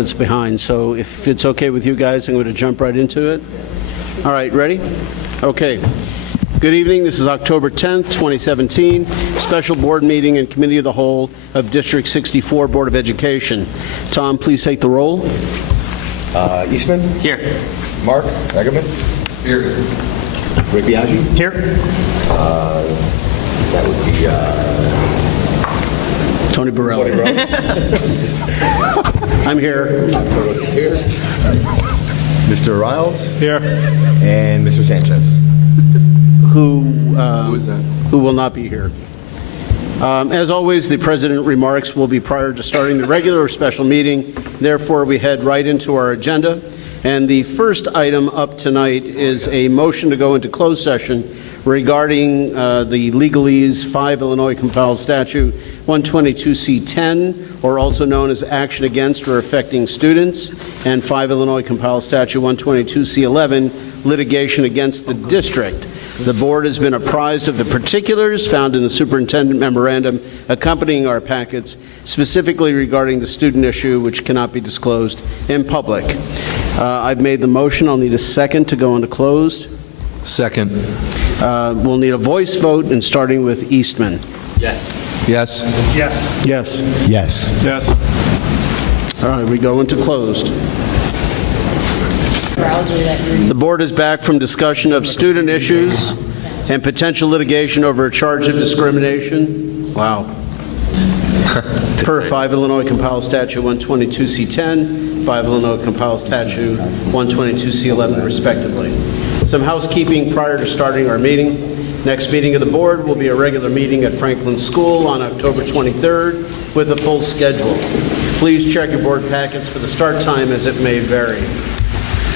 It's behind, so if it's okay with you guys, I'm going to jump right into it. All right, ready? Okay. Good evening. This is October 10th, 2017, special board meeting and committee of the whole of District 64 Board of Education. Tom, please take the roll. Eastman? Here. Mark Eggerman? Here. Rick Biaggi? Here. That would be Tony Borelli. I'm here. Here. Mr. Riles? Here. And Mr. Sanchez. Who is that? Who will not be here. As always, the president remarks will be prior to starting the regular or special meeting. Therefore, we head right into our agenda. And the first item up tonight is a motion to go into closed session regarding the legalese 5 Illinois compiled statute 122C10, or also known as action against or affecting students, and 5 Illinois compiled statute 122C11, litigation against the district. The board has been apprised of the particulars found in the superintendent memorandum accompanying our packets, specifically regarding the student issue, which cannot be disclosed in public. I've made the motion. I'll need a second to go into closed. Second. We'll need a voice vote, and starting with Eastman. Yes. Yes. Yes. Yes. Yes. Yes. All right, we go into closed. The board is back from discussion of student issues and potential litigation over a charge of discrimination. Wow. Per 5 Illinois compiled statute 122C10, 5 Illinois compiled statute 122C11, respectively. Some housekeeping prior to starting our meeting. Next meeting of the board will be a regular meeting at Franklin School on October 23rd with a full schedule. Please check your board packets for the start time, as it may vary.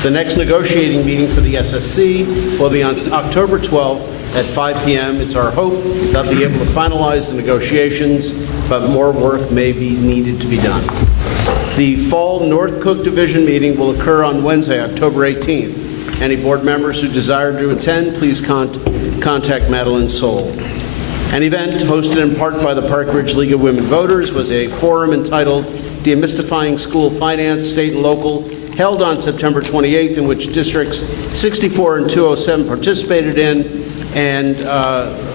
The next negotiating meeting for the SSC will be on October 12th at 5 p.m. It's our hope that we'll be able to finalize the negotiations, but more work may be needed to be done. The Fall North Cook Division meeting will occur on Wednesday, October 18th. Any board members who desire to attend, please contact Madeline Soul. An event hosted in part by the Park Ridge League of Women Voters was a forum entitled Demystifying School Finance, State and Local, held on September 28th, in which districts 64 and 207 participated in, and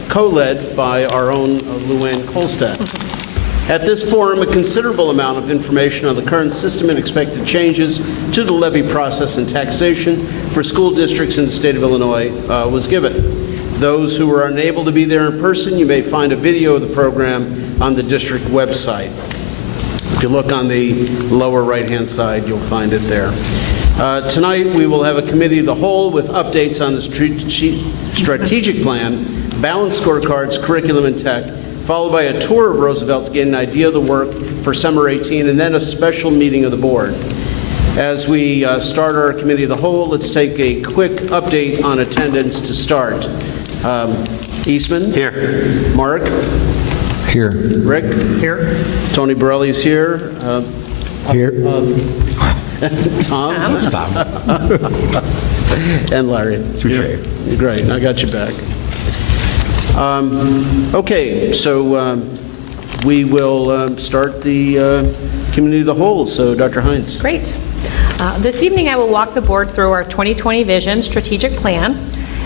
co-led by our own Luann Kolstad. At this forum, a considerable amount of information on the current system and expected changes to the levy process and taxation for school districts in the state of Illinois was given. Those who were unable to be there in person, you may find a video of the program on the district website. If you look on the lower right-hand side, you'll find it there. Tonight, we will have a committee of the whole with updates on the strategic plan, balanced scorecards, curriculum, and tech, followed by a tour of Roosevelt to get an idea of the work for summer 18, and then a special meeting of the board. As we start our committee of the whole, let's take a quick update on attendance to start. Eastman? Here. Mark? Here. Rick? Here. Tony Borelli's here. Here. Tom? And Larry. Touche. Great, I got you back. Okay, so we will start the committee of the whole. So, Dr. Hines. Great. This evening I will walk the board through our 2020 Vision Strategic Plan,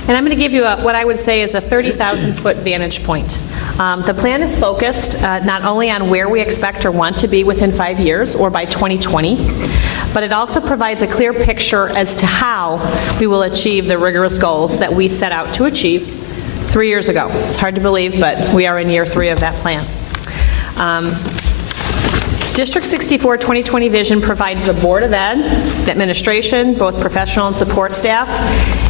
and I'm going to give you what I would say is a 30,000-foot vantage point. The plan is focused not only on where we expect or want to be within 5 years or by 2020, but it also provides a clear picture as to how we will achieve the rigorous goals that we set out to achieve 3 years ago. It's hard to believe, but we are in year 3 of that plan. District 64 2020 Vision provides the Board of Ed, the administration, both professional and support staff,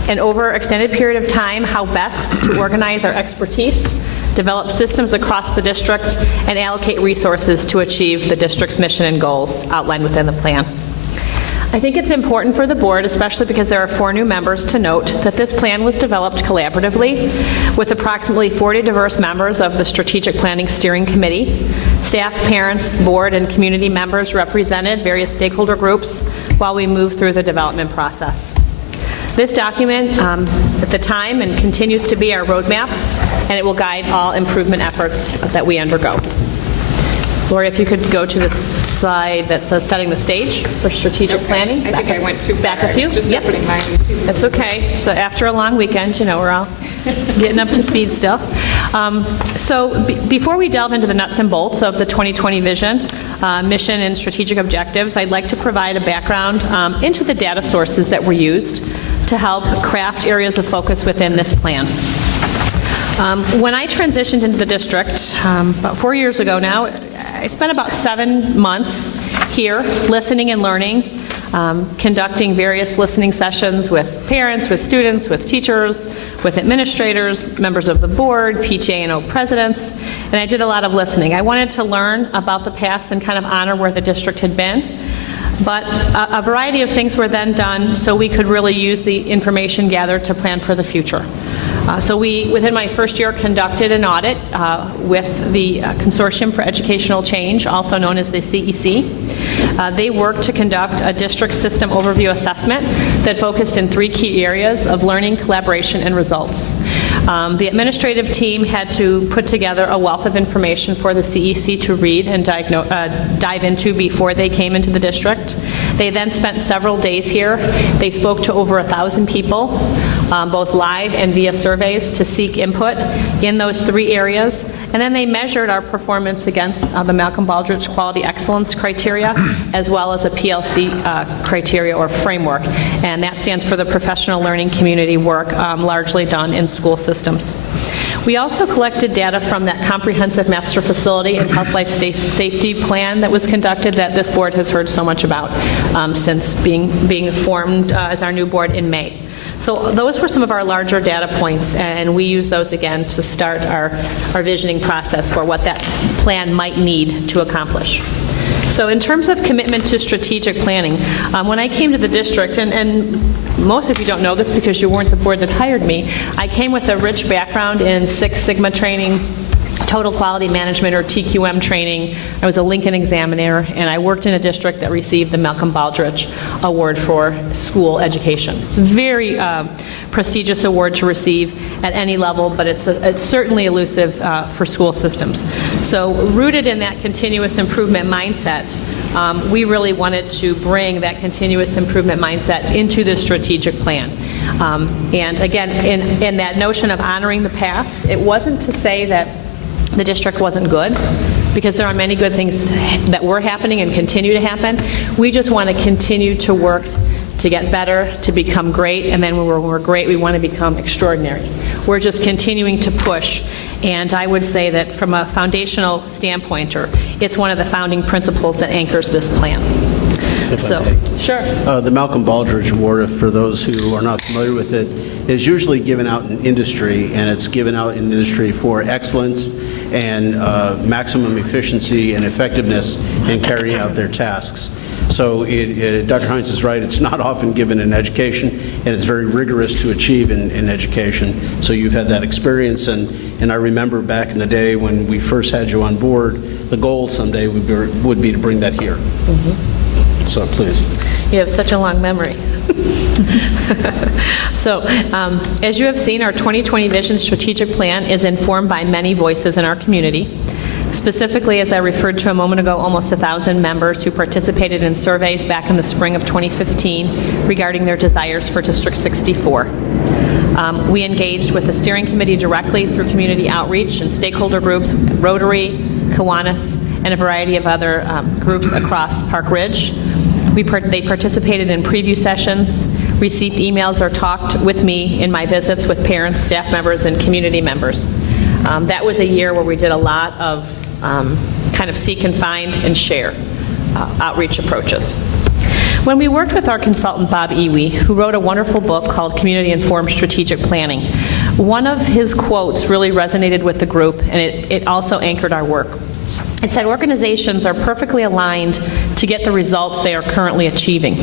and over an extended period of time, how best to organize our expertise, develop systems across the district, and allocate resources to achieve the district's mission and goals outlined within the plan. I think it's important for the board, especially because there are 4 new members, to note that this plan was developed collaboratively with approximately 40 diverse members of the Strategic Planning Steering Committee. Staff, parents, board, and community members represented various stakeholder groups while we move through the development process. This document, at the time, and continues to be our roadmap, and it will guide all improvement efforts that we undergo. Lori, if you could go to the slide that says setting the stage for strategic planning. I think I went too far. Back a few? I was just Yep. opening mine. That's okay. So after a long weekend, we're all getting up to speed still. Before we delve into the nuts and bolts of the 2020 vision, mission, and strategic objectives, I'd like to provide a background into the data sources that were used to help craft areas of focus within this plan. When I transitioned into the district about 4 years ago now, I spent about 7 months here listening and learning, conducting various listening sessions with parents, with students, with teachers, with administrators, members of the board, PTA&O presidents, and I did a lot of listening. I wanted to learn about the past and kind of honor where the district had been. But a variety of things were then done so we could really use the information gathered to plan for the future. So we, within my first year, conducted an audit with the Consortium for Educational Change, also known as the CEC. They worked to conduct a district system overview assessment that focused in 3 key areas of learning, collaboration, and results. The administrative team had to put together a wealth of information for the CEC to read and dive into before they came into the district. They then spent several days here. They spoke to over 1,000 people, both live and via surveys, to seek input in those 3 areas. And then they measured our performance against the Malcolm Baldrige Quality Excellence criteria, as well as a PLC criteria or framework. And that stands for the Professional Learning Community work, largely done in school systems. We also collected data from that comprehensive master facility and health life safety plan that was conducted that this board has heard so much about since being formed as our new board in May. So those were some of our larger data points, and we use those again to start our visioning process for what that plan might need to accomplish. So in terms of commitment to strategic planning, when I came to the district, and most of you don't know this because you weren't the board that hired me, I came with a rich background in Six Sigma training, Total Quality Management or TQM training. I was a Lincoln examiner, and I worked in a district that received the Malcolm Baldrige Award for School Education. It's a very prestigious award to receive at any level, but it's certainly elusive for school systems. So rooted in that continuous improvement mindset, we really wanted to bring that continuous improvement mindset into the strategic plan. And again, in that notion of honoring the past, it wasn't to say that the district wasn't good, because there are many good things that were happening and continue to happen. We just want to continue to work to get better, to become great, and then when we're great, we want to become extraordinary. We're just continuing to push, and I would say that from a foundational standpoint, it's one of the founding principles that anchors this plan. So, sure. The Malcolm Baldrige Award, for those who are not familiar with it, is usually given out in industry, and it's given out in industry for excellence and maximum efficiency and effectiveness in carrying out their tasks. So Dr. Hines is right, it's not often given in education, and it's very rigorous to achieve in education. So you've had that experience, and I remember back in the day when we first had you on board, the goal someday would be to bring that here. Mm-hmm. So please. You have such a long memory. So, as you have seen, our 2020 Vision Strategic Plan is informed by many voices in our community. Specifically, as I referred to a moment ago, almost 1,000 members who participated in surveys back in the spring of 2015 regarding their desires for District 64. We engaged with the steering committee directly through community outreach and stakeholder groups, Rotary, Kiwanis, and a variety of other groups across Park Ridge. They participated in preview sessions, received emails, or talked with me in my visits with parents, staff members, and community members. That was a year where we did a lot of kind of seek and find and share outreach approaches. When we worked with our consultant, Bob Ewey, who wrote a wonderful book called Community Informed Strategic Planning, one of his quotes really resonated with the group, and it also anchored our work. It said, organizations are perfectly aligned to get the results they are currently achieving.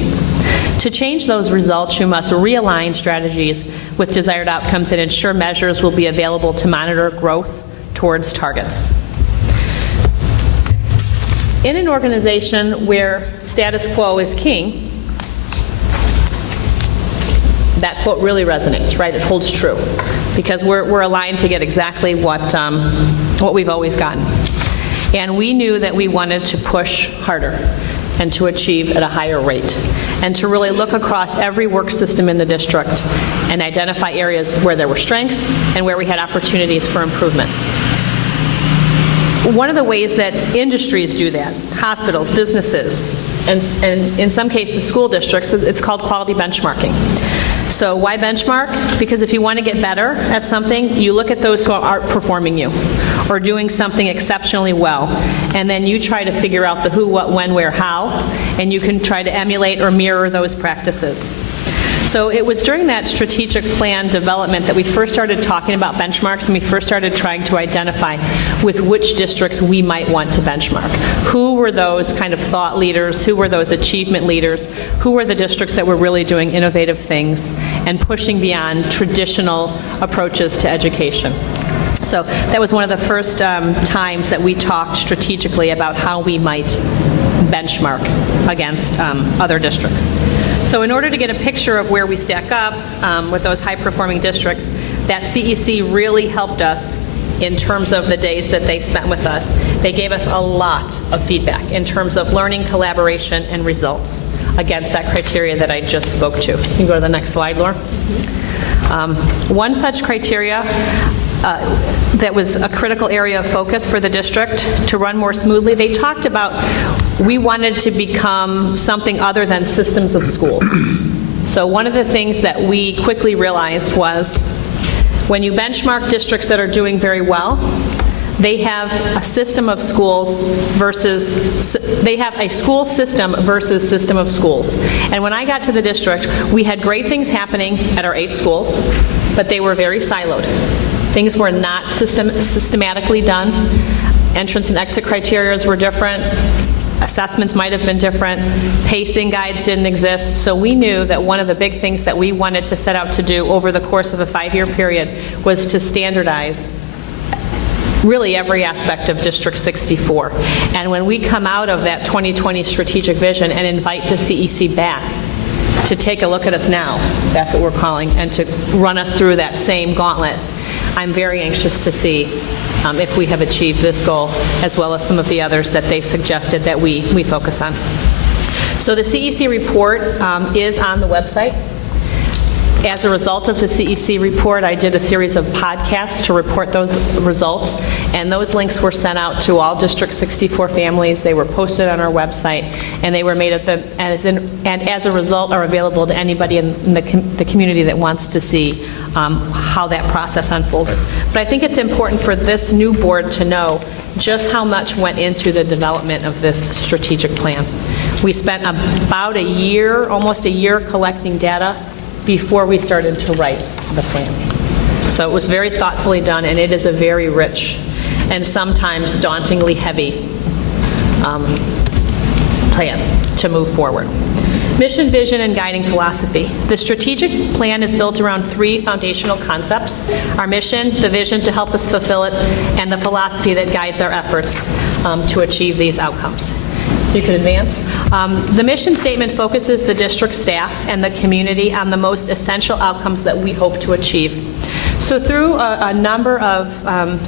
To change those results, you must realign strategies with desired outcomes and ensure measures will be available to monitor growth towards targets. In an organization where status quo is king, that quote really resonates, right? It holds true, because we're aligned to get exactly what we've always gotten. And we knew that we wanted to push harder and to achieve at a higher rate, and to really look across every work system in the district and identify areas where there were strengths and where we had opportunities for improvement. One of the ways that industries do that, hospitals, businesses, and in some cases school districts, it's called quality benchmarking. So why benchmark? Because if you want to get better at something, you look at those who are outperforming you or doing something exceptionally well, and then you try to figure out the who, what, when, where, how, and you can try to emulate or mirror those practices. So it was during that strategic plan development that we first started talking about benchmarks, and we first started trying to identify with which districts we might want to benchmark. Who were those kind of thought leaders? Who were those achievement leaders? Who were the districts that were really doing innovative things and pushing beyond traditional approaches to education? So that was one of the first times that we talked strategically about how we might benchmark against other districts. So in order to get a picture of where we stack up with those high-performing districts, that CEC really helped us in terms of the days that they spent with us. They gave us a lot of feedback in terms of learning, collaboration, and results against that criteria that I just spoke to. You can go to the next slide, Laura. One such criteria that was a critical area of focus for the district to run more smoothly, they talked about we wanted to become something other than systems of schools. So one of the things that we quickly realized was when you benchmark districts that are doing very well, they have a system of schools versus, they have a school system versus system of schools. And when I got to the district, we had great things happening at our 8 schools, but they were very siloed. Things were not systematically done. Entrance and exit criteria were different. Assessments might have been different. Pacing guides didn't exist. So we knew that one of the big things that we wanted to set out to do over the course of a 5-year period was to standardize really every aspect of District 64. And when we come out of that 2020 strategic vision and invite the CEC back to take a look at us now, that's what we're calling, and to run us through that same gauntlet, I'm very anxious to see if we have achieved this goal, as well as some of the others that they suggested that we focus on. So the CEC report is on the website. As a result of the CEC report, I did a series of podcasts to report those results, and those links were sent out to all District 64 families. They were posted on our website, and they were made at the, and as a result are available to anybody in the community that wants to see how that process unfolded. But I think it's important for this new board to know just how much went into the development of this strategic plan. We spent about a year, almost a year, collecting data before we started to write the plan. So it was very thoughtfully done, and it is a very rich and sometimes dauntingly heavy plan to move forward. Mission, vision, and guiding philosophy. The strategic plan is built around 3 foundational concepts: our mission, the vision to help us fulfill it, and the philosophy that guides our efforts to achieve these outcomes. You can advance. The mission statement focuses the district staff and the community on the most essential outcomes that we hope to achieve. So through a number of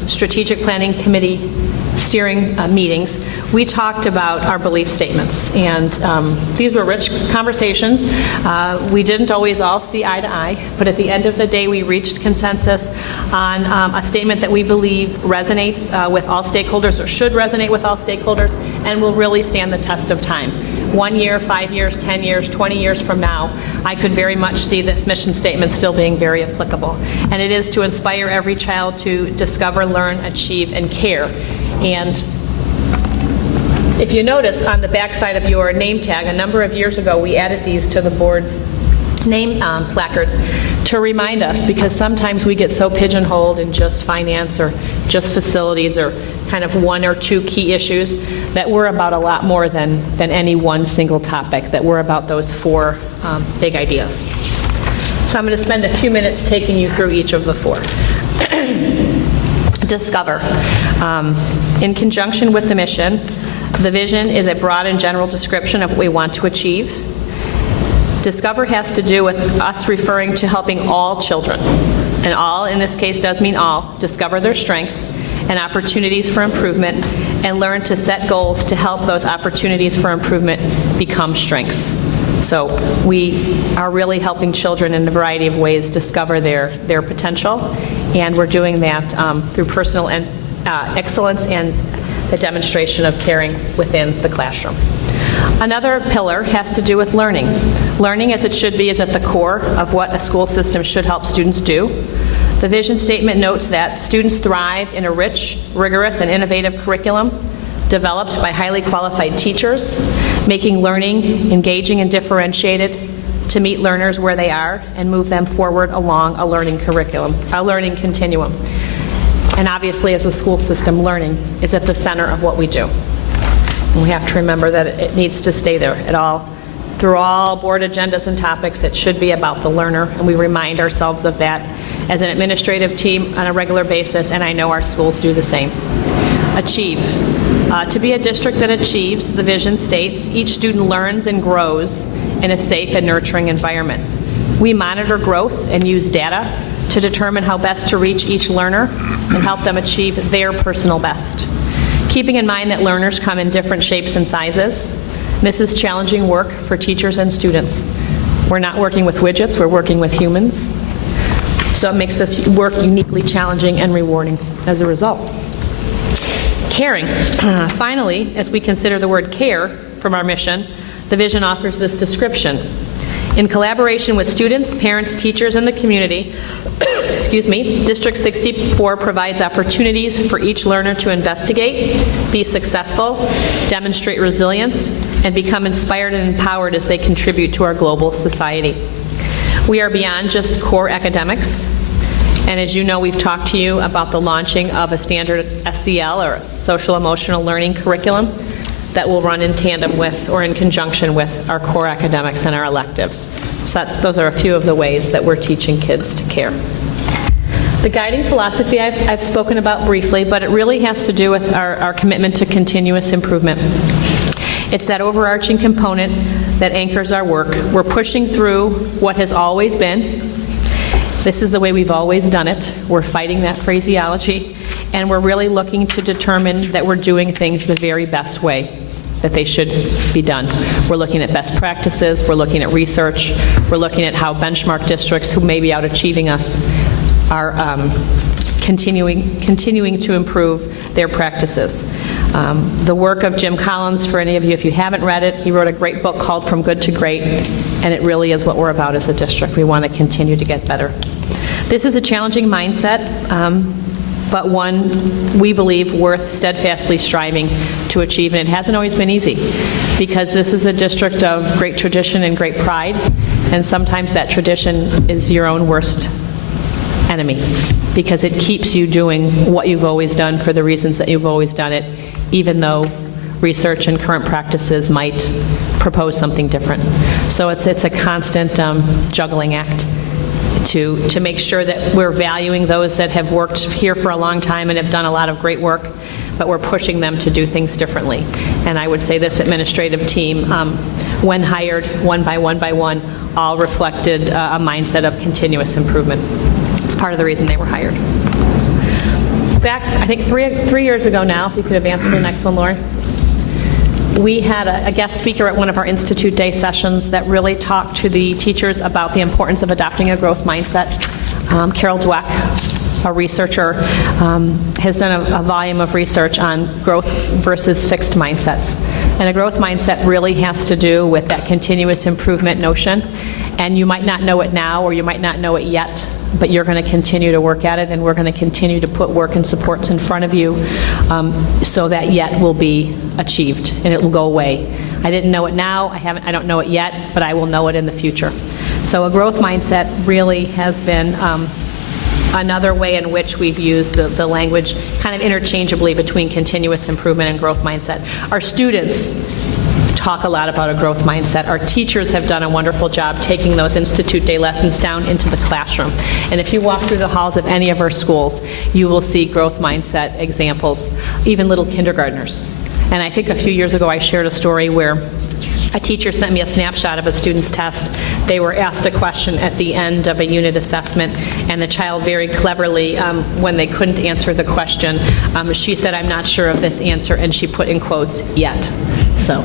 strategic planning committee steering meetings, we talked about our belief statements, and these were rich conversations. We didn't always all see eye to eye, but at the end of the day, we reached consensus on a statement that we believe resonates with all stakeholders, or should resonate with all stakeholders, and will really stand the test of time. 1 year, 5 years, 10 years, 20 years from now, I could very much see this mission statement still being very applicable. And it is to inspire every child to discover, learn, achieve, and care. And if you notice on the back side of your name tag, a number of years ago, we added these to the board's name placards to remind us, because sometimes we get so pigeonholed in just finance or just facilities or kind of 1 or 2 key issues, that we're about a lot more than any one single topic, that we're about those 4 big ideas. So I'm going to spend a few minutes taking you through each of the 4. Discover. In conjunction with the mission, the vision is a broad and general description of what we want to achieve. Discover has to do with us referring to helping all children, and all in this case does mean all, discover their strengths and opportunities for improvement, and learn to set goals to help those opportunities for improvement become strengths. So we are really helping children in a variety of ways discover their potential, and we're doing that through personal and excellence and the demonstration of caring within the classroom. Another pillar has to do with learning. Learning, as it should be, is at the core of what a school system should help students do. The vision statement notes that students thrive in a rich, rigorous, and innovative curriculum developed by highly qualified teachers, making learning engaging and differentiated to meet learners where they are and move them forward along a learning curriculum, a learning continuum. And obviously, as a school system, learning is at the center of what we do. And we have to remember that it needs to stay there through all board agendas and topics. It should be about the learner, and we remind ourselves of that as an administrative team on a regular basis, and I know our schools do the same. Achieve. To be a district that achieves, the vision states, each student learns and grows in a safe and nurturing environment. We monitor growth and use data to determine how best to reach each learner and help them achieve their personal best. Keeping in mind that learners come in different shapes and sizes, this is challenging work for teachers and students. We're not working with widgets, we're working with humans. So it makes this work uniquely challenging and rewarding as a result. Caring. Finally, as we consider the word care from our mission, the vision offers this description. In collaboration with students, parents, teachers, and the community, District 64 provides opportunities for each learner to investigate, be successful, demonstrate resilience, and become inspired and empowered as they contribute to our global society. We are beyond just core academics, and as you know, we've talked to you about the launching of a standard SEL, or social emotional learning curriculum, that will run in tandem with or in conjunction with our core academics and our electives. So those are a few of the ways that we're teaching kids to care. The guiding philosophy I've spoken about briefly, but it really has to do with our commitment to continuous improvement. It's that overarching component that anchors our work. We're pushing through what has always been. This is the way we've always done it. We're fighting that phraseology, and we're really looking to determine that we're doing things the very best way that they should be done. We're looking at best practices, we're looking at research, we're looking at how benchmark districts who may be out achieving us are continuing to improve their practices. The work of Jim Collins, for any of you, if you haven't read it, he wrote a great book called From Good to Great, and it really is what we're about as a district. We want to continue to get better. This is a challenging mindset, but one we believe worth steadfastly striving to achieve, and it hasn't always been easy, because this is a district of great tradition and great pride, and sometimes that tradition is your own worst enemy, because it keeps you doing what you've always done for the reasons that you've always done it, even though research and current practices might propose something different. So it's a constant juggling act to make sure that we're valuing those that have worked here for a long time and have done a lot of great work, but we're pushing them to do things differently. And I would say this administrative team, when hired one by one, all reflected a mindset of continuous improvement. It's part of the reason they were hired. Back, I think, three years ago now, if you could advance to the next one, Lori, we had a guest speaker at one of our Institute Day sessions that really talked to the teachers about the importance of adopting a growth mindset. Carol Dweck, a researcher, has done a volume of research on growth versus fixed mindsets. And a growth mindset really has to do with that continuous improvement notion. And you might not know it now, or you might not know it yet, but you're going to continue to work at it, and we're going to continue to put work and supports in front of you so that yet will be achieved, and it will go away. I didn't know it now, I don't know it yet, but I will know it in the future. So a growth mindset really has been another way in which we've used the language kind of interchangeably between continuous improvement and growth mindset. Our students talk a lot about a growth mindset. Our teachers have done a wonderful job taking those Institute Day lessons down into the classroom. And if you walk through the halls of any of our schools, you will see growth mindset examples, even little kindergartners. And I think a few years ago I shared a story where A teacher sent me a snapshot of a student's test. They were asked a question at the end of a unit assessment, and the child very cleverly, when they couldn't answer the question, she said, "I'm not sure of this answer," and she put in quotes, "yet." So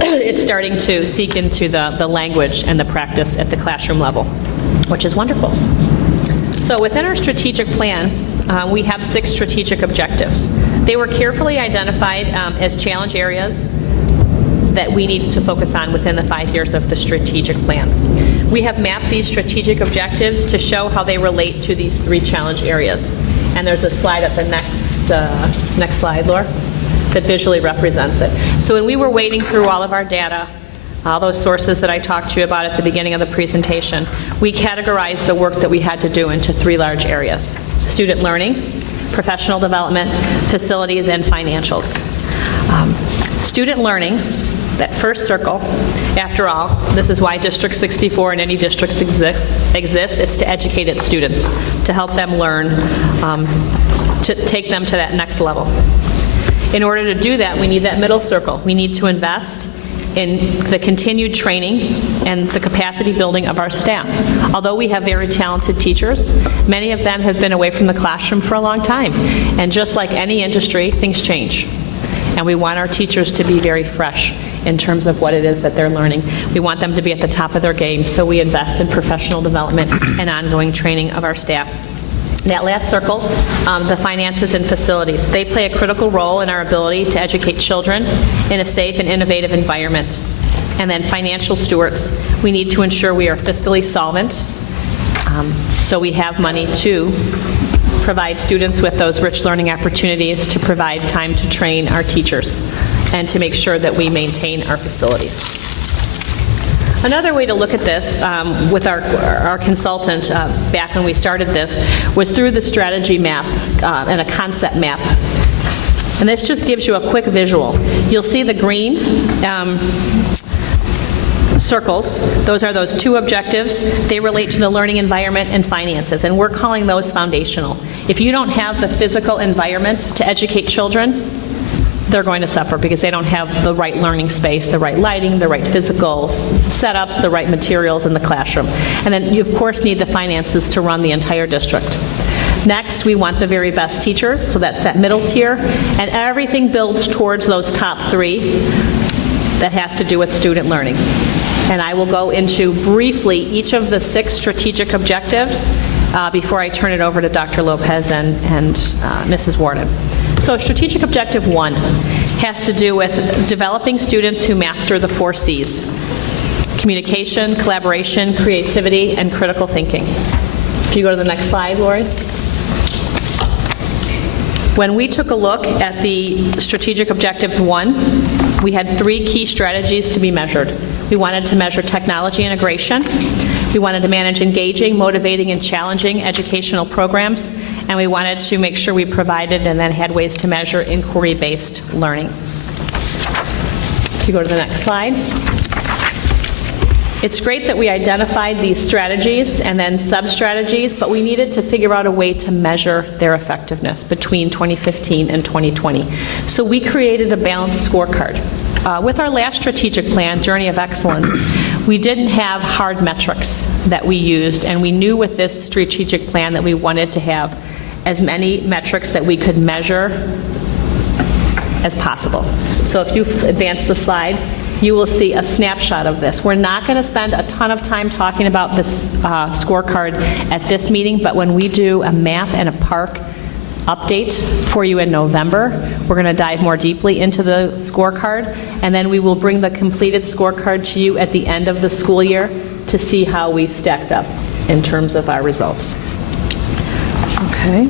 it's starting to seek into the language and the practice at the classroom level, which is wonderful. So within our strategic plan, we have 6 strategic objectives. They were carefully identified as challenge areas that we needed to focus on within the 5 years of the strategic plan. We have mapped these strategic objectives to show how they relate to these 3 challenge areas. And there's a slide at the next slide, Laura, that visually represents it. So when we were wading through all of our data, all those sources that I talked to you about at the beginning of the presentation, we categorized the work that we had to do into 3 large areas: student learning, professional development, facilities, and financials. Student learning, that first circle, after all, this is why District 64 and any districts exists. It's to educate its students, to help them learn, to take them to that next level. In order to do that, we need that middle circle. We need to invest in the continued training and the capacity building of our staff. Although we have very talented teachers, many of them have been away from the classroom for a long time. And just like any industry, things change. And we want our teachers to be very fresh in terms of what it is that they're learning. We want them to be at the top of their game, so we invest in professional development and ongoing training of our staff. That last circle, the finances and facilities. They play a critical role in our ability to educate children in a safe and innovative environment. And then financial stewards. We need to ensure we are fiscally solvent, so we have money to provide students with those rich learning opportunities, to provide time to train our teachers, and to make sure that we maintain our facilities. Another way to look at this with our consultant back when we started this was through the strategy map and a concept map. And this just gives you a quick visual. You'll see the green circles. Those are those 2 objectives. They relate to the learning environment and finances, and we're calling those foundational. If you don't have the physical environment to educate children, they're going to suffer because they don't have the right learning space, the right lighting, the right physical setups, the right materials in the classroom. And then you, of course, need the finances to run the entire district. Next, we want the very best teachers, so that's that middle tier, and everything builds towards those top 3 that has to do with student learning. And I will go into briefly each of the 6 strategic objectives before I turn it over to Dr. Lopez and Mrs. Warden. So strategic objective 1 has to do with developing students who master the 4 C's: communication, collaboration, creativity, and critical thinking. If you go to the next slide, Lori. When we took a look at the strategic objective 1, we had 3 key strategies to be measured. We wanted to measure technology integration. We wanted to manage engaging, motivating, and challenging educational programs. And we wanted to make sure we provided and then had ways to measure inquiry-based learning. If you go to the next slide. It's great that we identified these strategies and then sub-strategies, but we needed to figure out a way to measure their effectiveness between 2015 and 2020. So we created a balanced scorecard. With our last strategic plan, Journey of Excellence, we didn't have hard metrics that we used, and we knew with this strategic plan that we wanted to have as many metrics that we could measure as possible. So if you advance the slide, you will see a snapshot of this. We're not going to spend a ton of time talking about this scorecard at this meeting, but when we do a map and a park update for you in November, we're going to dive more deeply into the scorecard, and then we will bring the completed scorecard to you at the end of the school year to see how we've stacked up in terms of our results. Okay.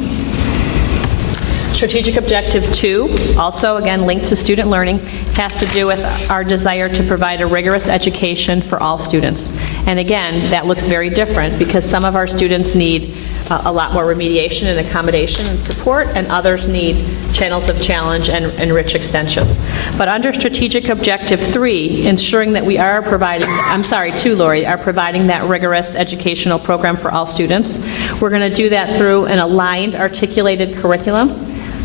Strategic Objective 2, also again linked to student learning, has to do with our desire to provide a rigorous education for all students. And again, that looks very different because some of our students need a lot more remediation and accommodation and support, and others need channels of challenge and rich extensions. But under Strategic Objective 3, ensuring that we are providing, 2, Lori, are providing that rigorous educational program for all students, we're going to do that through an aligned, articulated curriculum,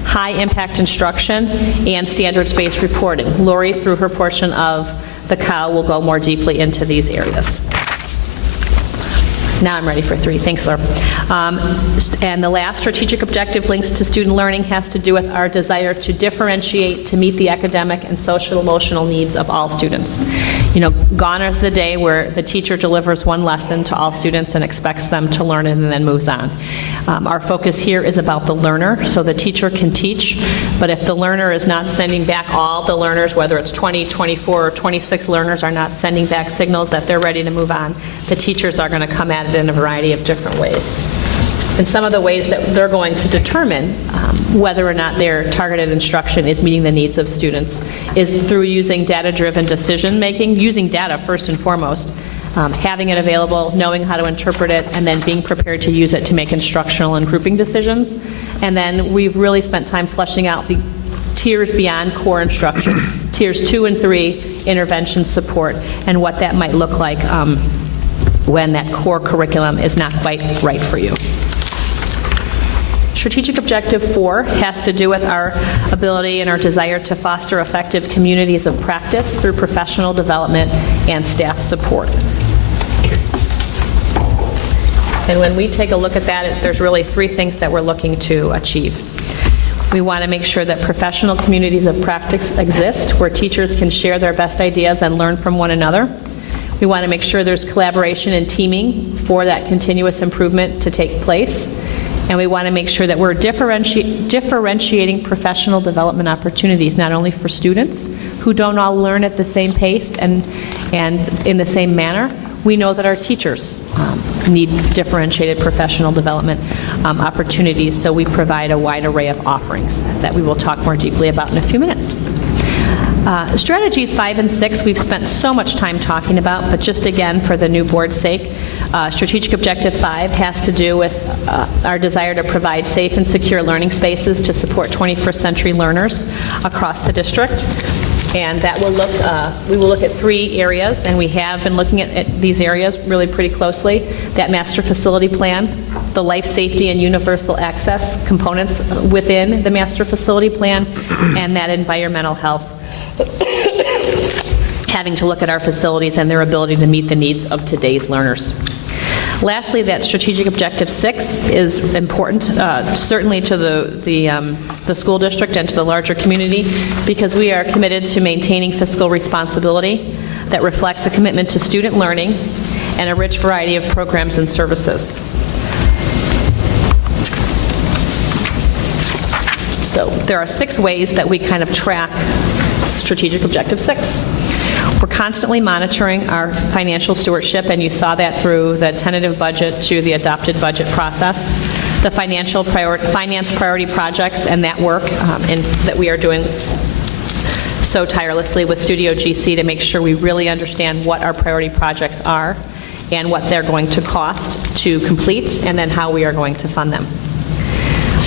high-impact instruction, and standards-based reporting. Lori, through her portion of The COW will go more deeply into these areas. Now I'm ready for 3. Thanks, Laura. And the last strategic objective links to student learning has to do with our desire to differentiate to meet the academic and social emotional needs of all students. You know, gone is the day where the teacher delivers one lesson to all students and expects them to learn it and then moves on. Our focus here is about the learner, so the teacher can teach, but if the learner is not sending back all the learners, whether it's 20, 24, or 26 learners are not sending back signals that they're ready to move on, the teachers are going to come at it in a variety of different ways. And some of the ways that they're going to determine whether or not their targeted instruction is meeting the needs of students is through using data-driven decision-making, using data first and foremost, having it available, knowing how to interpret it, and then being prepared to use it to make instructional and grouping decisions. And then we've really spent time fleshing out the tiers beyond core instruction, tiers 2 and 3, intervention support, and what that might look like when that core curriculum is not quite right for you. Strategic Objective 4 has to do with our ability and our desire to foster effective communities of practice through professional development and staff support. And when we take a look at that, there's really 3 things that we're looking to achieve. We want to make sure that professional communities of practice exist where teachers can share their best ideas and learn from one another. We want to make sure there's collaboration and teaming for that continuous improvement to take place. And we want to make sure that we're differentiating professional development opportunities, not only for students who don't all learn at the same pace and in the same manner. We know that our teachers need differentiated professional development opportunities, so we provide a wide array of offerings that we will talk more deeply about in a few minutes. Strategies 5 and 6 we've spent so much time talking about, but just again for the new board's sake, Strategic Objective 5 has to do with our desire to provide safe and secure learning spaces to support 21st century learners across the district. And that will look, we will look at 3 areas, and we have been looking at these areas really pretty closely. That master facility plan, the life safety and universal access components within the master facility plan, and that environmental health. Having to look at our facilities and their ability to meet the needs of today's learners. Lastly, that Strategic Objective 6 is important, certainly to the school district and to the larger community, because we are committed to maintaining fiscal responsibility that reflects a commitment to student learning and a rich variety of programs and services. So there are 6 ways that we kind of track Strategic Objective 6. We're constantly monitoring our financial stewardship, and you saw that through the tentative budget to the adopted budget process. The finance priority projects and that work and that we are doing so tirelessly with Studio GC to make sure we really understand what our priority projects are and what they're going to cost to complete, and then how we are going to fund them.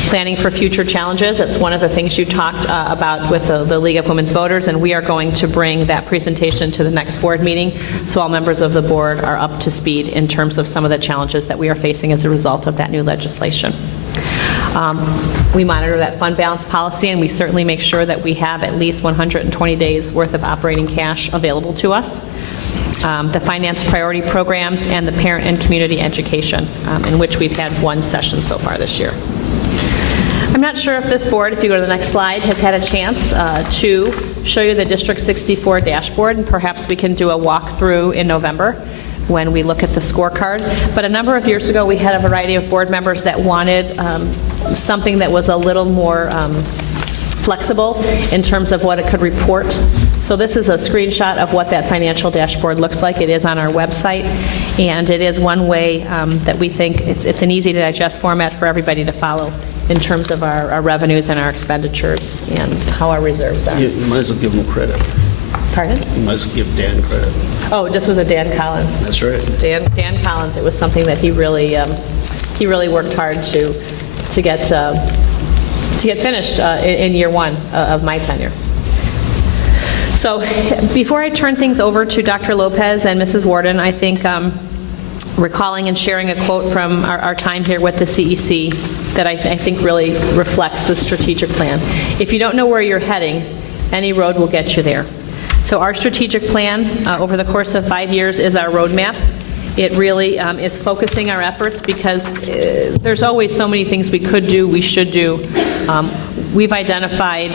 Planning for future challenges, that's one of the things you talked about with the League of Women's Voters, and we are going to bring that presentation to the next board meeting, so all members of the board are up to speed in terms of some of the challenges that we are facing as a result of that new legislation. We monitor that fund balance policy, and we certainly make sure that we have at least 120 days worth of operating cash available to us. The finance priority programs, and the parent and community education, in which we've had 1 session so far this year. I'm not sure if this board, if you go to the next slide, has had a chance to show you the District 64 dashboard, and perhaps we can do a walkthrough in November when we look at the scorecard. But a number of years ago, we had a variety of board members that wanted something that was a little more flexible in terms of what it could report. So this is a screenshot of what that financial dashboard looks like. It is on our website, and it is one way that we think it's an easy to digest format for everybody to follow in terms of our revenues and our expenditures and how our reserves are. You might as well give them credit. Pardon? You might as well give Dan credit. Oh, this was a Dan Collins. That's right. Dan Collins. It was something that he really worked hard to get finished in year 1 of my tenure. So before I turn things over to Dr. Lopez and Mrs. Warden, I think recalling and sharing a quote from our time here with the CEC that I think really reflects the strategic plan. If you don't know where you're heading, any road will get you there. So our strategic plan over the course of 5 years is our roadmap. It really is focusing our efforts because there's always so many things we could do, we should do. We've identified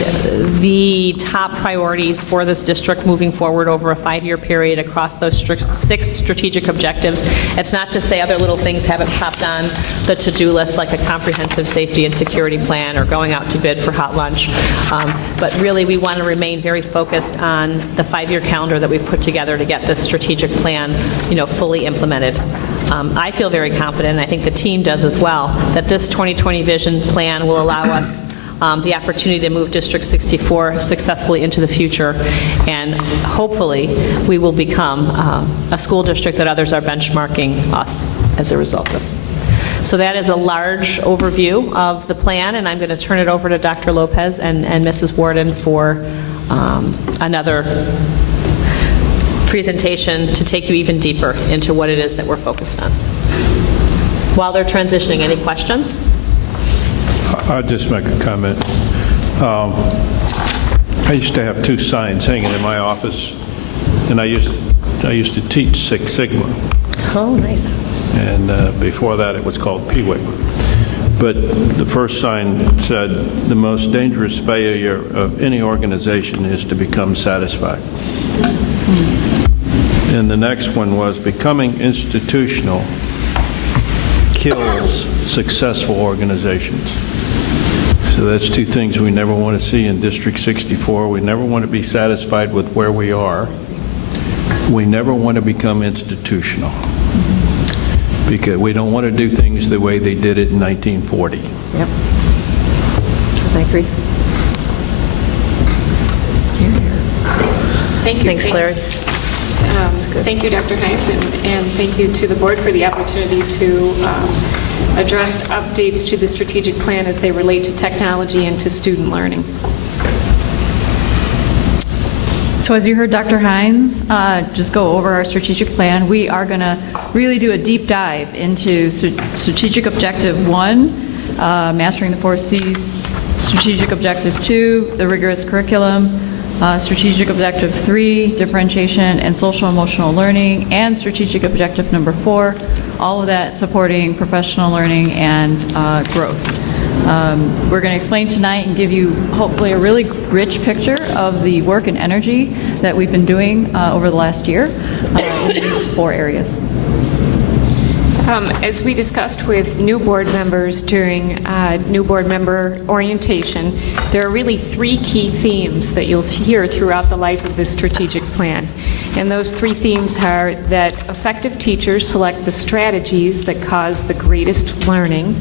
the top priorities for this district moving forward over a 5-year period across those 6 strategic objectives. It's not to say other little things haven't popped on the to-do list, like a comprehensive safety and security plan or going out to bid for hot lunch. But really, we want to remain very focused on the 5-year calendar that we've put together to get this strategic plan, fully implemented. I feel very confident, and I think the team does as well, that this 2020 vision plan will allow us the opportunity to move District 64 successfully into the future, and hopefully we will become a school district that others are benchmarking us as a result of. So that is a large overview of the plan, and I'm going to turn it over to Dr. Lopez and Mrs. Warden for another presentation to take you even deeper into what it is that we're focused on. While they're transitioning, any questions? I'll just make a comment. I used to have 2 signs hanging in my office, and I used to teach Six Sigma, Oh, nice. and before that it was called PWIC. But the first sign said, "The most dangerous failure of any organization is to become satisfied." And the next one was, "Becoming institutional kills successful organizations." So that's 2 things we never want to see in District 64. We never want to be satisfied with where we are. We never want to become institutional, because we don't want to do things the way they did it in 1940. Yep. I agree. Thank you. Thanks, Larry. Thank you, Dr. Hines, and thank you to the board for the opportunity to address updates to the strategic plan as they relate to technology and to student learning. So as you heard Dr. Hines just go over our strategic plan, we are going to really do a deep dive into strategic objective 1, mastering the 4 C's, strategic objective 2, the rigorous curriculum, strategic objective 3, differentiation and social emotional learning, and strategic objective number 4, all of that supporting professional learning and growth. We're going to explain tonight and give you hopefully a really rich picture of the work and energy that we've been doing over the last year in these 4 areas. As we discussed with new board members during new board member orientation, there are really 3 key themes that you'll hear throughout the life of this strategic plan. And those 3 themes are that effective teachers select the strategies that cause the greatest learning,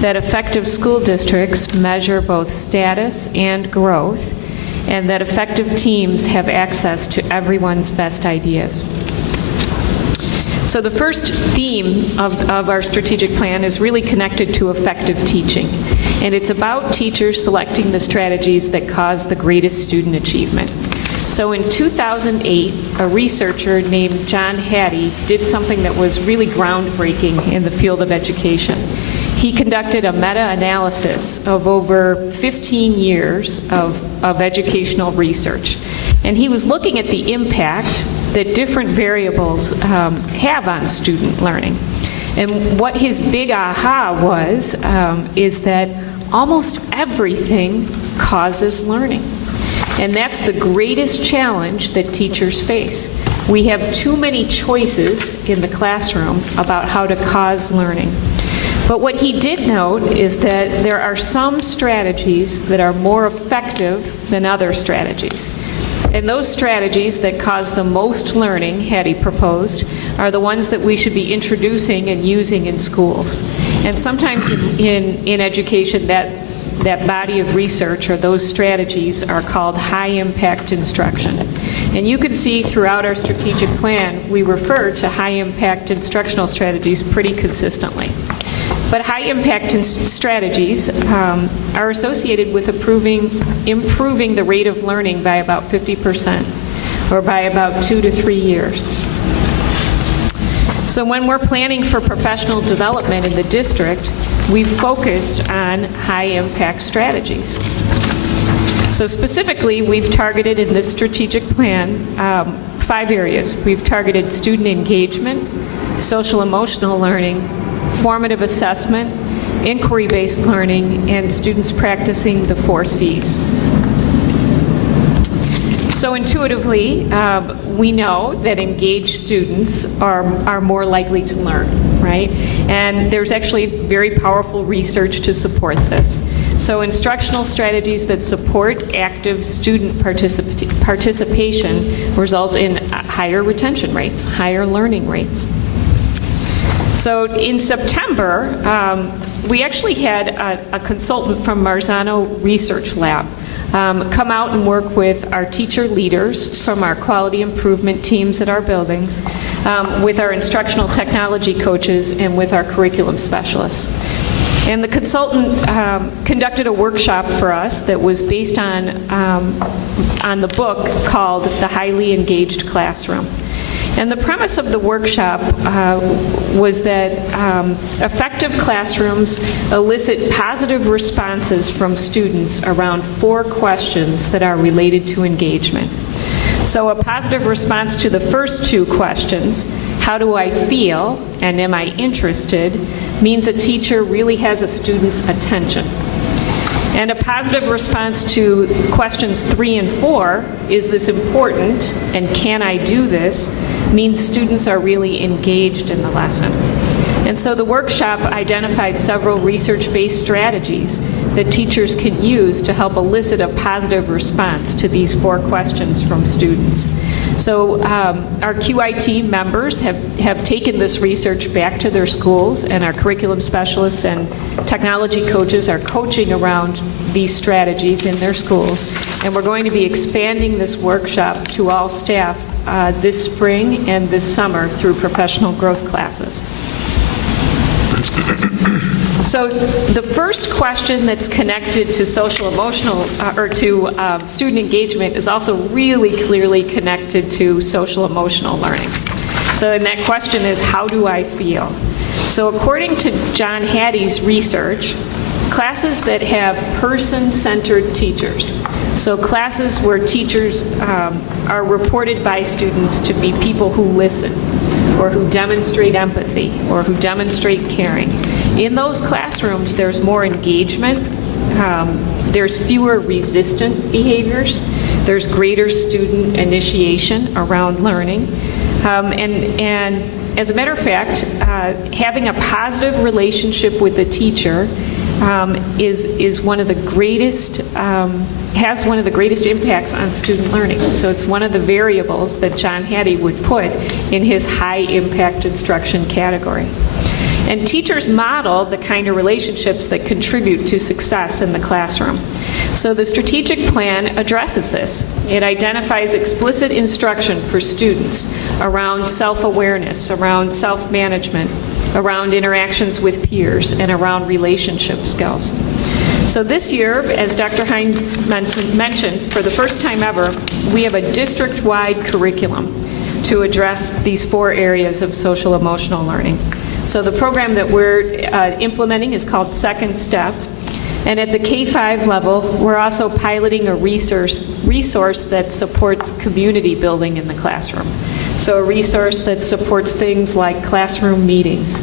that effective school districts measure both status and growth, and that effective teams have access to everyone's best ideas. So the first theme of our strategic plan is really connected to effective teaching. And it's about teachers selecting the strategies that cause the greatest student achievement. So in 2008, a researcher named John Hattie did something that was really groundbreaking in the field of education. He conducted a meta-analysis of over 15 years of educational research. And he was looking at the impact that different variables have on student learning. And what his big aha was is that almost everything causes learning. And that's the greatest challenge that teachers face. We have too many choices in the classroom about how to cause learning. But what he did note is that there are some strategies that are more effective than other strategies. And those strategies that cause the most learning, Hattie proposed, are the ones that we should be introducing and using in schools. And sometimes in education, that body of research or those strategies are called high-impact instruction. And you can see throughout our strategic plan, we refer to high-impact instructional strategies pretty consistently. But high-impact strategies are associated with improving the rate of learning by about 50%, or by about 2 to 3 years. So when we're planning for professional development in the district, we've focused on high-impact strategies. So specifically, we've targeted in this strategic plan 5 areas. We've targeted student engagement, social emotional learning, formative assessment, inquiry-based learning, and students practicing the 4 C's. So intuitively, we know that engaged students are more likely to learn, right? And there's actually very powerful research to support this. So instructional strategies that support active student participation result in higher retention rates, higher learning rates. So in September, we actually had a consultant from Marzano Research Lab come out and work with our teacher leaders from our quality improvement teams at our buildings, with our instructional technology coaches, and with our curriculum specialists. And the consultant conducted a workshop for us that was based on the book called The Highly Engaged Classroom. And the premise of the workshop was that effective classrooms elicit positive responses from students around 4 questions that are related to engagement. So a positive response to the first 2 questions, how do I feel and am I interested, means a teacher really has a student's attention. And a positive response to questions 3 and 4, is this important and can I do this, means students are really engaged in the lesson. And so the workshop identified several research-based strategies that teachers can use to help elicit a positive response to these 4 questions from students. So our QIT members have taken this research back to their schools, and our curriculum specialists and technology coaches are coaching around these strategies in their schools. And we're going to be expanding this workshop to all staff this spring and this summer through professional growth classes. So the first question that's connected to social emotional or to student engagement is also really clearly connected to social emotional learning. So and that question is, how do I feel? So according to John Hattie's research, classes that have person-centered teachers, so classes where teachers are reported by students to be people who listen, or who demonstrate empathy, or who demonstrate caring. In those classrooms, there's more engagement, there's fewer resistant behaviors, there's greater student initiation around learning, and as a matter of fact, having a positive relationship with the teacher is one of the greatest, has one of the greatest impacts on student learning. So it's one of the variables that John Hattie would put in his high impact instruction category. And teachers model the kind of relationships that contribute to success in the classroom. So the strategic plan addresses this. It identifies explicit instruction for students around self-awareness, around self-management, around interactions with peers, and around relationship skills. So this year, as Dr. Hines mentioned, for the first time ever, we have a district-wide curriculum to address these 4 areas of social emotional learning. So the program that we're implementing is called Second Step. And at the K-5 level, we're also piloting a resource that supports community building in the classroom. So a resource that supports things like classroom meetings,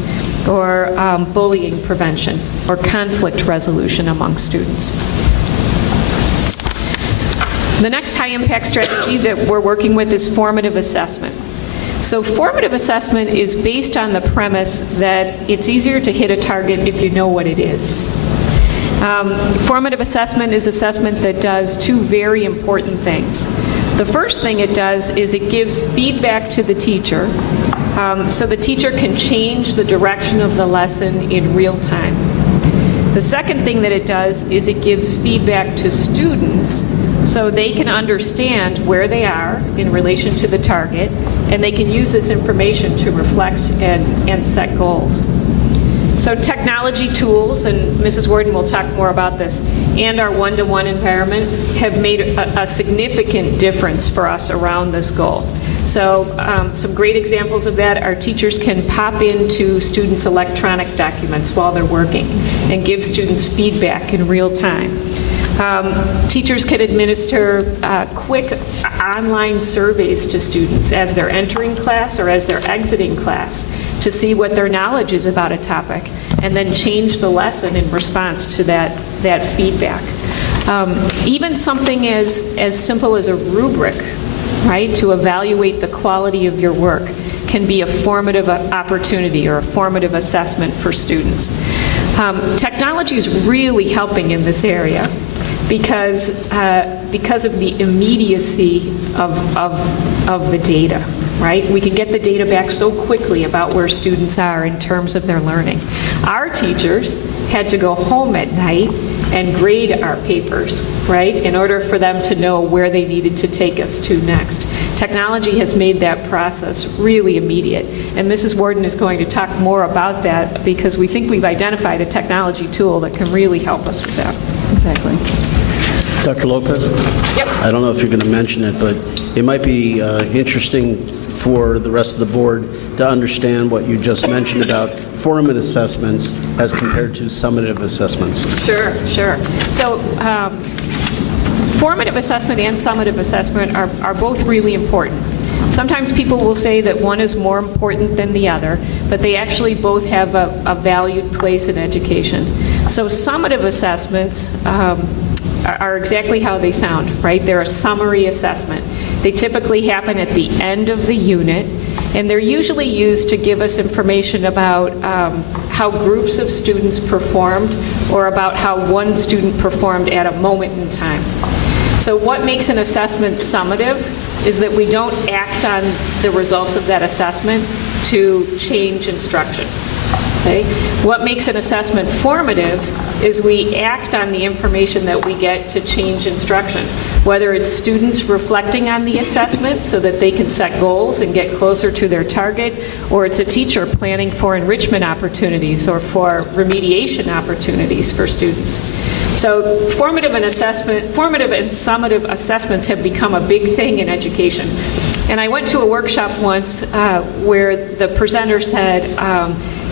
or bullying prevention, or conflict resolution among students. The next high-impact strategy that we're working with is formative assessment. So formative assessment is based on the premise that it's easier to hit a target if you know what it is. Formative assessment is assessment that does 2 very important things. The first thing it does is it gives feedback to the teacher, so the teacher can change the direction of the lesson in real time. The second thing that it does is it gives feedback to students so they can understand where they are in relation to the target, and they can use this information to reflect and set goals. So technology tools, and Mrs. Worden will talk more about this, and our one-to-one environment have made a significant difference for us around this goal. So some great examples of that are teachers can pop into students' electronic documents while they're working and give students feedback in real time. Teachers can administer quick online surveys to students as they're entering class or as they're exiting class to see what their knowledge is about a topic, and then change the lesson in response to that feedback. Even something as simple as a rubric, right, to evaluate the quality of your work can be a formative opportunity or a formative assessment for students. Technology is really helping in this area because of the immediacy of the data, right? We can get the data back so quickly about where students are in terms of their learning. Our teachers had to go home at night and grade our papers, right, in order for them to know where they needed to take us to next. Technology has made that process really immediate, and Mrs. Warden is going to talk more about that because we think we've identified a technology tool that can really help us with that. Exactly. Dr. Lopez? Yep. I don't know if you're going to mention it, but it might be interesting for the rest of the board to understand what you just mentioned about formative assessments as compared to summative assessments. Sure. So formative assessment and summative assessment are both really important. Sometimes people will say that one is more important than the other, but they actually both have a valued place in education. So summative assessments are exactly how they sound, right? They're a summary assessment. They typically happen at the end of the unit, and they're usually used to give us information about how groups of students performed or about how one student performed at a moment in time. So what makes an assessment summative is that we don't act on the results of that assessment to change instruction. Okay? What makes an assessment formative is we act on the information that we get to change instruction, whether it's students reflecting on the assessment so that they can set goals and get closer to their target, or it's a teacher planning for enrichment opportunities or for remediation opportunities for students. So formative and summative assessments have become a big thing in education. And I went to a workshop once where the presenter said,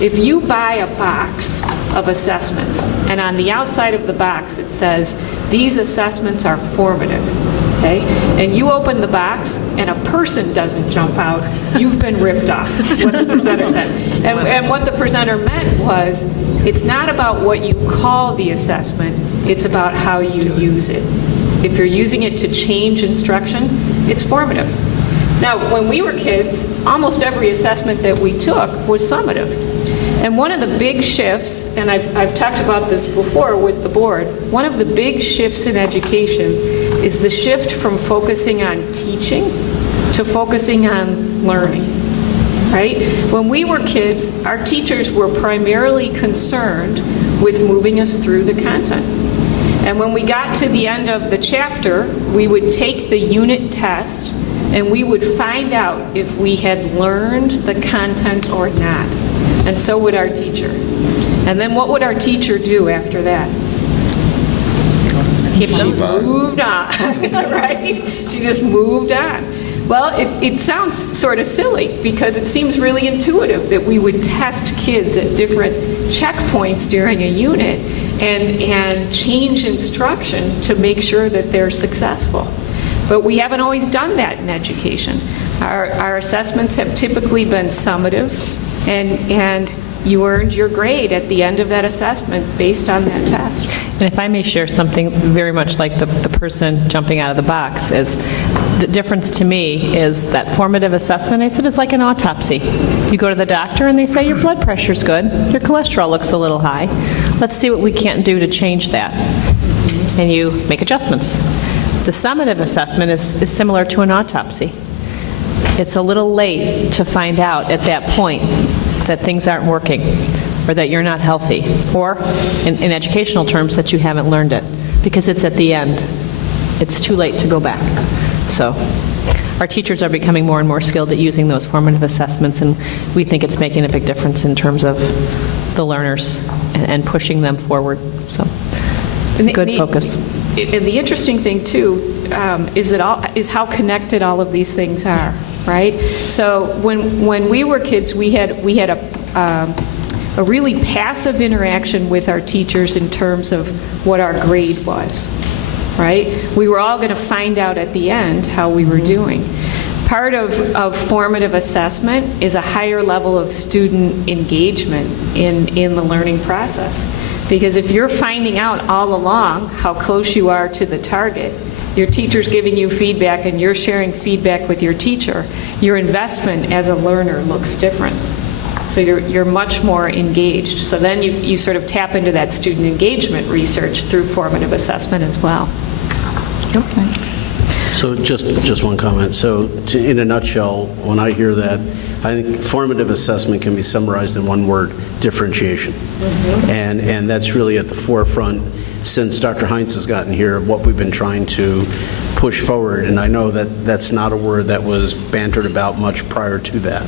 if you buy a box of assessments, and on the outside of the box it says, these assessments are formative, okay? And you open the box and a person doesn't jump out, you've been ripped off, is what the presenter said. And what the presenter meant was, it's not about what you call the assessment, it's about how you use it. If you're using it to change instruction, it's formative. Now, when we were kids, almost every assessment that we took was summative. And one of the big shifts, and I've talked about this before with the board, one of the big shifts in education is the shift from focusing on teaching to focusing on learning, right? When we were kids, our teachers were primarily concerned with moving us through the content. And when we got to the end of the chapter, we would take the unit test and we would find out if we had learned the content or not. And so would our teacher. And then what would our teacher do after that? She moved on, right? She just moved on. Well, it sounds sort of silly because it seems really intuitive that we would test kids at different checkpoints during a unit and change instruction to make sure that they're successful. But we haven't always done that in education. Our assessments have typically been summative, and you earned your grade at the end of that assessment based on that test. And if I may share something very much like the person jumping out of the box, is the difference to me is that formative assessment, I said, is like an autopsy. You go to the doctor and they say your blood pressure's good, your cholesterol looks a little high. Let's see what we can do to change that. And you make adjustments. The summative assessment is similar to an autopsy. It's a little late to find out at that point that things aren't working or that you're not healthy, or in educational terms that you haven't learned it, because it's at the end. It's too late to go back. So our teachers are becoming more and more skilled at using those formative assessments, and we think it's making a big difference in terms of the learners and pushing them forward. So good focus. And the interesting thing too is how connected all of these things are, right? So when we were kids, we had a really passive interaction with our teachers in terms of what our grade was. right? We were all going to find out at the end how we were doing. Part of formative assessment is a higher level of student engagement in the learning process. Because if you're finding out all along how close you are to the target, your teacher's giving you feedback and you're sharing feedback with your teacher, your investment as a learner looks different. So you're much more engaged. So then you sort of tap into that student engagement research through formative assessment as well. Okay. So just one comment. So in a nutshell, when I hear that, I think formative assessment can be summarized in one word: differentiation. And that's really at the forefront since Dr. Heinz has gotten here of what we've been trying to push forward. And I know that that's not a word that was bantered about much prior to that.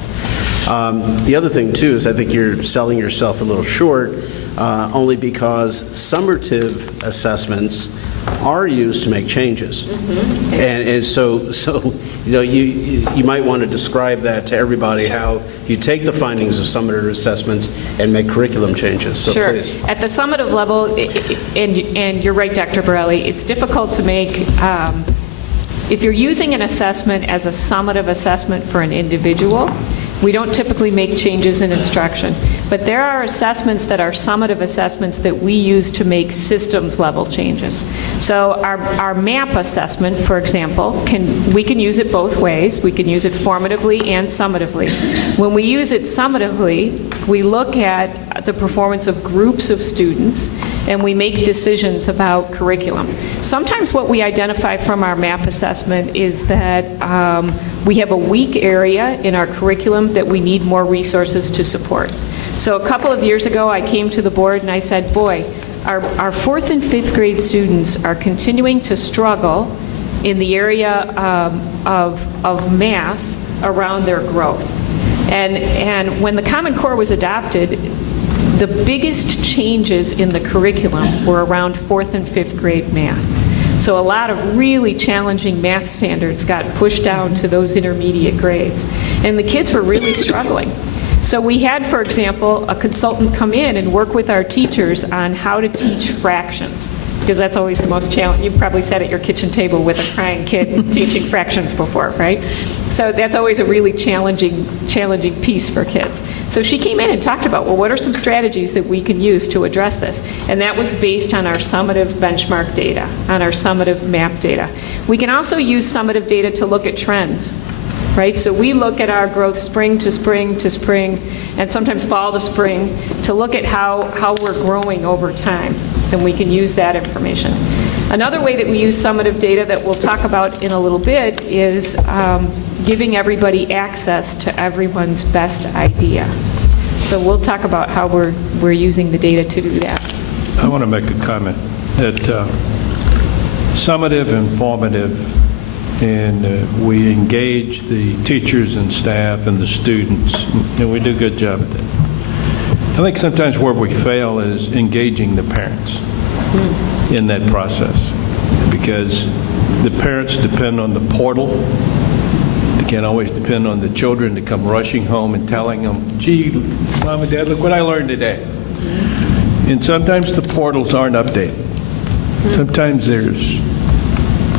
The other thing, too, is I think you're selling yourself a little short, only because summative assessments are used to make changes. And so you know, you might want to describe that to everybody, how you take the findings of summative assessments and make curriculum changes. So Sure. please. At the summative level, and you're right, Dr. Borelli, it's difficult to make, if you're using an assessment as a summative assessment for an individual, we don't typically make changes in instruction. But there are assessments that are summative assessments that we use to make systems level changes. So our MAP assessment, for example, we can use it both ways. We can use it formatively and summatively. When we use it summatively, we look at the performance of groups of students and we make decisions about curriculum. Sometimes what we identify from our MAP assessment is that we have a weak area in our curriculum that we need more resources to support. So a couple of years ago, I came to the board and I said, boy, our fourth and fifth grade students are continuing to struggle in the area of math around their growth. And when the Common Core was adopted, the biggest changes in the curriculum were around fourth and fifth grade math. So a lot of really challenging math standards got pushed down to those intermediate grades. And the kids were really struggling. So we had, for example, a consultant come in and work with our teachers on how to teach fractions, because that's always the most challenging. You probably sat at your kitchen table with a crying kid teaching fractions before, right? So that's always a really challenging piece for kids. So she came in and talked about, well, what are some strategies that we can use to address this? And that was based on our summative benchmark data, on our summative MAP data. We can also use summative data to look at trends, right? So we look at our growth spring to spring to spring, and sometimes fall to spring, to look at how we're growing over time, and we can use that information. Another way that we use summative data that we'll talk about in a little bit is giving everybody access to everyone's best idea. So we'll talk about how we're using the data to do that. I want to make a comment that summative and formative, and we engage the teachers and staff and the students, and we do a good job at that. I think sometimes where we fail is engaging the parents in that process, because the parents depend on the portal. They can't always depend on the children to come rushing home and telling them, gee, Mom and Dad, look what I learned today. And sometimes the portals aren't updated. Sometimes there's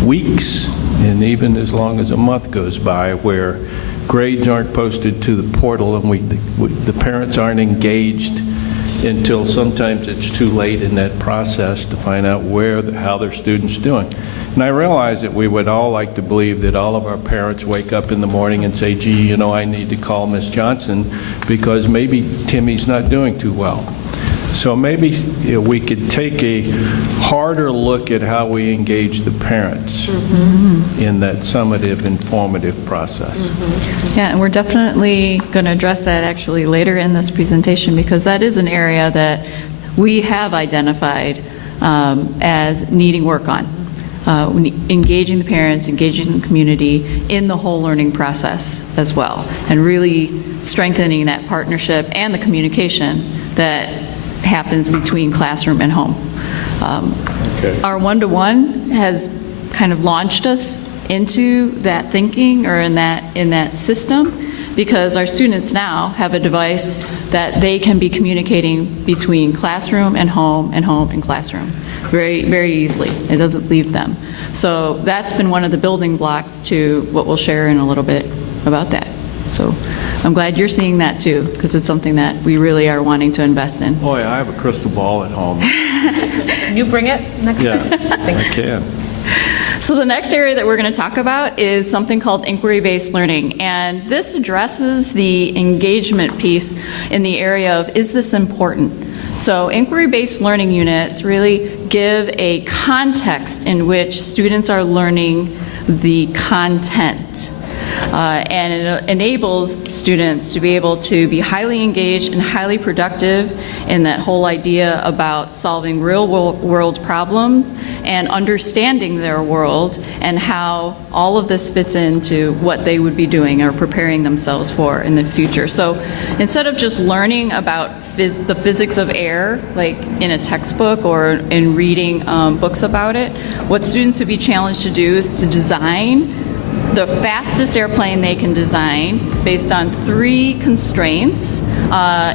weeks and even as long as a month goes by where grades aren't posted to the portal and the parents aren't engaged until sometimes it's too late in that process to find out how their student's doing. And I realize that we would all like to believe that all of our parents wake up in the morning and say, gee, I need to call Miss Johnson because maybe Timmy's not doing too well. So maybe we could take a harder look at how we engage the parents in that summative, informative process. Yeah, and we're definitely going to address that actually later in this presentation, because that is an area that we have identified as needing work on. Engaging the parents, engaging the community in the whole learning process as well, and really strengthening that partnership and the communication that happens between classroom and home. Our one-to-one has kind of launched us into that thinking or in that system, because our students now have a device that they can be communicating between classroom and home and classroom very, very easily. It doesn't leave them. So that's been one of the building blocks to what we'll share in a little bit about that. So I'm glad you're seeing that too, because it's something that we really are wanting to invest in. Boy, I have a crystal ball at home. You bring it next Yeah, time? I can. So the next area that we're going to talk about is something called inquiry-based learning. And this addresses the engagement piece in the area of, is this important? So inquiry-based learning units really give a context in which students are learning the content. And it enables students to be able to be highly engaged and highly productive in that whole idea about solving real world problems and understanding their world and how all of this fits into what they would be doing or preparing themselves for in the future. So instead of just learning about the physics of air, like in a textbook or in reading books about it, what students would be challenged to do is to design the fastest airplane they can design based on 3 constraints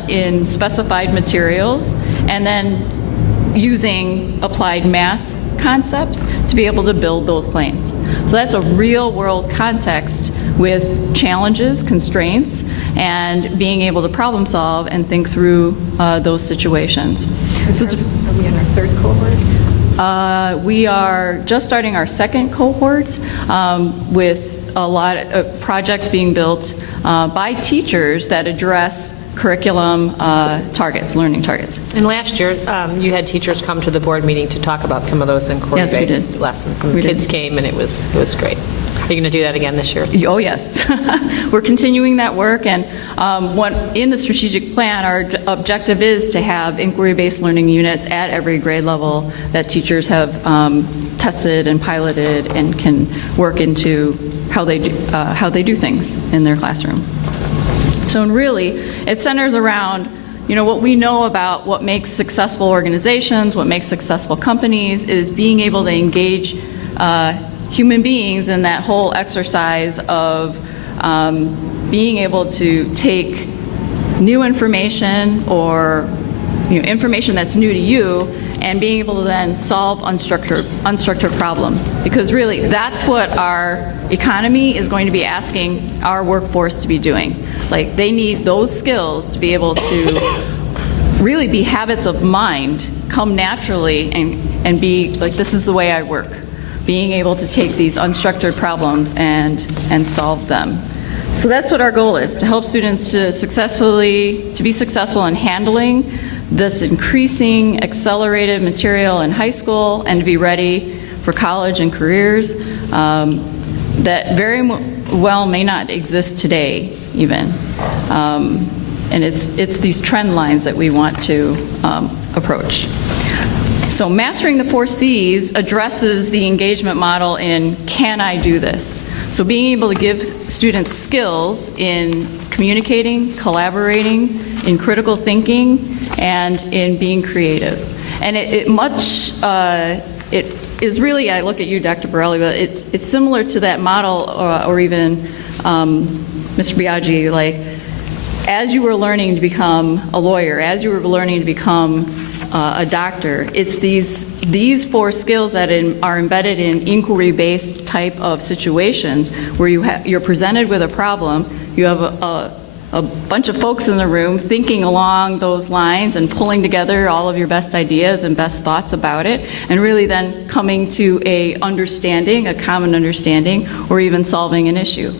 in specified materials, and then using applied math concepts to be able to build those planes. So that's a real world context with challenges, constraints, and being able to problem solve and think through those situations. So it's, Are we in our 3rd cohort? we are just starting our 2nd cohort with a lot of projects being built by teachers that address curriculum targets, learning targets. And last year, you had teachers come to the board meeting to talk about some of those inquiry-based did. lessons. And We the did. kids came, and it was great. Are you going to do that again this year? Oh, yes. We're continuing that work, and in the strategic plan, our objective is to have inquiry-based learning units at every grade level that teachers have tested and piloted and can work into how they do things in their classroom. So really, it centers around, what we know about what makes successful organizations, what makes successful companies, is being able to engage human beings in that whole exercise of being able to take new information or information that's new to you and being able to then solve unstructured problems. Because really, that's what our economy is going to be asking our workforce to be doing. Like, they need those skills to be able to really be habits of mind, come naturally and be like, this is the way I work. Being able to take these unstructured problems and solve them. So that's what our goal is, to help students to be successful in handling this increasing accelerated material in high school and to be ready for college and careers that very well may not exist today even. And it's these trend lines that we want to approach. So Mastering the 4 C's addresses the engagement model in, can I do this? So being able to give students skills in communicating, collaborating, in critical thinking, and in being creative. And it is really, I look at you, Dr. Borelli, but it's similar to that model, or even Mr. Biaggi, like, as you were learning to become a lawyer, as you were learning to become a doctor, it's these 4 skills that are embedded in inquiry-based type of situations where you're presented with a problem, you have a bunch of folks in the room thinking along those lines and pulling together all of your best ideas and best thoughts about it, and really then coming to a common understanding, or even solving an issue.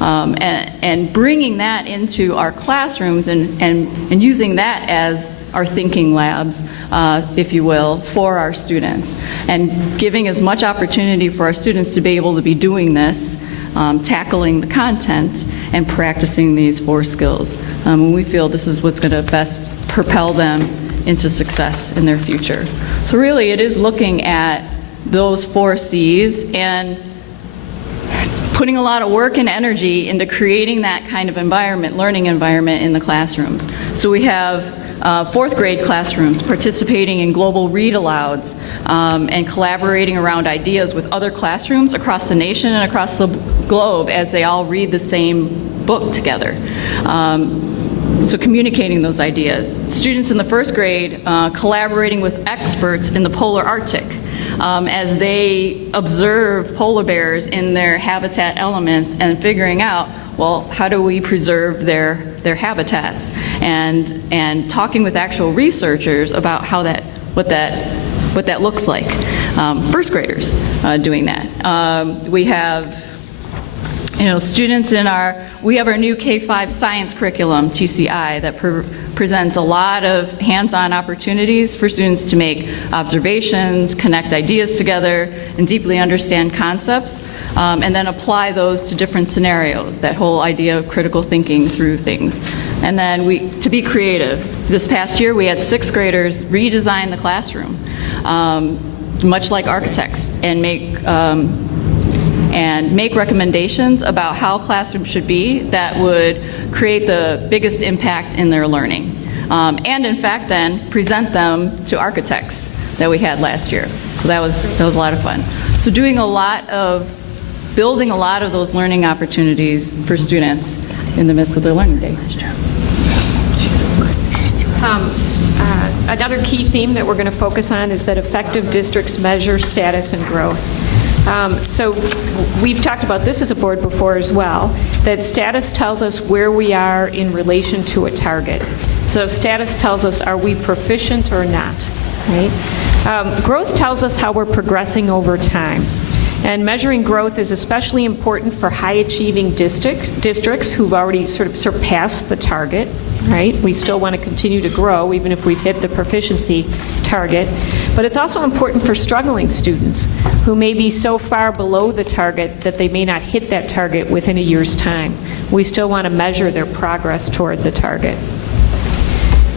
And bringing that into our classrooms and using that as our thinking labs, if you will, for our students, and giving as much opportunity for our students to be able to be doing this, tackling the content and practicing these 4 skills. And we feel this is what's going to best propel them into success in their future. So really, it is looking at those 4 C's and putting a lot of work and energy into creating that kind of environment, learning environment in the classrooms. So we have 4th grade classrooms participating in global read-alouds and collaborating around ideas with other classrooms across the nation and across the globe as they all read the same book together. So communicating those ideas. Students in the first grade collaborating with experts in the polar Arctic as they observe polar bears in their habitat elements and figuring out, well, how do we preserve their habitats? And talking with actual researchers about how what that looks like. First graders doing that. We have students we have our new K-5 science curriculum, TCI, that presents a lot of hands-on opportunities for students to make observations, connect ideas together, and deeply understand concepts, and then apply those to different scenarios, that whole idea of critical thinking through things. And then to be creative. This past year, we had sixth graders redesign the classroom, much like architects, and make recommendations about how classrooms should be that would create the biggest impact in their learning. And in fact, then present them to architects that we had last year. So that was a lot of fun. So building a lot of those learning opportunities for students in the midst of their learning day. Another key theme that we're going to focus on is that effective districts measure status and growth. So we've talked about this as a board before as well, that status tells us where we are in relation to a target. So status tells us, are we proficient or not, right? Growth tells us how we're progressing over time. And measuring growth is especially important for high-achieving districts who've already sort of surpassed the target, right? We still want to continue to grow even if we've hit the proficiency target. But it's also important for struggling students who may be so far below the target that they may not hit that target within a year's time. We still want to measure their progress toward the target.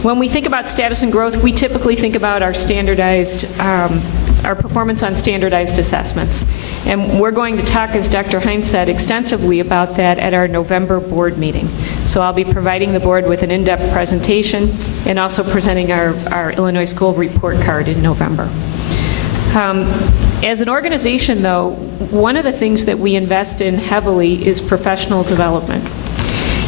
When we think about status and growth, we typically think about our performance on standardized assessments. And we're going to talk, as Dr. Hines said, extensively about that at our November board meeting. So I'll be providing the board with an in-depth presentation and also presenting our Illinois School Report Card in November. As an organization, though, one of the things that we invest in heavily is professional development.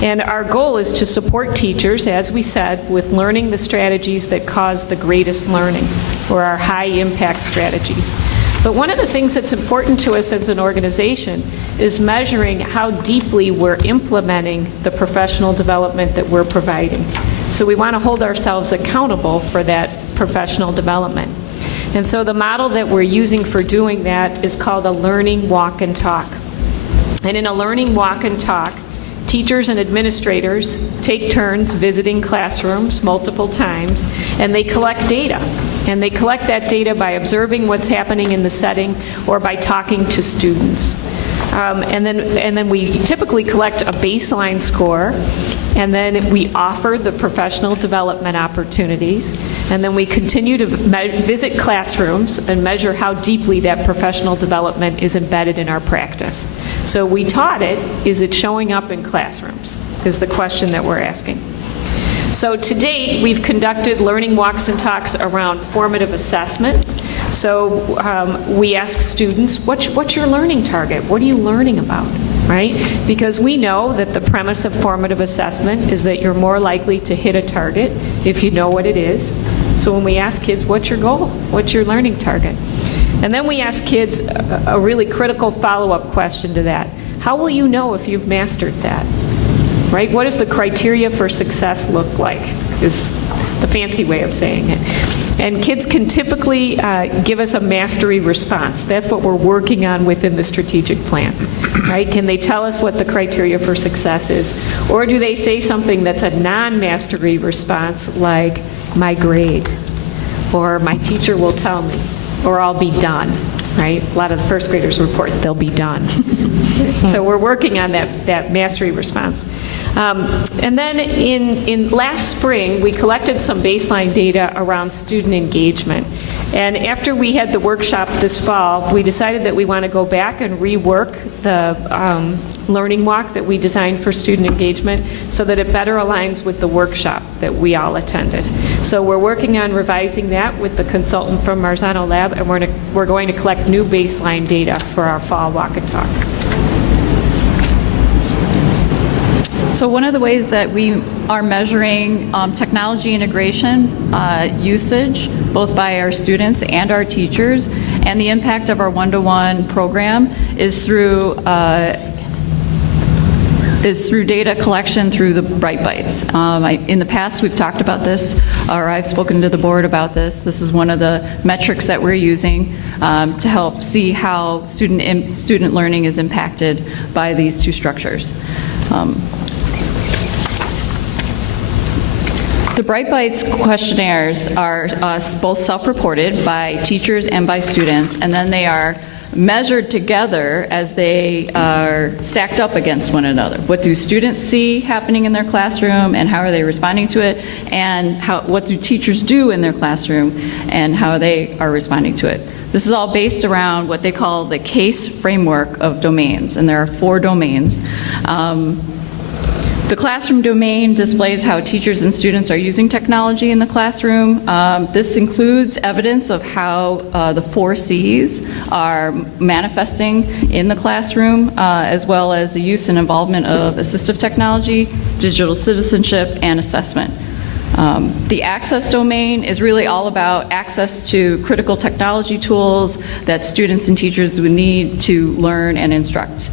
And our goal is to support teachers, as we said, with learning the strategies that cause the greatest learning, or our high-impact strategies. But one of the things that's important to us as an organization is measuring how deeply we're implementing the professional development that we're providing. So we want to hold ourselves accountable for that professional development. And so the model that we're using for doing that is called a learning walk and talk. And in a learning walk and talk, teachers and administrators take turns visiting classrooms multiple times, and they collect data. And they collect that data by observing what's happening in the setting or by talking to students. And then we typically collect a baseline score, and then we offer the professional development opportunities, and then we continue to visit classrooms and measure how deeply that professional development is embedded in our practice. So we taught it, is it showing up in classrooms, is the question that we're asking. So to date, we've conducted learning walks and talks around formative assessment. So we ask students, what's your learning target? What are you learning about, right? Because we know that the premise of formative assessment is that you're more likely to hit a target if you know what it is. So when we ask kids, what's your goal? What's your learning target? And then we ask kids a really critical follow-up question to that. How will you know if you've mastered that? Right? What does the criteria for success look like, is the fancy way of saying it. And kids can typically give us a mastery response. That's what we're working on within the strategic plan, right? Can they tell us what the criteria for success is? Or do they say something that's a non-mastery response, like my grade, or my teacher will tell me, or I'll be done, right? A lot of the first graders report they'll be done. So we're working on that mastery response. And then in last spring, we collected some baseline data around student engagement. And after we had the workshop this fall, we decided that we want to go back and rework the learning walk that we designed for student engagement so that it better aligns with the workshop that we all attended. So we're working on revising that with the consultant from Marzano Lab, and we're going to collect new baseline data for our fall walk and talk. So one of the ways that we are measuring technology integration usage, both by our students and our teachers, and the impact of our one-to-one program is through data collection through the Bright Bites. In the past, we've talked about this, or I've spoken to the board about this. This is one of the metrics that we're using to help see how student learning is impacted by these two structures. The Bright Bites questionnaires are both self-reported by teachers and by students, and then they are measured together as they are stacked up against one another. What do students see happening in their classroom, and how are they responding to it? And what do teachers do in their classroom, and how they are responding to it? This is all based around what they call the CASE framework of domains, and there are 4 domains. The classroom domain displays how teachers and students are using technology in the classroom. This includes evidence of how the 4 C's are manifesting in the classroom, as well as the use and involvement of assistive technology, digital citizenship, and assessment. The access domain is really all about access to critical technology tools that students and teachers would need to learn and instruct.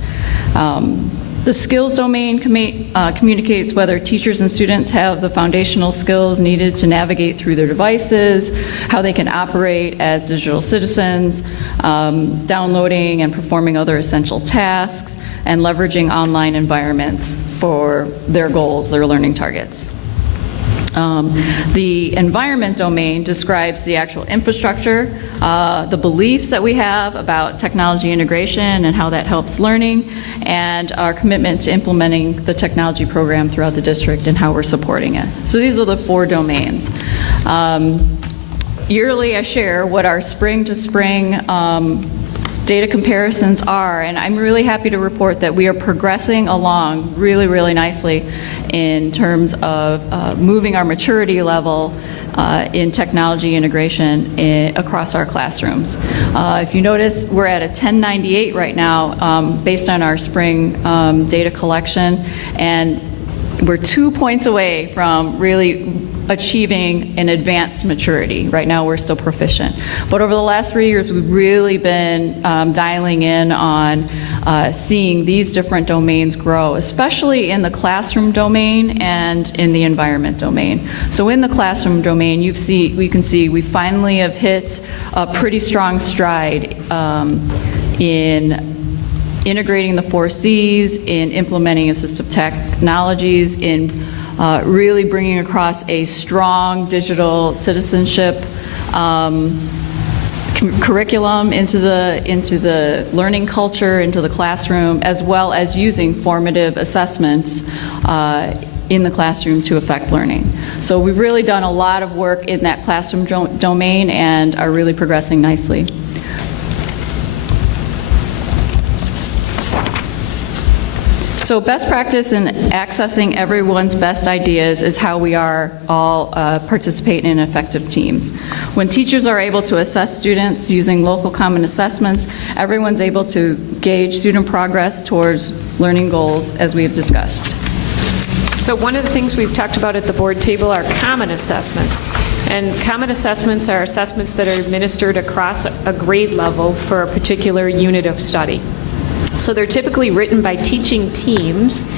The skills domain communicates whether teachers and students have the foundational skills needed to navigate through their devices, how they can operate as digital citizens, downloading and performing other essential tasks, and leveraging online environments for their goals, their learning targets. The environment domain describes the actual infrastructure, the beliefs that we have about technology integration and how that helps learning, and our commitment to implementing the technology program throughout the district and how we're supporting it. So these are the 4 domains. Yearly, I share what our spring to spring data comparisons are, and I'm really happy to report that we are progressing along really, really nicely in terms of moving our maturity level in technology integration across our classrooms. If you notice, we're at a 1098 right now based on our spring data collection, and we're 2 points away from really achieving an advanced maturity. Right now we're still proficient. But over the last 3 years, we've really been dialing in on seeing these different domains grow, especially in the classroom domain and in the environment domain. So in the classroom domain, we can see we finally have hit a pretty strong stride in integrating the 4 C's, in implementing assistive technologies, in really bringing across a strong digital citizenship curriculum into the learning culture, into the classroom, as well as using formative assessments in the classroom to affect learning. So we've really done a lot of work in that classroom domain and are really progressing nicely. So best practice in accessing everyone's best ideas is how we are all participate in effective teams. When teachers are able to assess students using local common assessments, everyone's able to gauge student progress towards learning goals, as we have discussed. So one of the things we've talked about at the board table are common assessments. And common assessments are assessments that are administered across a grade level for a particular unit of study. So they're typically written by teaching teams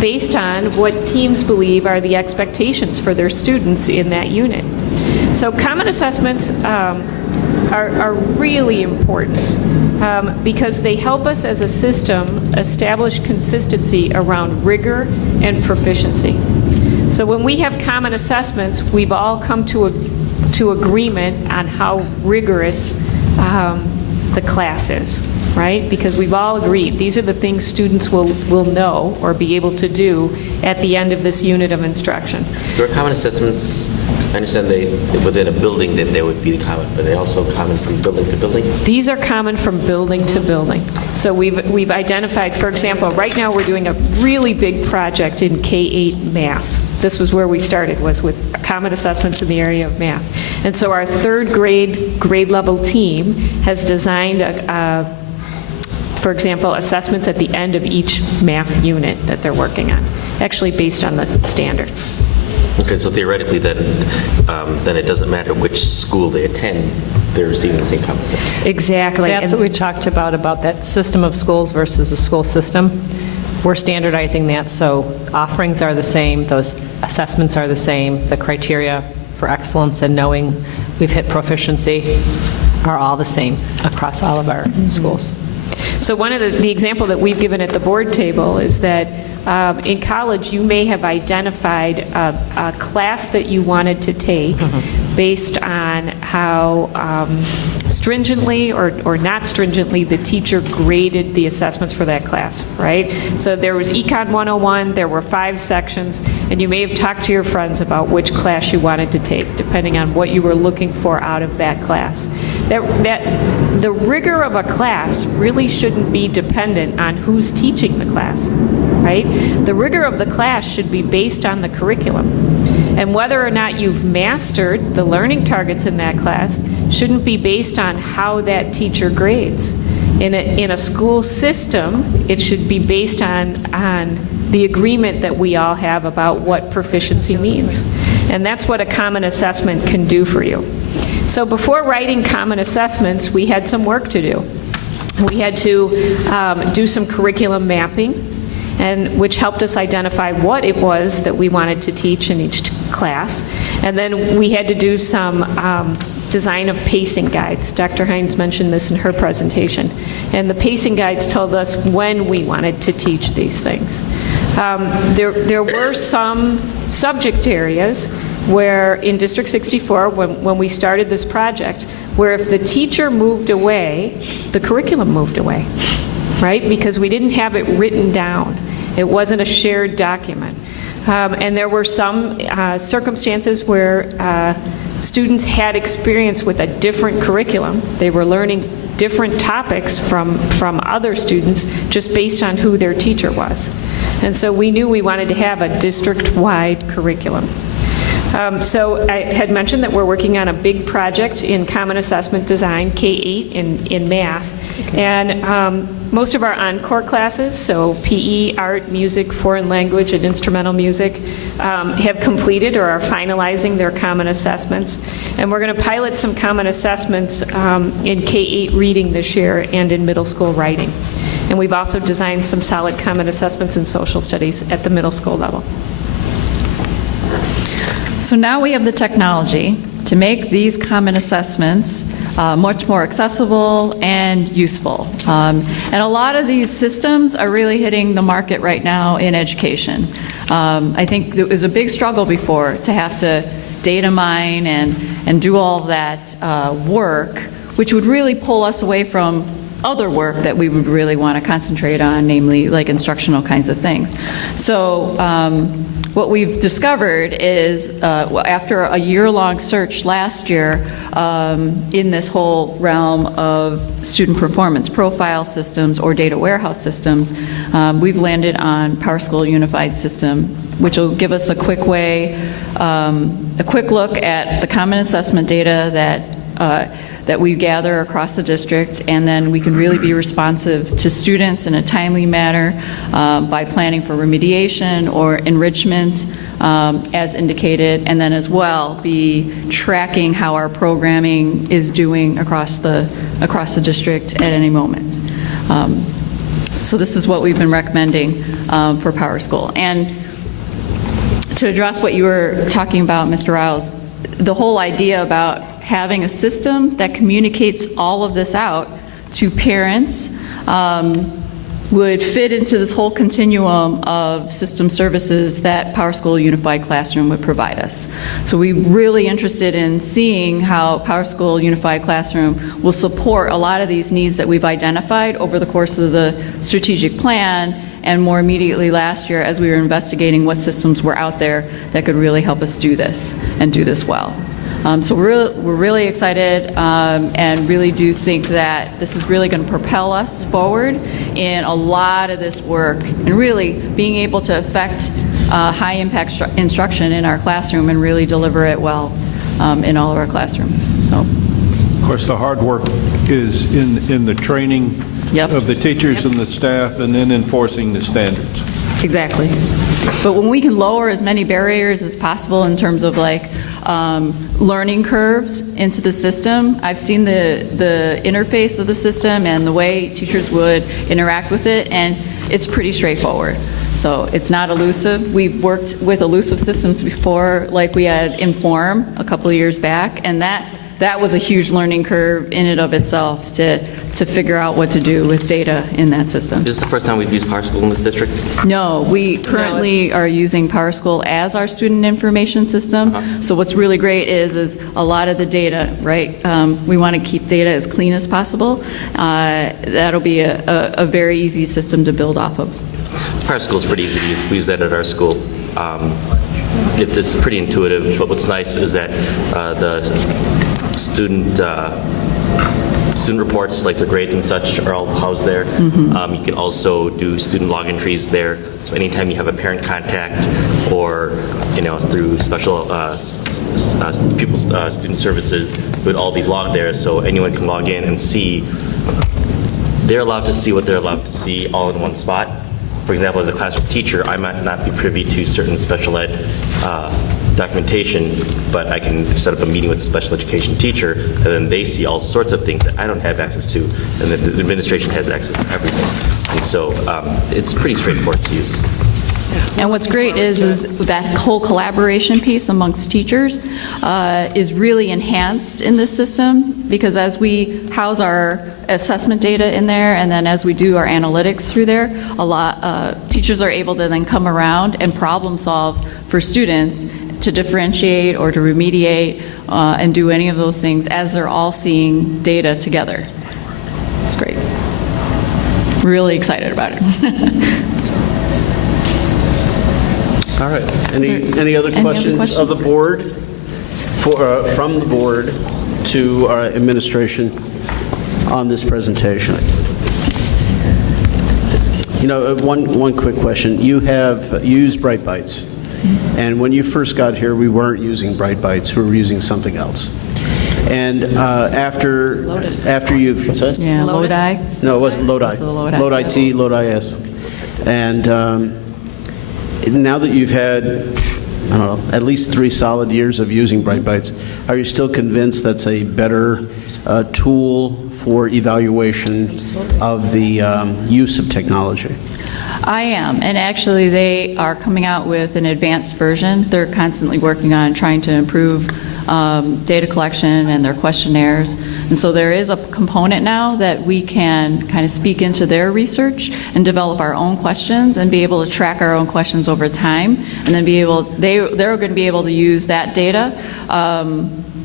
based on what teams believe are the expectations for their students in that unit. So common assessments are really important because they help us as a system establish consistency around rigor and proficiency. So when we have common assessments, we've all come to agreement on how rigorous the class is. Right? Because we've all agreed these are the things students will know or be able to do at the end of this unit of instruction. There are common assessments, I understand within a building that they would be common, but they're also common from building to building? These are common from building to building. So we've identified, for example, right now we're doing a really big project in K-8 math. This was where we started, was with common assessments in the area of math. And so our 3rd grade level team has designed for example, assessments at the end of each math unit that they're working on. actually based on the standards. Okay, so theoretically, then it doesn't matter which school they attend, they're receiving the same compensation. Exactly. That's what we talked about that system of schools versus the school system. We're standardizing that, so offerings are the same, those assessments are the same, the criteria for excellence and knowing we've hit proficiency are all the same across all of our schools. So one of the example that we've given at the board table is that in college, you may have identified a class that you wanted to take based on how stringently or not stringently the teacher graded the assessments for that class, right? So there was Econ 101, there were 5 sections, and you may have talked to your friends about which class you wanted to take, depending on what you were looking for out of that class. The rigor of a class really shouldn't be dependent on who's teaching the class, right? The rigor of the class should be based on the curriculum. And whether or not you've mastered the learning targets in that class shouldn't be based on how that teacher grades. In a school system, it should be based on the agreement that we all have about what proficiency means. And that's what a common assessment can do for you. So before writing common assessments, we had some work to do. We had to do some curriculum mapping, which helped us identify what it was that we wanted to teach in each class. And then we had to do some design of pacing guides. Dr. Hines mentioned this in her presentation. And the pacing guides told us when we wanted to teach these things. There were some subject areas where in District 64, when we started this project, where if the teacher moved away, the curriculum moved away, right? Because we didn't have it written down. It wasn't a shared document. And there were some circumstances where students had experience with a different curriculum. They were learning different topics from other students just based on who their teacher was. And so we knew we wanted to have a district-wide curriculum. So I had mentioned that we're working on a big project in Common Assessment Design, K-8 in math. Okay. And most of our encore classes, so PE, art, music, foreign language, and instrumental music, have completed or are finalizing their common assessments. And we're going to pilot some common assessments in K-8 reading this year and in middle school writing. And we've also designed some solid common assessments in social studies at the middle school level. So now we have the technology to make these common assessments much more accessible and useful. And a lot of these systems are really hitting the market right now in education. I think it was a big struggle before to have to data mine and do all that work, which would really pull us away from other work that we would really want to concentrate on, namely like instructional kinds of things. So what we've discovered is, after a year-long search last year in this whole realm of student performance profile systems or data warehouse systems, we've landed on PowerSchool Unified System, which will give us a quick look at the common assessment data that we gather across the district, and then we can really be responsive to students in a timely manner by planning for remediation or enrichment as indicated, and then as well be tracking how our programming is doing across the district at any moment. So this is what we've been recommending for PowerSchool. And to address what you were talking about, Mr. Riles, the whole idea about having a system that communicates all of this out to parents would fit into this whole continuum of system services that PowerSchool Unified Classroom would provide us. So we're really interested in seeing how PowerSchool Unified Classroom will support a lot of these needs that we've identified over the course of the strategic plan, and more immediately last year as we were investigating what systems were out there that could really help us do this and do this well. So we're really excited and really do think that this is really going to propel us forward in a lot of this work and really being able to affect high-impact instruction in our classroom and really deliver it well in all of our classrooms. So, of course, the hard work is in the training Yep. of the teachers and the staff, and then enforcing the standards. Exactly. But when we can lower as many barriers as possible in terms of like learning curves into the system, I've seen the interface of the system and the way teachers would interact with it, and it's pretty straightforward. So it's not elusive. We've worked with elusive systems before, like we had Inform a couple of years back, and that was a huge learning curve in and of itself to figure out what to do with data in that system. This is the first time we've used PowerSchool in this district? No, we currently are using PowerSchool as our student information system. So what's really great is a lot of the data, right? We want to keep data as clean as possible. That'll be a very easy system to build off of. PowerSchool is pretty easy to use. We use that at our school. It's pretty intuitive, but what's nice is that the student reports, like their grades and such, are all housed there. You can also do student log entries there. So anytime you have a parent contact, or through special student services, it would all be logged there. So anyone can log in and see. They're allowed to see what they're allowed to see all in one spot. For example, as a classroom teacher, I might not be privy to certain special ed documentation, but I can set up a meeting with a special education teacher, and then they see all sorts of things that I don't have access to, and then the administration has access to everything. And so it's pretty straightforward to use. And what's great is that whole collaboration piece amongst teachers is really enhanced in this system, because as we house our assessment data in there, and then as we do our analytics through there, teachers are able to then come around and problem solve for students to differentiate or to remediate and do any of those things as they're all seeing data together. It's great. Really excited about it. All right. Any other questions of the board, from the board to our administration on this presentation? One quick question. You have used Bright Bites, and when you first got here, we weren't using Bright Bites. We were using something else. And after you've, what's that? Yeah, Lodi. No, it wasn't Lodi. It was the Lodi. Lodi T, Lodi S. And now that you've had, I don't know, at least 3 solid years of using Bright Bites, are you still convinced that's a better tool for evaluation of the use of technology? I am, and actually they are coming out with an advanced version. They're constantly working on trying to improve data collection and their questionnaires. And so there is a component now that we can kind of speak into their research and develop our own questions and be able to track our own questions over time, and then they're going to be able to use that data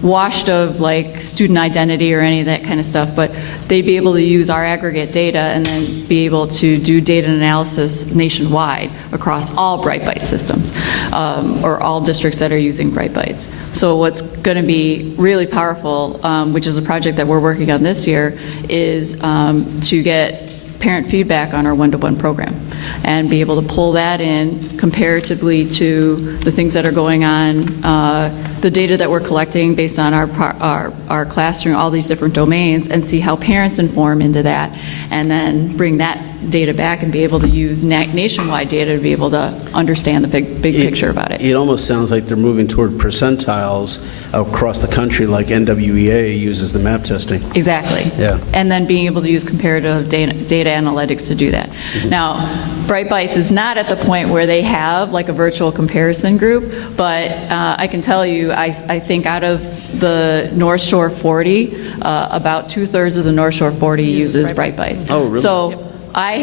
washed of like student identity or any of that kind of stuff, but they'd be able to use our aggregate data and then be able to do data analysis nationwide across all Bright Bite systems, or all districts that are using Bright Bites. So what's going to be really powerful, which is a project that we're working on this year, is to get parent feedback on our one-to-one program and be able to pull that in comparatively to the things that are going on, the data that we're collecting based on our classroom, all these different domains, and see how parents inform into that, and then bring that data back and be able to use nationwide data to be able to understand the big picture about it. It almost sounds like they're moving toward percentiles across the country, like NWEA uses the map testing. Exactly. Yeah. And then being able to use comparative data analytics to do that. Mm-hmm. Now, Bright Bites is not at the point where they have like a virtual comparison group, but I can tell you, I think out of the North Shore 40, about 2/3 of the North Shore 40 uses Bright Bites. Oh, really? So I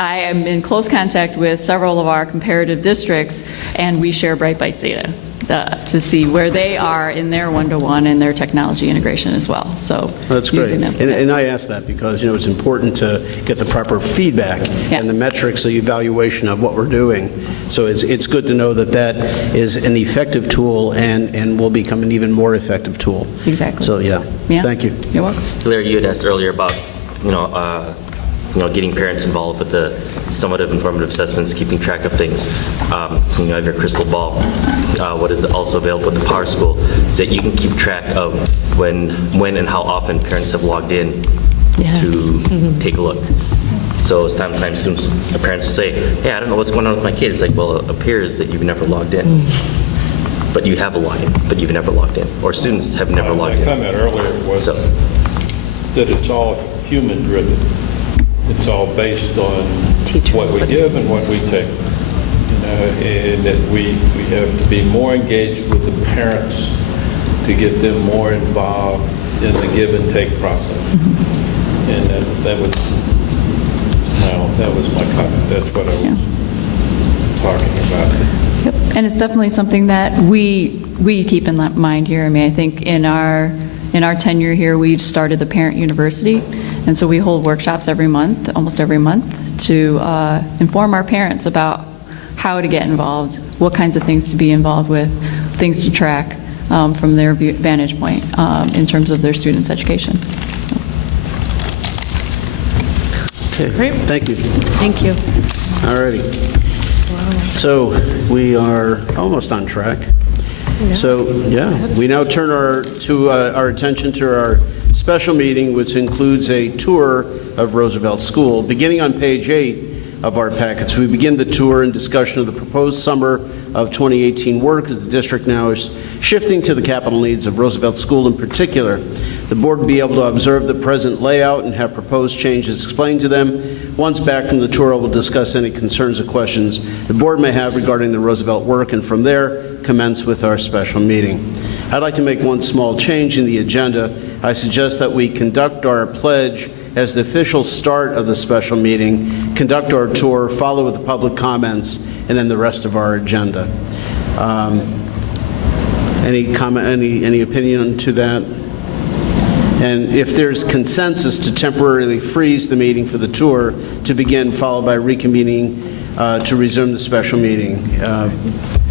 am in close contact with several of our comparative districts, and we share Bright Bites data to see where they are in their one-to-one and their technology integration as well. So That's great. using them for that. And I ask that because, it's important to get the proper feedback Yeah. and the metrics, the evaluation of what we're doing. So it's good to know that that is an effective tool and will become an even more effective tool. Exactly. So, yeah. Yeah. Thank you. You're welcome. Larry, you had asked earlier about, getting parents involved with the summative informative assessments, keeping track of things. You have your crystal ball. What is also available with the PowerSchool is that you can keep track of when and how often parents have logged in Yes. to take a look. So sometimes students, parents will say, hey, I don't know what's going on with my kid. It's like, well, it appears that you've never logged in. But you have a login, but you've never logged in. Or students have never logged My in. comment earlier was So, that it's all human-driven. It's all based on what we give and what we take. And that we have to be more engaged with the parents to get them more involved in the give and take process. And that was my comment. That's what I was talking about. Yep, and it's definitely something that we keep in mind here. I mean, I think in our tenure here, we started the Parent University, and so we hold workshops every month, almost every month, to inform our parents about how to get involved, what kinds of things to be involved with, things to track from their vantage point in terms of their students' education. Okay, Great. thank you. Thank you. All righty. So we are almost on track. So, yeah, we now turn our attention to our special meeting, which includes a tour of Roosevelt School. Beginning on page 8 of our packets, we begin the tour and discussion of the proposed summer of 2018 work as the district now is shifting to the capital needs of Roosevelt School in particular. The board will be able to observe the present layout and have proposed changes explained to them. Once back from the tour, we'll discuss any concerns or questions the board may have regarding the Roosevelt work, and from there, commence with our special meeting. I'd like to make one small change in the agenda. I suggest that we conduct our pledge as the official start of the special meeting, conduct our tour, follow with the public comments, and then the rest of our agenda. Any comment, any opinion to that? And if there's consensus to temporarily freeze the meeting for the tour to begin, followed by reconvening to resume the special meeting.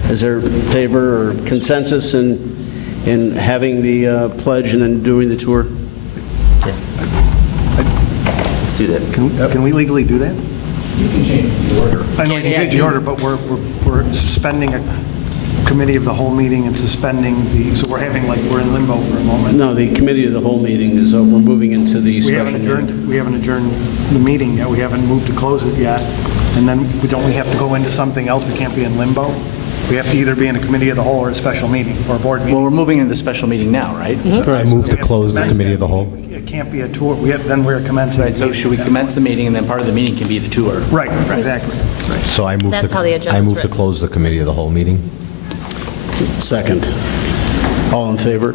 Is there favor or consensus in having the pledge and then doing the tour? let's do that. Can we legally do that? You can change the order. I know you can change the order, but we're suspending a committee of the whole meeting and suspending so we're in limbo for a moment. No, the committee of the whole meeting is over. We're moving into the special meeting. We haven't adjourned the meeting yet. We haven't moved to close it yet. And then we have to go into something else? We can't be in limbo? We have to either be in a committee of the whole or a special meeting or a board meeting. Well, we're moving into the special meeting now, right? I move to close the committee of the whole. It can't be a tour. Then we're commencing. Right, so should we commence the meeting, and then part of the meeting can be the tour? Right, exactly. So I move That's how the agenda's to written. close the committee of the whole meeting. Second. All in favor?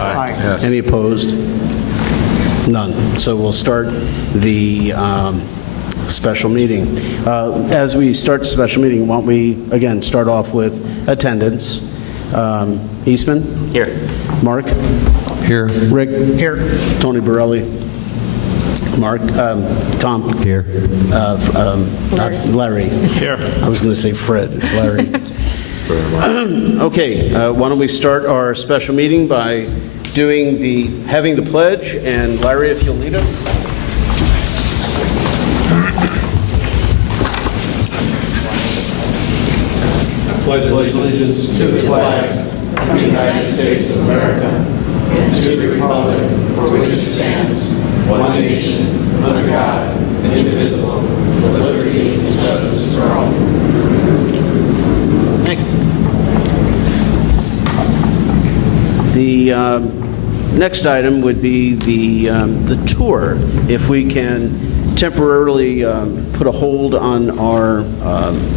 Aye. Any opposed? None. So we'll start the special meeting. As we start the special meeting, why don't we, again, start off with attendance. Eastman? Here. Mark? Here. Rick? Here. Tony Borelli? Mark? Tom? Here. Larry? Here. I was going to say Fred. It's Larry. Okay, why don't we start our special meeting by having the pledge, and Larry, if you'll lead us. Pledge allegiance to the flag of the United States of America and to the republic for which it stands, one nation, under God, indivisible, with liberty and justice for all. Thank you. The next item would be the tour. If we can temporarily put a hold on our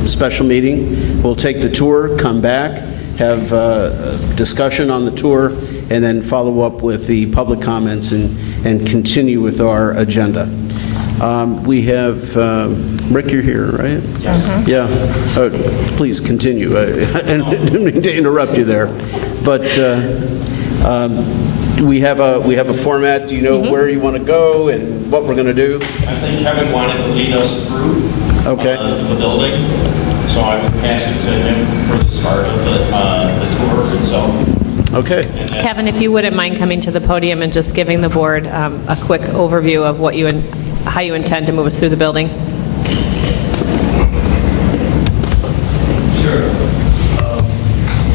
special meeting, we'll take the tour, come back, have a discussion on the tour, and then follow up with the public comments and continue with our agenda. We have, Rick, you're here, right? Yes. Yeah. Please continue. I didn't mean to interrupt you there. But we have a format. Do you know where you want to go and what we're going to do? I think Kevin wanted to lead us through the building, so I would pass it to him for the start of the tour itself. Okay. Kevin, if you wouldn't mind coming to the podium and just giving the board a quick overview of how you intend to move us through the building. Sure.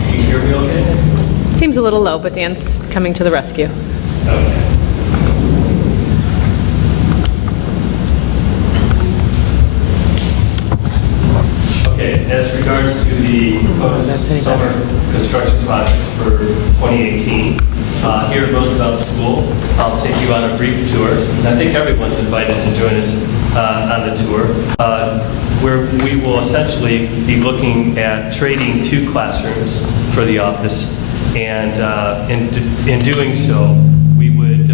Can you hear me okay? Seems a little low, but Dan's coming to the rescue. Okay. as regards to the proposed summer construction projects for 2018, here at Roosevelt School, I'll take you on a brief tour. And I think everyone's invited to join us on the tour, where we will essentially be looking at trading 2 classrooms for the office. And in doing so, we would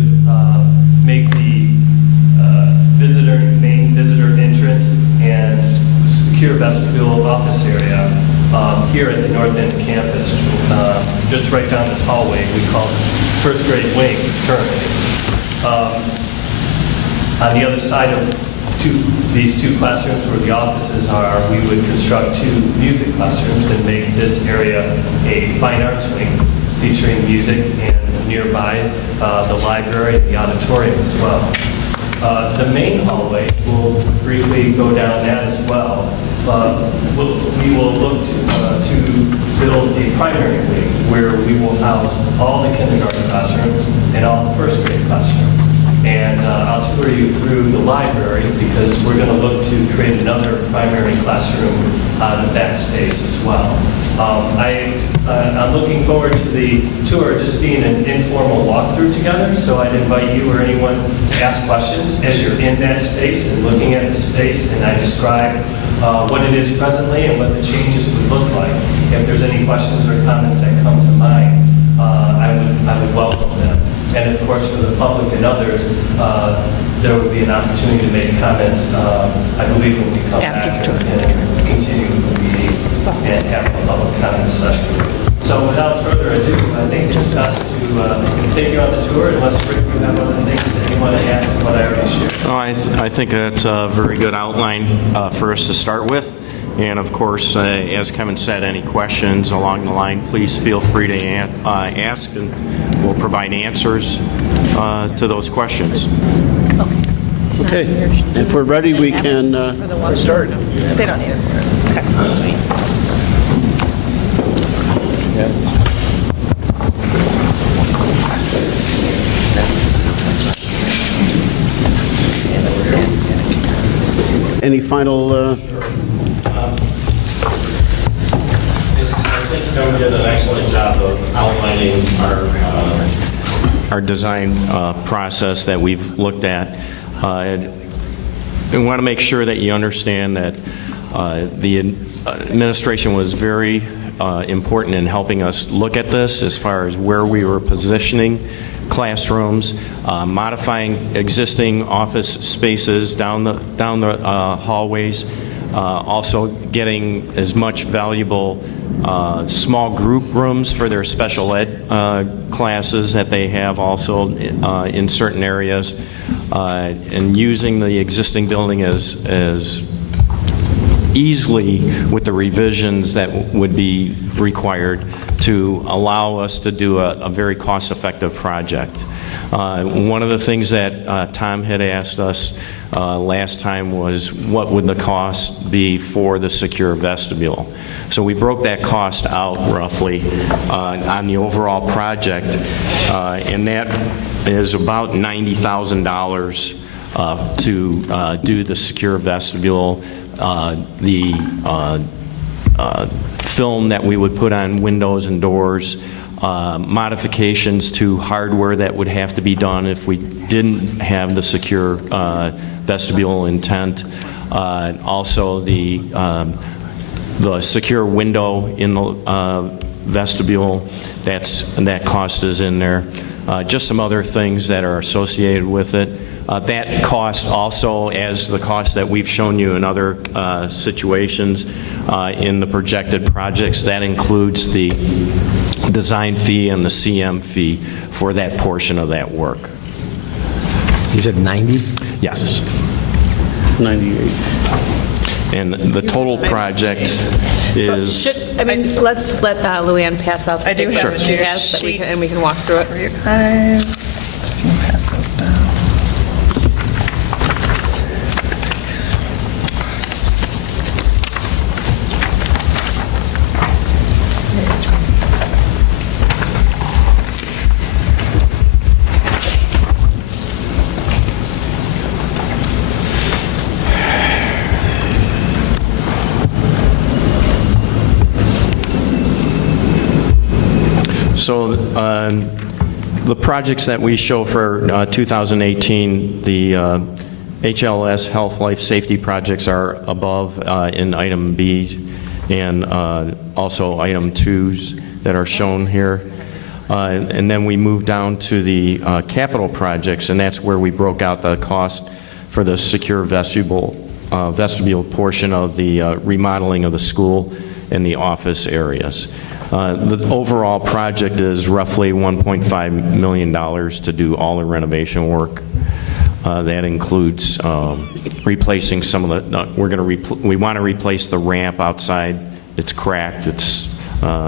make the main visitor entrance and secure vestibule office area here at the north end campus, just right down this hallway. We call it first grade wing currently. On the other side of these 2 classrooms where the offices are, we would construct 2 music classrooms and make this area a fine arts wing featuring music, and nearby the library and the auditorium as well. The main hallway, we'll briefly go down that as well. We will look to build a primary wing where we will house all the kindergarten classrooms and all the first grade classrooms. And I'll tour you through the library because we're going to look to create another primary classroom out of that space as well. I'm looking forward to the tour just being an informal walkthrough together, so I'd invite you or anyone to ask questions as you're in that space and looking at the space, and I describe what it is presently and what the changes would look like. If there's any questions or comments that come to mind, I would welcome them. And of course, for the public and others, there would be an opportunity to make comments, I believe, when we come back and continue the meeting and have a public comment session. So without further ado, I think it's best to take you on the tour, unless Rick, you have other things that you want to add to what I already shared. No, I think that's a very good outline for us to start with. And of course, as Kevin said, any questions along the line, please feel free to ask, and we'll provide answers to those questions. Okay, if we're ready, we can start. They don't need it. Okay. Any final... I think Kevin did an excellent job of outlining our design process that we've looked at. We want to make sure that you understand that the administration was very important in helping us look at this as far as where we were positioning classrooms, modifying existing office spaces down the hallways, also getting as much valuable small group rooms for their special ed classes that they have also in certain areas, and using the existing building as easily with the revisions that would be required to allow us to do a very cost-effective project. One of the things that Tom had asked us last time was what would the cost be for the secure vestibule. So we broke that cost out roughly on the overall project, and that is about $90,000 to do the secure vestibule, the film that we would put on windows and doors, modifications to hardware that would have to be done if we didn't have the secure vestibule intent. Also the secure window in the vestibule, that cost is in there. Just some other things that are associated with it. That cost also, as the cost that we've shown you in other situations in the projected projects, that includes the design fee and the CM fee for that portion of that work. You said 90? Yes. 98. And the total project is... Let's let Luann pass out the data that she has, and we can walk through it. For you guys, you can pass those down. So the projects that we show for 2018, the HLS Health Life Safety projects are above in item B and also item 2s that are shown here. And then we move down to the capital projects, and that's where we broke out the cost for the secure vestibule portion of the remodeling of the school and the office areas. The overall project is roughly $1.5 million to do all the renovation work. That includes replacing some of the, we want to replace the ramp outside. It's cracked, it's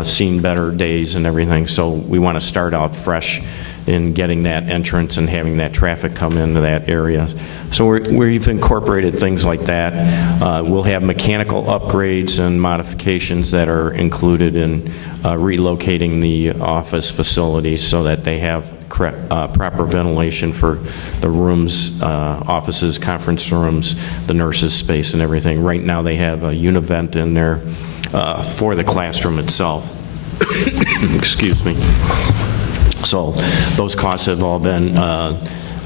seen better days and everything, so we want to start out fresh in getting that entrance and having that traffic come into that area. So we've incorporated things like that. We'll have mechanical upgrades and modifications that are included in relocating the office facilities so that they have proper ventilation for the rooms, offices, conference rooms, the nurses' space and everything. Right now they have a univent in there for the classroom itself. Excuse me. So those costs have all been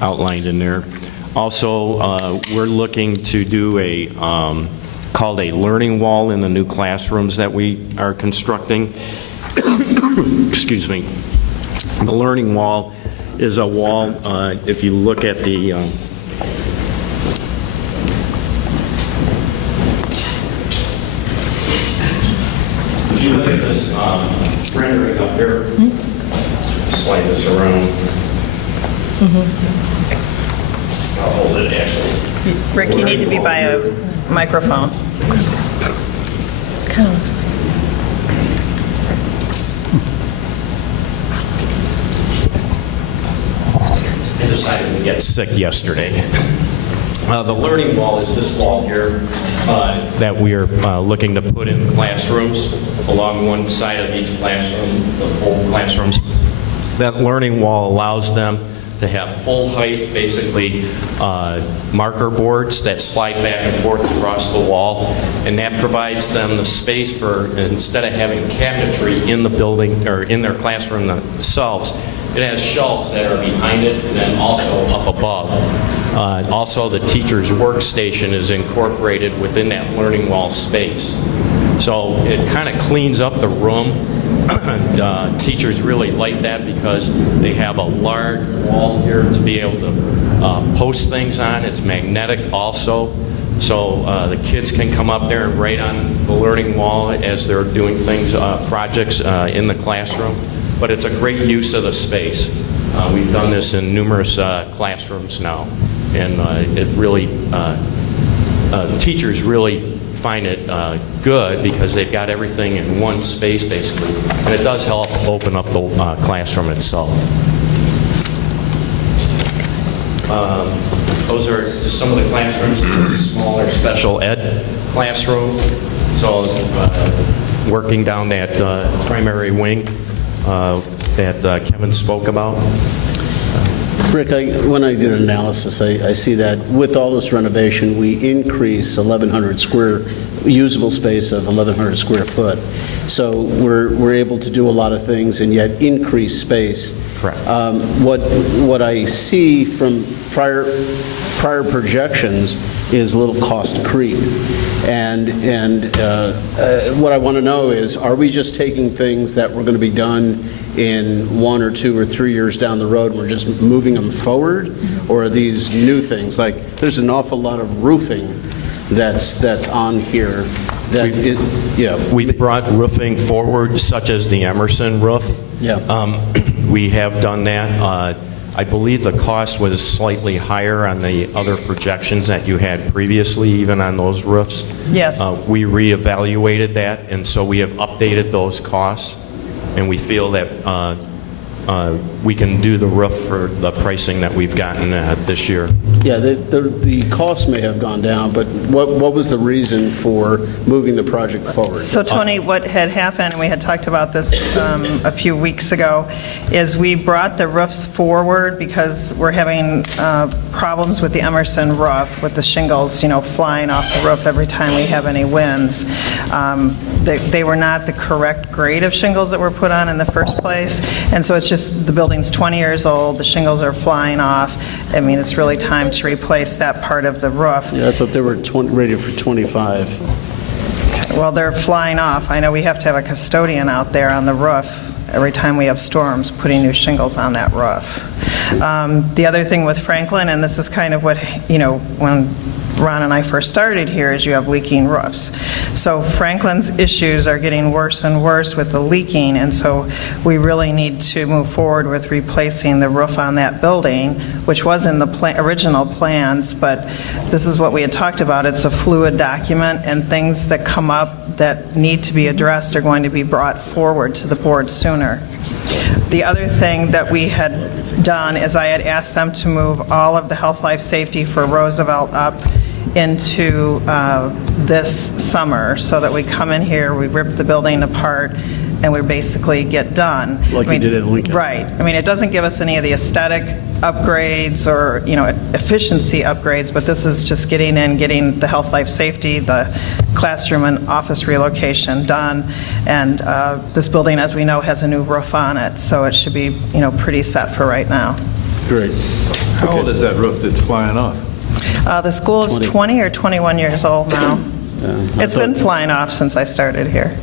outlined in there. Also, we're looking to do a called a learning wall in the new classrooms that we are constructing. Excuse me. The learning wall is a wall, if you look at the if you look at this rendering up here, slide this around. I'll hold it actually. Rick, you need to be by a microphone. Kind of looks like. I decided to get sick yesterday. The learning wall is this wall here that we are looking to put in classrooms along one side of each classroom, the full classrooms. That learning wall allows them to have full height, basically marker boards that slide back and forth across the wall, and that provides them the space for, instead of having cabinetry in the building or in their classroom themselves, it has shelves that are behind it and then also up above. Also, the teacher's workstation is incorporated within that learning wall space. So it kind of cleans up the room. Teachers really like that because they have a large wall here to be able to post things on. It's magnetic also. So the kids can come up there and write on the learning wall as they're doing things, projects in the classroom. But it's a great use of the space. We've done this in numerous classrooms now, and it really, teachers really find it good because they've got everything in one space basically, and it does help open up the classroom itself. Those are just some of the classrooms. This is a smaller special ed classroom, so working down that primary wing that Kevin spoke about. Rick, when I did an analysis, I see that with all this renovation, we increase 1,100 square, usable space of 1,100 square foot. So we're able to do a lot of things and yet increase space. Correct. What I see from prior projections is a little cost creep. And what I want to know is, are we just taking things that were going to be done in 1 or 2 or 3 years down the road and we're just moving them forward? Or are these new things? Like, there's an awful lot of roofing that's on here. We've brought roofing forward, such as the Emerson roof. Yeah. We have done that. I believe the cost was slightly higher on the other projections that you had previously, even on those roofs. Yes. We reevaluated that, and so we have updated those costs, and we feel that we can do the roof for the pricing that we've gotten this year. Yeah, the cost may have gone down, but what was the reason for moving the project forward? So Tony, what had happened, and we had talked about this a few weeks ago, is we brought the roofs forward because we're having problems with the Emerson roof, with the shingles, flying off the roof every time we have any winds. They were not the correct grade of shingles that were put on in the first place, and so it's just, the building's 20 years old, the shingles are flying off. I mean, it's really time to replace that part of the roof. Yeah, I thought they were rated for 25. Well, they're flying off. I know we have to have a custodian out there on the roof every time we have storms, putting new shingles on that roof. The other thing with Franklin, and this is kind of what, when Ron and I first started here, is you have leaking roofs. So Franklin's issues are getting worse and worse with the leaking, and so we really need to move forward with replacing the roof on that building, which was in the original plans, but this is what we had talked about. It's a fluid document, and things that come up that need to be addressed are going to be brought forward to the board sooner. The other thing that we had done is I had asked them to move all of the health, life, safety for Roosevelt up into this summer, so that we come in here, we rip the building apart, and we basically get done. Like you did at Lincoln. Right. I mean, it doesn't give us any of the aesthetic upgrades or, efficiency upgrades, but this is just getting the health, life, safety, the classroom and office relocation done, and this building, as we know, has a new roof on it, so it should be, pretty set for right now. Great. How old is that roof that's flying off? The school is 20 or 21 years old now. It's been flying off since I started here.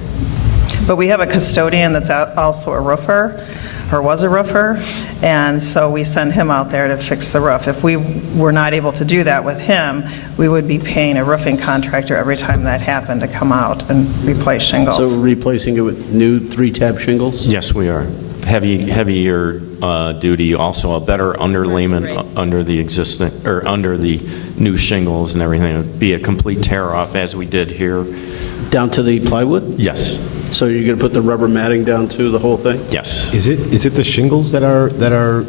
But we have a custodian that's also a roofer, or was a roofer, and so we send him out there to fix the roof. If we were not able to do that with him, we would be paying a roofing contractor every time that happened to come out and replace shingles. So replacing it with new 3-tab shingles? Yes, we are. Heavier duty, also a better underlayment under the existing, or under the new shingles and everything. It would be a complete tear-off as we did here. Down to the plywood? Yes. So you're going to put the rubber matting down to the whole thing? Yes. Is it the shingles that are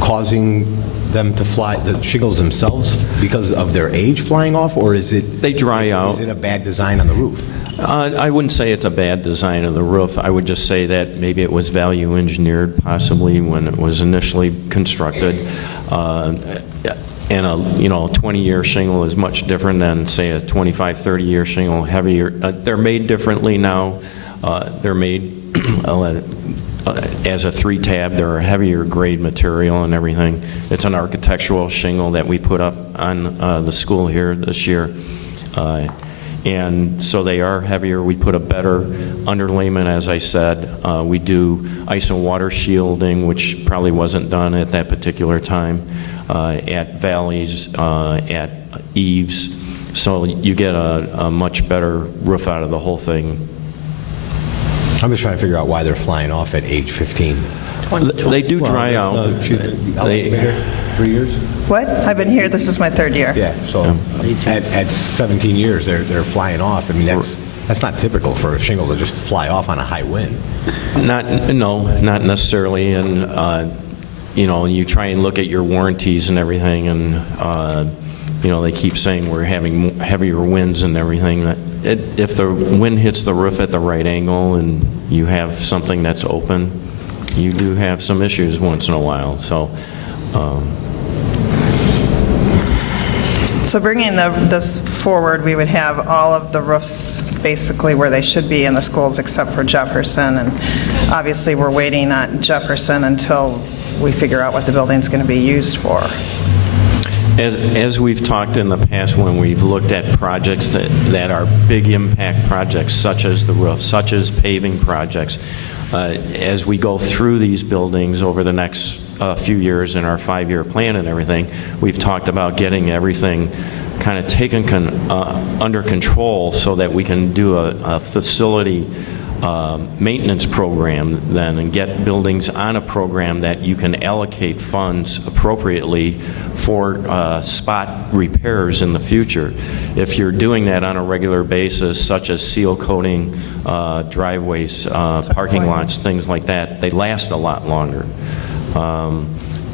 causing them to fly, the shingles themselves, because of their age flying off, or is it... They dry out. Is it a bad design on the roof? I wouldn't say it's a bad design of the roof. I would just say that maybe it was value engineered possibly when it was initially constructed. And a 20-year shingle is much different than, say, a 25, 30-year shingle, heavier. They're made differently now. They're made as a 3-tab. They're a heavier grade material and everything. It's an architectural shingle that we put up on the school here this year. And so they are heavier. We put a better underlayment, as I said. We do ice and water shielding, which probably wasn't done at that particular time, at valleys, at eaves. So you get a much better roof out of the whole thing. I'm just trying to figure out why they're flying off at age 15. They do dry out. 3 years? What? I've been here, this is my 3rd year. Yeah, so at 17 years, they're flying off. I mean, that's not typical for a shingle to just fly off on a high wind. Not necessarily. And, you try and look at your warranties and everything, and, they keep saying we're having heavier winds and everything. If the wind hits the roof at the right angle and you have something that's open, you do have some issues once in a while. So bringing this forward, we would have all of the roofs basically where they should be in the schools except for Jefferson, and obviously we're waiting on Jefferson until we figure out what the building's going to be used for. As we've talked in the past, when we've looked at projects that are big impact projects, such as the roof, such as paving projects, as we go through these buildings over the next few years in our 5-year plan and everything, we've talked about getting everything kind of taken under control so that we can do a facility maintenance program then and get buildings on a program that you can allocate funds appropriately for spot repairs in the future. If you're doing that on a regular basis, such as seal coating driveways, parking lots, things like that, they last a lot longer.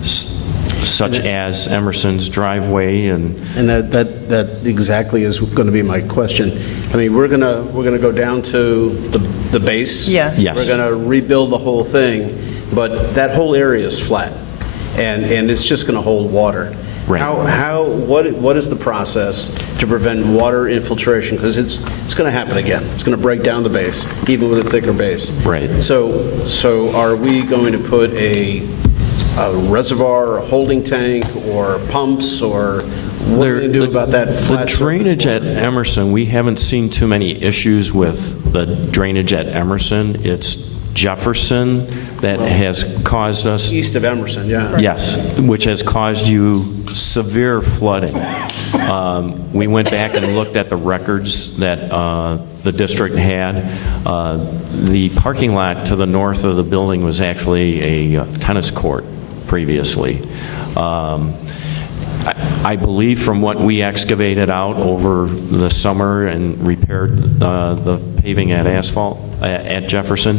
Such as Emerson's driveway and that exactly is going to be my question. I mean, we're going to go down to the base. Yes. Yes. We're going to rebuild the whole thing, but that whole area is flat, and it's just going to hold water. Right. What is the process to prevent water infiltration? Because it's going to happen again. It's going to break down the base, even with a thicker base. Right. So are we going to put a reservoir, or a holding tank, or pumps, or what are we going to do about that flat The drainage surface at water? Emerson, we haven't seen too many issues with the drainage at Emerson. It's Jefferson that has caused us, East of Emerson, yeah. yes, which has caused you severe flooding. We went back and looked at the records that the district had. The parking lot to the north of the building was actually a tennis court previously. I believe from what we excavated out over the summer and repaired the paving at asphalt at Jefferson,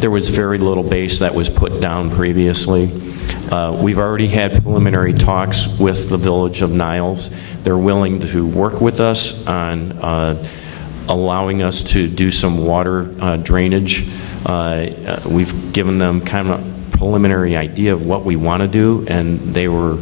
there was very little base that was put down previously. We've already had preliminary talks with the village of Niles. They're willing to work with us on allowing us to do some water drainage. We've given them kind of a preliminary idea of what we want to do, and they were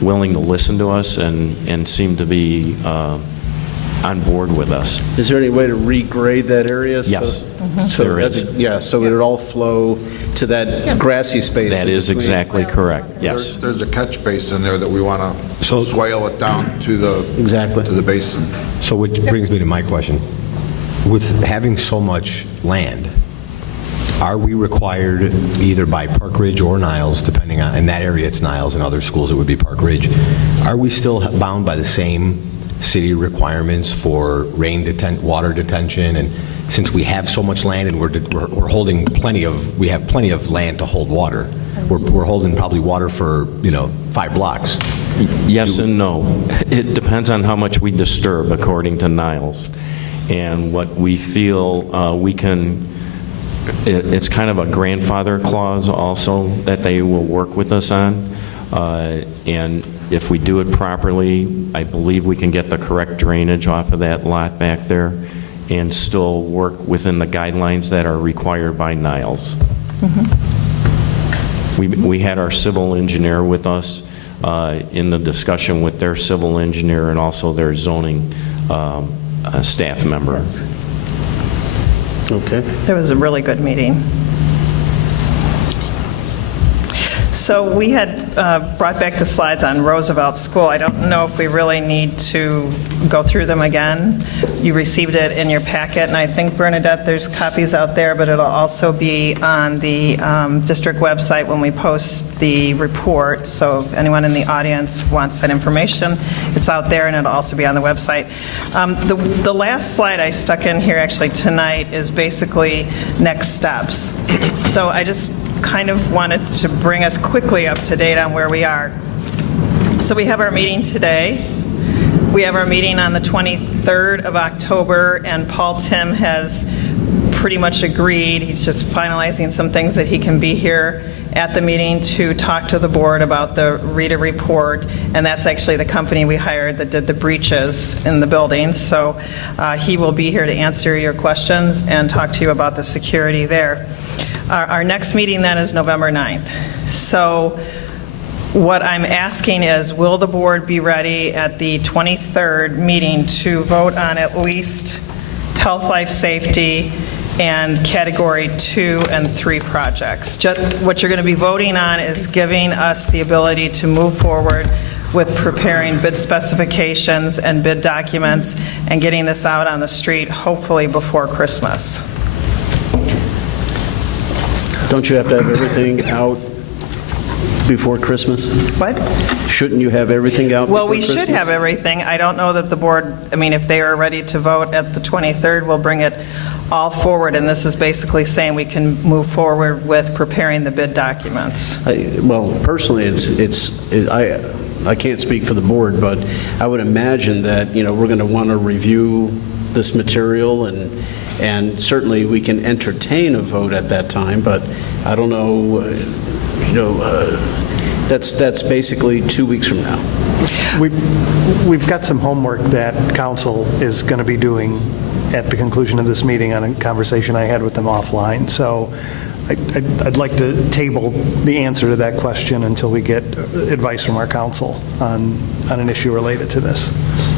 willing to listen to us and seem to be on board with us. Is there any way to regrade that area? Yes. So There that's- is. Yeah, so it'll all flow to that grassy space. That in is between. exactly correct, yes. There's a catch basin there that we want to swale it down to Exactly. the basin. So which brings me to my question. With having so much land, are we required either by Park Ridge or Niles, depending on, in that area it's Niles, in other schools it would be Park Ridge, are we still bound by the same city requirements for water detention? And since we have so much land and we're holding we have plenty of land to hold water, we're holding probably water for 5 blocks. Yes and no. It depends on how much we disturb, according to Niles. And what we feel we can, it's kind of a grandfather clause also that they will work with us on. And if we do it properly, I believe we can get the correct drainage off of that lot back there and still work within the guidelines that are required by Niles. We had our civil engineer with us in the discussion with their civil engineer and also their zoning staff member. Okay. It was a really good meeting. So we had brought back the slides on Roosevelt School. I don't know if we really need to go through them again. You received it in your packet, and I think, Bernadette, there's copies out there, but it'll also be on the district website when we post the report. So if anyone in the audience wants that information, it's out there, and it'll also be on the website. The last slide I stuck in here actually tonight is basically next steps. So I just kind of wanted to bring us quickly up to date on where we are. So we have our meeting today. We have our meeting on the 23rd of October, and Paul Tim has pretty much agreed. He's just finalizing some things that he can be here at the meeting to talk to the board about the RETA report, and that's actually the company we hired that did the breaches in the buildings. So he will be here to answer your questions and talk to you about the security there. Our next meeting then is November 9th. So what I'm asking is, will the board be ready at the 23rd meeting to vote on at least health, life, safety, and Category 2 and 3 projects? What you're going to be voting on is giving us the ability to move forward with preparing bid specifications and bid documents and getting this out on the street, hopefully before Christmas. Don't you have to have everything out before Christmas? What? Shouldn't you have everything out before Well, we Christmas? should have everything. I don't know that the board, if they are ready to vote at the 23rd, we'll bring it all forward, and this is basically saying we can move forward with preparing the bid documents. Well, personally, I can't speak for the board, but I would imagine that, we're going to want to review this material, and certainly we can entertain a vote at that time, but I don't know, that's basically 2 weeks from now. We've got some homework that council is going to be doing at the conclusion of this meeting on a conversation I had with them offline. So I'd like to table the answer to that question until we get advice from our council on an issue related to this.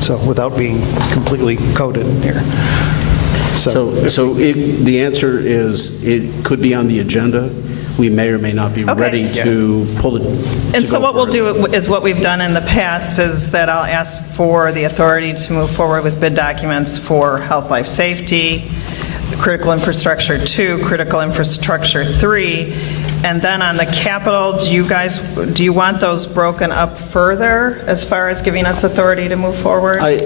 So without being completely coded here. So the answer is it could be on the agenda. We may or may not be ready to pull it. And so what we'll do is what we've done in the past is that I'll ask for the authority to move forward with bid documents for health, life, safety, critical infrastructure 2, critical infrastructure 3, and then on the capital, do you want those broken up further as far as giving us authority to move forward? I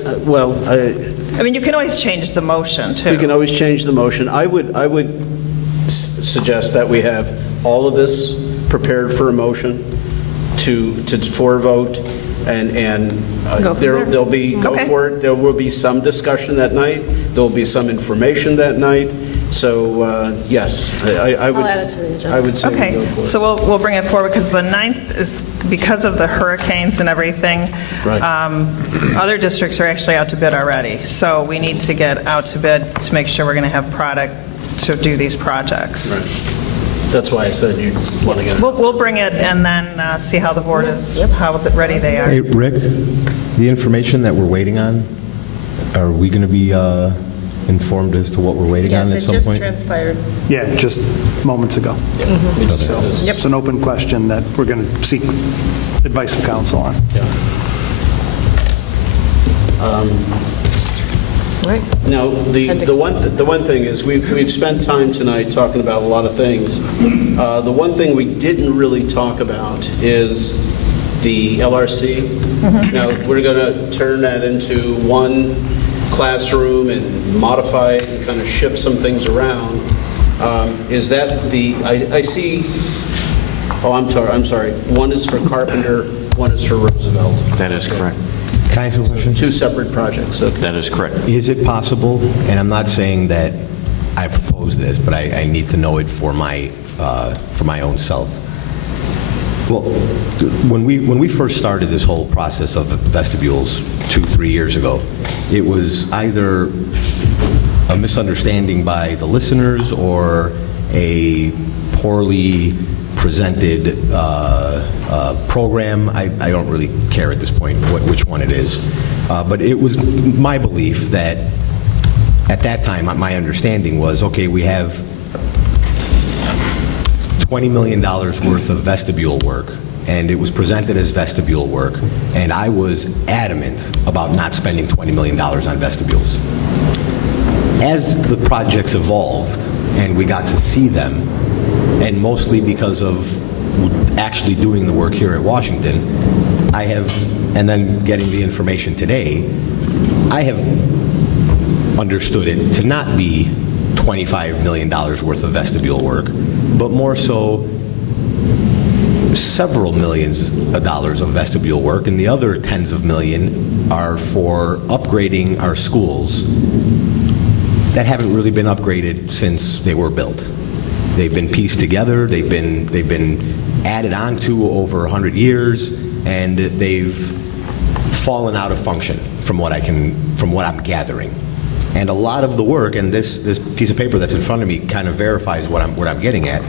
mean, you can always change the motion, too. We can always change the motion. I would suggest that we have all of this prepared for a motion for a vote, and there'll be, go for it. There will be some discussion that night. There'll be some information that night. So, yes, I would. I'll add it to the agenda. I would say. Okay, go for it. so we'll bring it forward, because the 9th is, because of the hurricanes and everything, Right. Other districts are actually out to bid already. So we need to get out to bid to make sure we're going to have product to do these projects. Right. That's why I said you want to get it. We'll bring it and then see how the board is, how ready they are. Hey, Rick, the information that we're waiting on, are we going to be informed as to what we're waiting on at some point? Yes, it just transpired. Yeah, just moments ago. So it's an open question that we're going to seek advice of council on. Now, the one thing is, we've spent time tonight talking about a lot of things. The one thing we didn't really talk about is the LRC. Now, we're going to turn that into one classroom and modify it and kind of shift some things around. Is that I see, I'm sorry, one is for Carpenter, one is for Roosevelt. That is correct. Can I ask you a question? 2 separate projects, okay. That is correct. Is it possible, and I'm not saying that I propose this, but I need to know it for my own self. Well, when we first started this whole process of vestibules 2-3 years ago, it was either a misunderstanding by the listeners or a poorly presented program. I don't really care at this point which one it is. But it was my belief that at that time, my understanding was, okay, we have $20 million worth of vestibule work, and it was presented as vestibule work, and I was adamant about not spending $20 million on vestibules. As the projects evolved and we got to see them, and mostly because of actually doing the work here at Washington, and then getting the information today, I have understood it to not be $25 million worth of vestibule work, but more so several millions of dollars of vestibule work, and the other tens of million are for upgrading our schools that haven't really been upgraded since they were built. They've been pieced together, they've been added on to over 100 years, and they've fallen out of function from what I'm gathering. And a lot of the work, and this piece of paper that's in front of me kind of verifies what I'm getting at.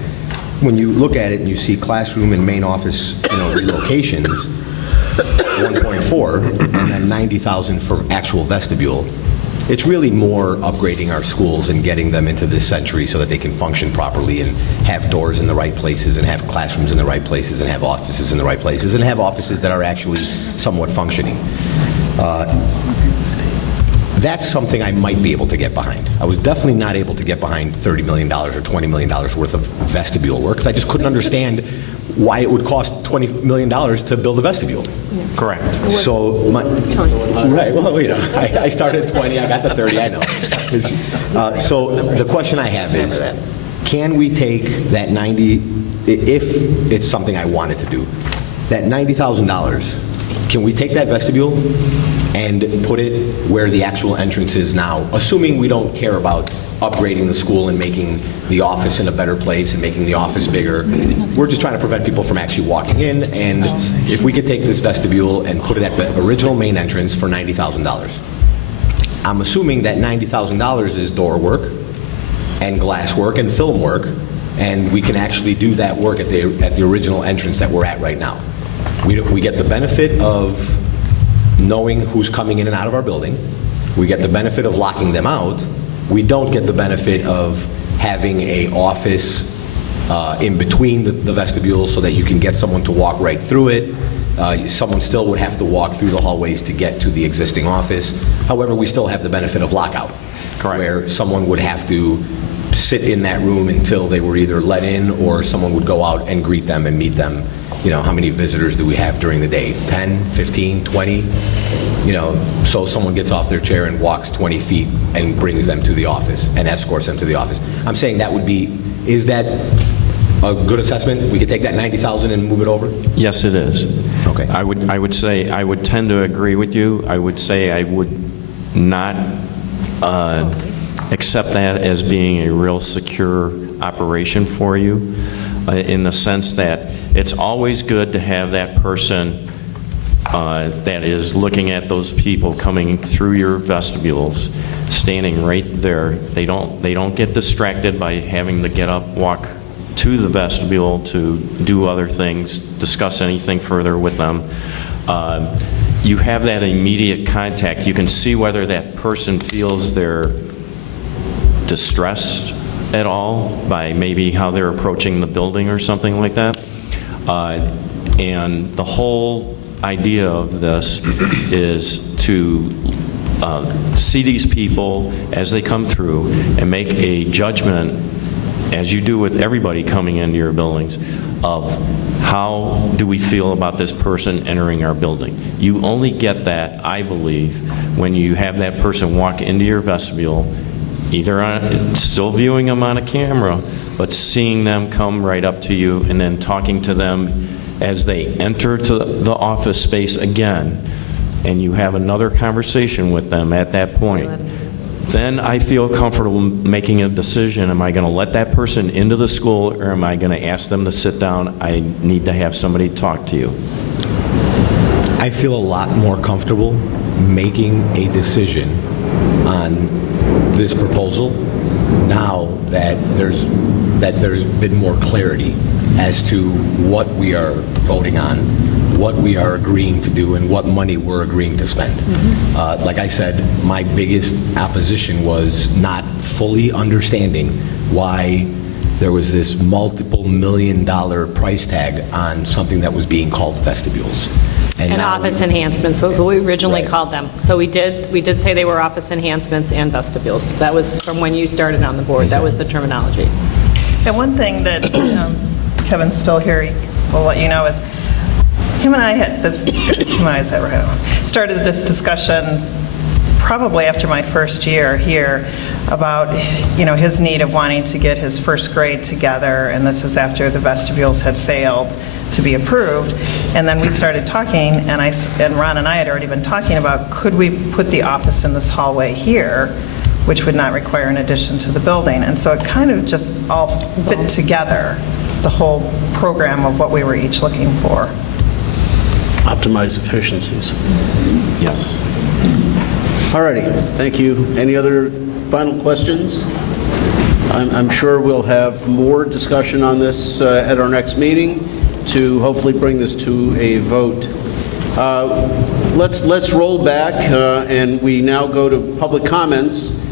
When you look at it and you see classroom and main office, relocations, 1.4, and then 90,000 for actual vestibule, it's really more upgrading our schools and getting them into this century so that they can function properly and have doors in the right places and have classrooms in the right places and have offices in the right places and have offices that are actually somewhat functioning. That's something I might be able to get behind. I was definitely not able to get behind $30 million or $20 million worth of vestibule work, because I just couldn't understand why it would cost $20 million to build a vestibule. Correct. So, right, well, I started at 20, I got to 30, I know. So the question I have is, can we take that 90, if it's something I wanted to do, that $90,000, can we take that vestibule and put it where the actual entrance is now, assuming we don't care about upgrading the school and making the office in a better place and making the office bigger? We're just trying to prevent people from actually walking in, and if we could take this vestibule and put it at the original main entrance for $90,000. I'm assuming that $90,000 is door work and glass work and film work, and we can actually do that work at the original entrance that we're at right now. We get the benefit of knowing who's coming in and out of our building. We get the benefit of locking them out. We don't get the benefit of having an office in between the vestibules so that you can get someone to walk right through it. Someone still would have to walk through the hallways to get to the existing office. However, we still have the benefit of lockout, where someone would have to sit in that room until they were either let in or someone would go out and greet them and meet them. You know, how many visitors do we have during the day? 10, 15, 20? You know, so someone gets off their chair and walks 20 feet and brings them to the office and escorts them to the office. I'm saying that would be, is that a good assessment? We could take that 90,000 and move it over? Yes, it is. Okay. I would say, I would tend to agree with you. I would say I would not accept that as being a real secure operation for you, in the sense that it's always good to have that person that is looking at those people coming through your vestibules, standing right there. They don't get distracted by having to get up, walk to the vestibule to do other things, discuss anything further with them. You have that immediate contact. You can see whether that person feels they're distressed at all by maybe how they're approaching the building or something like that. And the whole idea of this is to see these people as they come through and make a judgment, as you do with everybody coming into your buildings, of how do we feel about this person entering our building. You only get that, I believe, when you have that person walk into your vestibule, either still viewing them on a camera, but seeing them come right up to you and then talking to them as they enter to the office space again, and you have another conversation with them at that point. Then I feel comfortable making a decision. Am I going to let that person into the school, or am I going to ask them to sit down? I need to have somebody talk to you. I feel a lot more comfortable making a decision on this proposal now that there's been more clarity as to what we are voting on, what we are agreeing to do, and what money we're agreeing to spend. Like I said, my biggest opposition was not fully understanding why there was this multiple $million price tag on something that was being called vestibules. And now office enhancements was what we originally Right. called them. So we did say they were office enhancements and vestibules. That was from when you started on the board. That was the terminology. And one thing that Kevin's still here, he will let you know, is him and I had this, started this discussion probably after my first year here about, his need of wanting to get his first grade together, and this is after the vestibules had failed to be approved. And then we started talking, and Ron and I had already been talking about, could we put the office in this hallway here, which would not require an addition to the building. And so it kind of just all fit together, the whole program of what we were each looking for. Optimize efficiencies. Yes. All righty, thank you. Any other final questions? I'm sure we'll have more discussion on this at our next meeting to hopefully bring this to a vote. Let's roll back, and we now go to public comments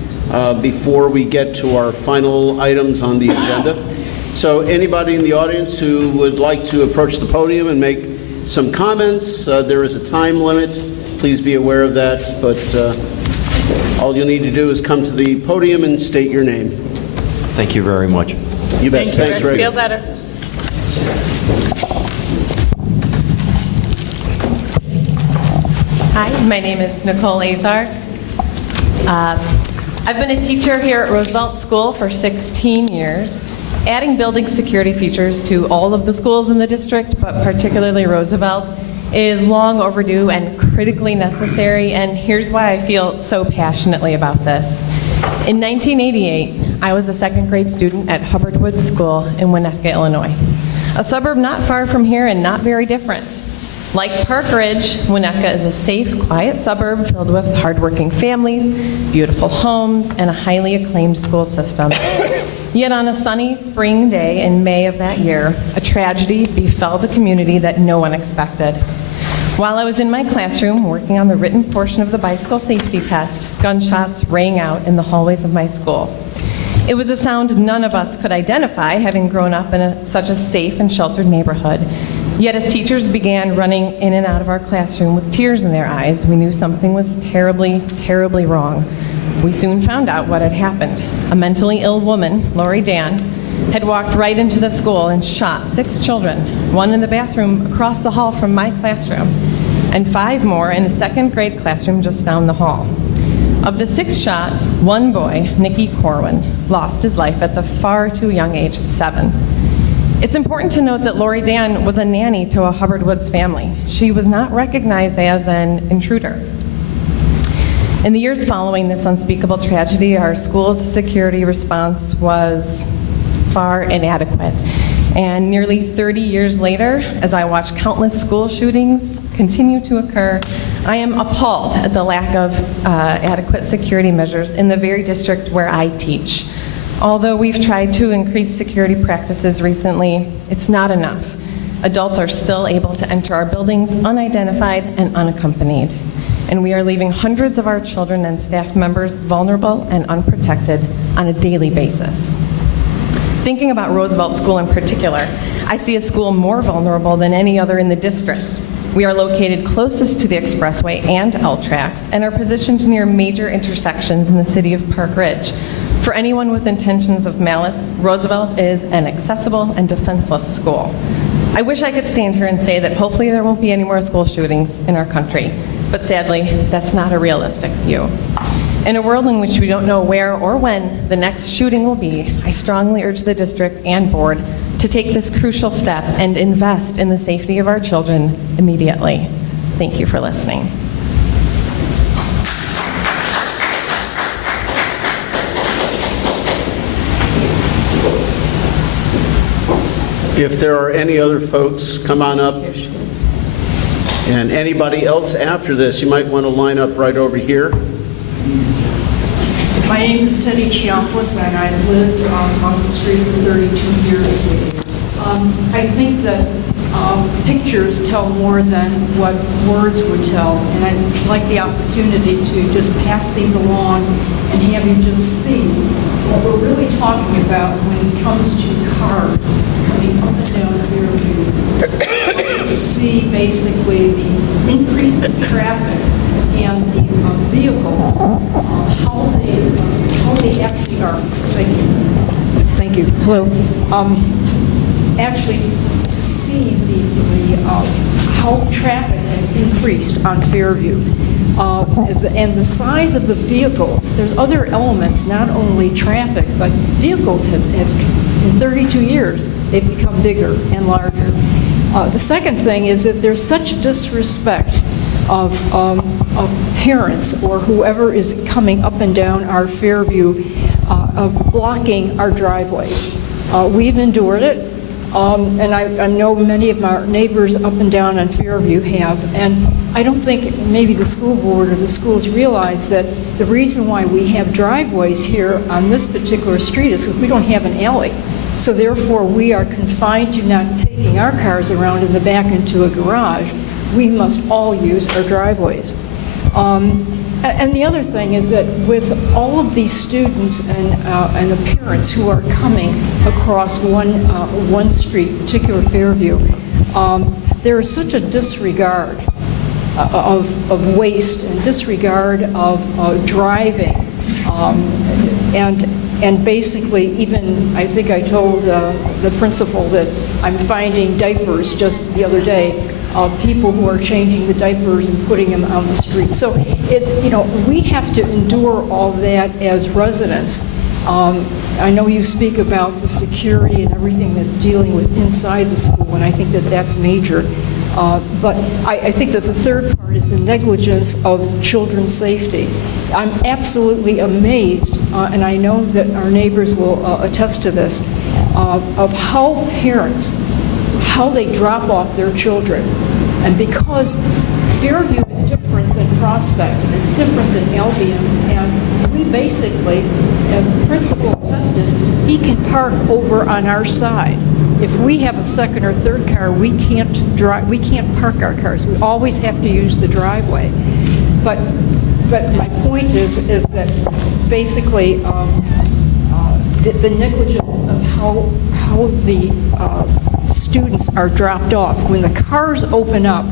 before we get to our final items on the agenda. So anybody in the audience who would like to approach the podium and make some comments, there is a time limit. Please be aware of that, but all you'll need to do is come to the podium and state your name. Thank you very much. You bet. Thanks, Rick. Feel better. Hi, my name is Nicole Azar. I've been a teacher here at Roosevelt School for 16 years. Adding building security features to all of the schools in the district, but particularly Roosevelt, is long overdue and critically necessary, and here's why I feel so passionately about this. In 1988, I was a second grade student at Hubbard Woods School in Winnetka, Illinois, a suburb not far from here and not very different. Like Park Ridge, Winnetka is a safe, quiet suburb filled with hardworking families, beautiful homes, and a highly acclaimed school system. Yet on a sunny spring day in May of that year, a tragedy befell the community that no one expected. While I was in my classroom working on the written portion of the bicycle safety test, gunshots rang out in the hallways of my school. It was a sound none of us could identify, having grown up in such a safe and sheltered neighborhood. Yet as teachers began running in and out of our classroom with tears in their eyes, we knew something was terribly, terribly wrong. We soon found out what had happened. A mentally ill woman, Lori Dan, had walked right into the school and shot 6 children, one in the bathroom across the hall from my classroom, and 5 more in a second grade classroom just down the hall. Of the 6 shot, one boy, Nicky Corwin, lost his life at the far too young age of 7. It's important to note that Lori Dan was a nanny to a Hubbard Woods family. She was not recognized as an intruder. In the years following this unspeakable tragedy, our school's security response was far inadequate. And nearly 30 years later, as I watch countless school shootings continue to occur, I am appalled at the lack of adequate security measures in the very district where I teach. Although we've tried to increase security practices recently, it's not enough. Adults are still able to enter our buildings unidentified and unaccompanied. And we are leaving hundreds of our children and staff members vulnerable and unprotected on a daily basis. Thinking about Roosevelt School in particular, I see a school more vulnerable than any other in the district. We are located closest to the expressway and L tracks and are positioned near major intersections in the city of Park Ridge. For anyone with intentions of malice, Roosevelt is an accessible and defenseless school. I wish I could stand here and say that hopefully there won't be any more school shootings in our country, but sadly, that's not a realistic view. In a world in which we don't know where or when the next shooting will be, I strongly urge the district and board to take this crucial step and invest in the safety of our children immediately. Thank you for listening. If there are any other folks, come on up. And anybody else after this, you might want to line up right over here. My name is Teddy Chiamplis, and I've lived across the street for 32 years. I think that pictures tell more than what words would tell, and I'd like the opportunity to just pass these along and have you just see what we're really talking about when it comes to cars coming up and down the rear view. You see basically the increase in traffic and the vehicles, how they actually are. Thank you. Hello. Actually, to see how traffic has increased on Fairview. And the size of the vehicles, there's other elements, not only traffic, but vehicles have in 32 years, they've become bigger and larger. The second thing is that there's such disrespect of parents or whoever is coming up and down our Fairview of blocking our driveways. We've endured it. And I know many of our neighbors up and down on Fairview have, and I don't think maybe the school board or the schools realize that the reason why we have driveways here on this particular street is because we don't have an alley. So therefore, we are confined to not taking our cars around in the back into a garage. We must all use our driveways. And the other thing is that with all of these students and the parents who are coming across one street, particular Fairview, there is such a disregard of waste and disregard of driving, and basically even I think I told the principal that I'm finding diapers just the other day people who are changing the diapers and putting them on the street. So we have to endure all that as residents. I know you speak about the security and everything that's dealing with inside the school, and I think that that's major. But I think that the third part is the negligence of children's safety. I'm absolutely amazed, and I know that our neighbors will attest to this, of how parents, how they drop off their children. And because Fairview is different than Prospect, and it's different than Albion, and we basically, as the principal attested, he can park over on our side. If we have a second or third car, we can't park our cars. We always have to use the driveway. But my point is that basically the negligence of how the students are dropped off. When the cars open up,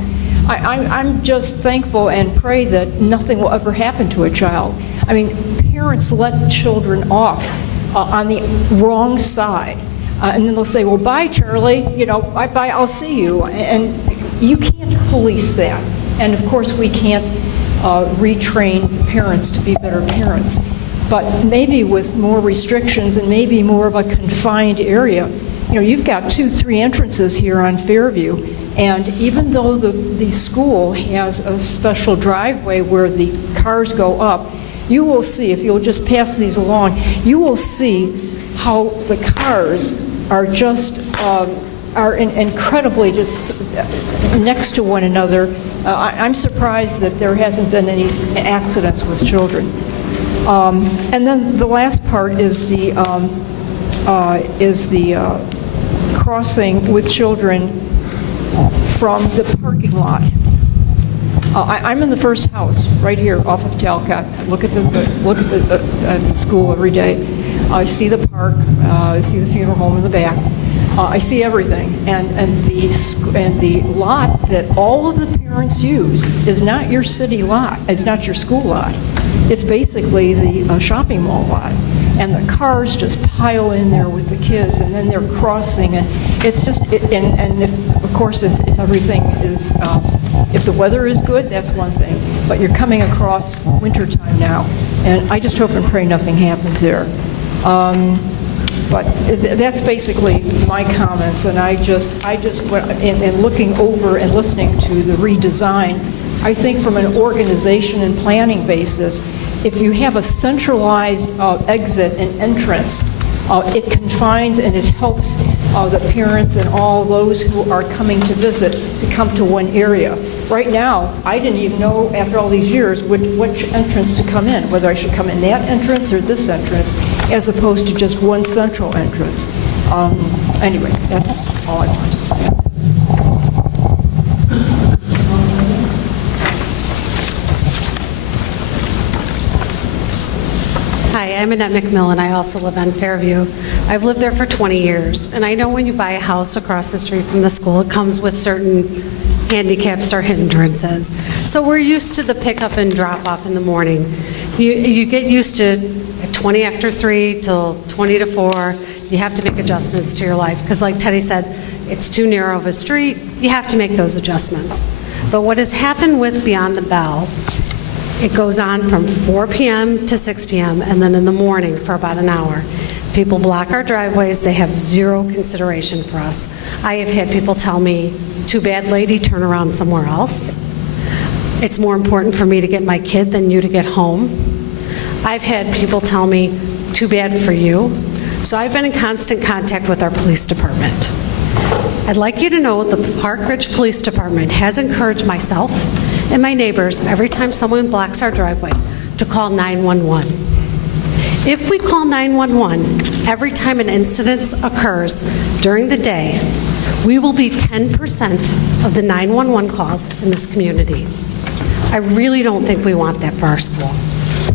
I'm just thankful and pray that nothing will ever happen to a child. I mean, parents let children off on the wrong side. And then they'll say, well, bye, Charlie, bye, I'll see you. And you can't police that. And of course, we can't retrain parents to be better parents. But maybe with more restrictions and maybe more of a confined area, you've got 2-3 entrances here on Fairview. And even though the school has a special driveway where the cars go up, you will see, if you'll just pass these along, you will see how the cars are just incredibly just next to one another. I'm surprised that there hasn't been any accidents with children. And then the last part is the crossing with children from the parking lot. I'm in the first house right here off of Talcott. I look at the school every day. I see the park, I see the funeral home in the back. I see everything, and the lot that all of the parents use is not your city lot. It's not your school lot. It's basically the shopping mall lot, and the cars just pile in there with the kids, and then they're crossing, and it's just. And of course, if everything is, if the weather is good, that's one thing. But you're coming across wintertime now, and I just hope and pray nothing happens there. But that's basically my comments, and I just in looking over and listening to the redesign, I think from an organization and planning basis, if you have a centralized exit and entrance, it confines and it helps the parents and all those who are coming to visit to come to one area. Right now, I didn't even know, after all these years, which entrance to come in, whether I should come in that entrance or this entrance, as opposed to just one central entrance. Anyway, that's all I wanted to say. Hi, I'm Annette McMillan. I also live on Fairview. I've lived there for 20 years, and I know when you buy a house across the street from the school, it comes with certain handicaps or hindrances. So we're used to the pickup and drop off in the morning. You get used to at 20 after 3 till 20 to 4, you have to make adjustments to your life. Because like Teddy said, it's too narrow of a street, you have to make those adjustments. But what has happened with Beyond the Bell, it goes on from 4 p.m. to 6 p.m. and then in the morning for about an hour. People block our driveways. They have zero consideration for us. I have had people tell me, too bad, lady, turn around somewhere else. It's more important for me to get my kid than you to get home. I've had people tell me, too bad for you. So I've been in constant contact with our police department. I'd like you to know the Park Ridge Police Department has encouraged myself and my neighbors, every time someone blocks our driveway, to call 911. If we call 911 every time an incident occurs during the day, we will be 10% of the 911 calls in this community. I really don't think we want that for our school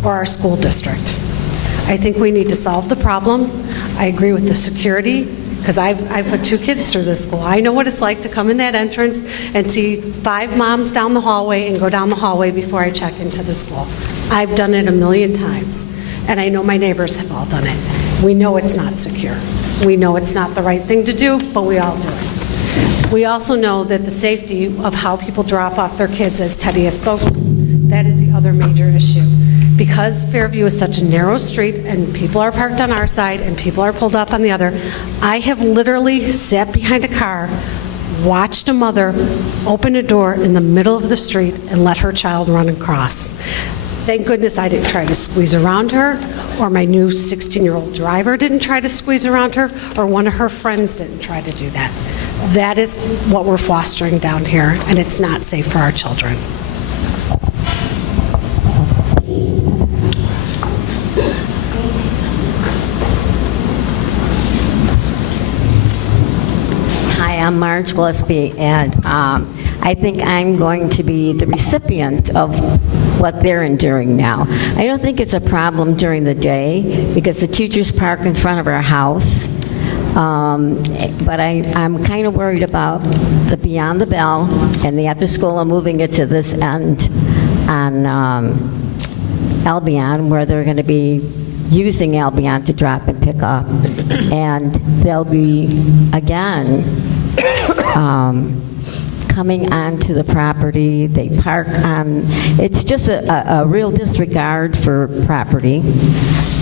or our school district. I think we need to solve the problem. I agree with the security, because I've put 2 kids through this school. I know what it's like to come in that entrance and see 5 moms down the hallway and go down the hallway before I check into the school. I've done it a million times, and I know my neighbors have all done it. We know it's not secure. We know it's not the right thing to do, but we all do it. We also know that the safety of how people drop off their kids, as Teddy has spoken to, that is the other major issue. Because Fairview is such a narrow street and people are parked on our side and people are pulled up on the other, I have literally sat behind a car, watched a mother open a door in the middle of the street and let her child run across. Thank goodness I didn't try to squeeze around her, or my new 16-year-old driver didn't try to squeeze around her, or one of her friends didn't try to do that. That is what we're fostering down here, and it's not safe for our children. Hi, I'm Marge Gillespie, and I think I'm going to be the recipient of what they're enduring now. I don't think it's a problem during the day because the teachers park in front of our house, but I'm kind of worried about the Beyond the Bell and the after school. I'm moving it to this end on Albion, where they're going to be using Albion to drop and pick up, and they'll be again coming onto the property. They park on, it's just a real disregard for property.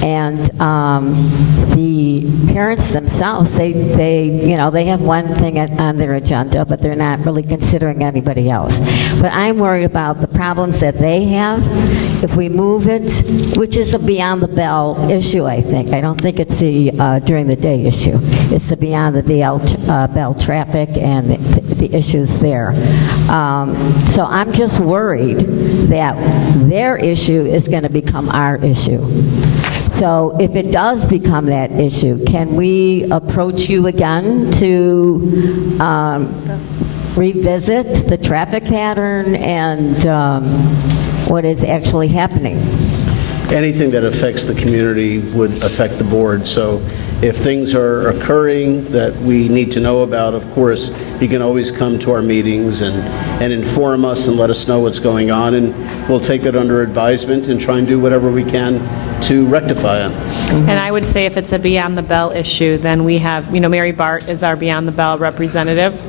And the parents themselves, they have one thing on their agenda, but they're not really considering anybody else. But I'm worried about the problems that they have if we move it, which is a Beyond the Bell issue, I think. I don't think it's the during the day issue. It's the Beyond the Bell traffic and the issues there. So I'm just worried that their issue is going to become our issue. So if it does become that issue, can we approach you again to revisit the traffic pattern and what is actually happening? Anything that affects the community would affect the board. So if things are occurring that we need to know about, of course, you can always come to our meetings and inform us and let us know what's going on, and we'll take that under advisement and try and do whatever we can to rectify it. And I would say if it's a Beyond the Bell issue, then we have, Mary Bart is our Beyond the Bell representative,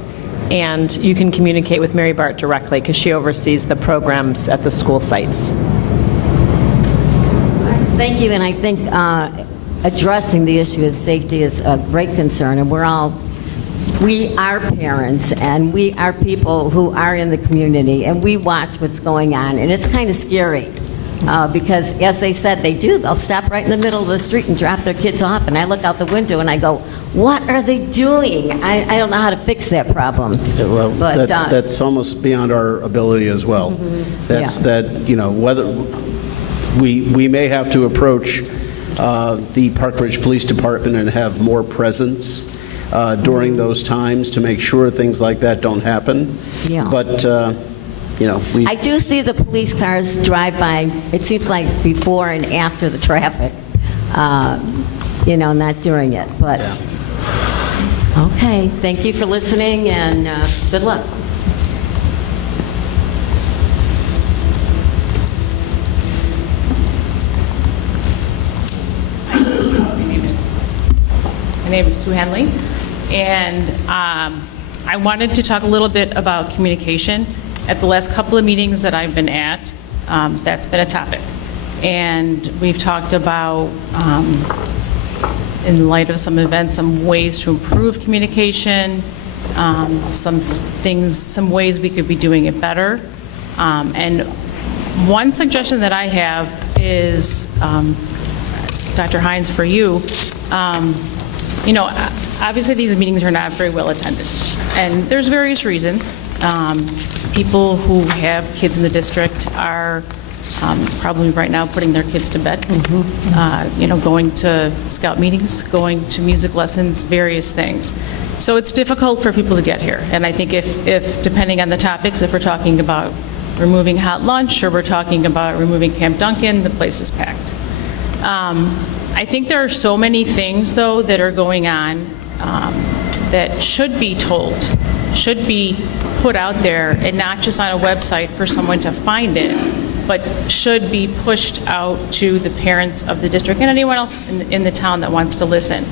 and you can communicate with Mary Bart directly because she oversees the programs at the school sites. Thank you, and I think addressing the issue of safety is a great concern, and we are parents, and we are people who are in the community, and we watch what's going on, and it's kind of scary. Because, as they said, they'll stop right in the middle of the street and drop their kids off, and I look out the window and I go, what are they doing? I don't know how to fix that problem. Well, but, that's almost beyond our ability as well. That's that, whether we may have to approach the Park Ridge Police Department and have more presence during those times to make sure things like that don't happen. Yeah. But I do see the police cars drive by, it seems like before and after the traffic, not during it, but, okay, thank you for listening, and good luck. My name is Sue Henley, and I wanted to talk a little bit about communication. At the last couple of meetings that I've been at, that's been a topic. And we've talked about, in light of some events, some ways to improve communication, some ways we could be doing it better. And one suggestion that I have is, Dr. Hines, for you, obviously these meetings are not very well attended. And there's various reasons. People who have kids in the district are probably right now putting their kids to bed, going to scout meetings, going to music lessons, various things. So it's difficult for people to get here. And I think if depending on the topics, if we're talking about removing hot lunch or we're talking about removing Camp Duncan, the place is packed. I think there are so many things, though, that are going on that should be told, should be put out there, and not just on a website for someone to find it, but should be pushed out to the parents of the district and anyone else in the town that wants to listen.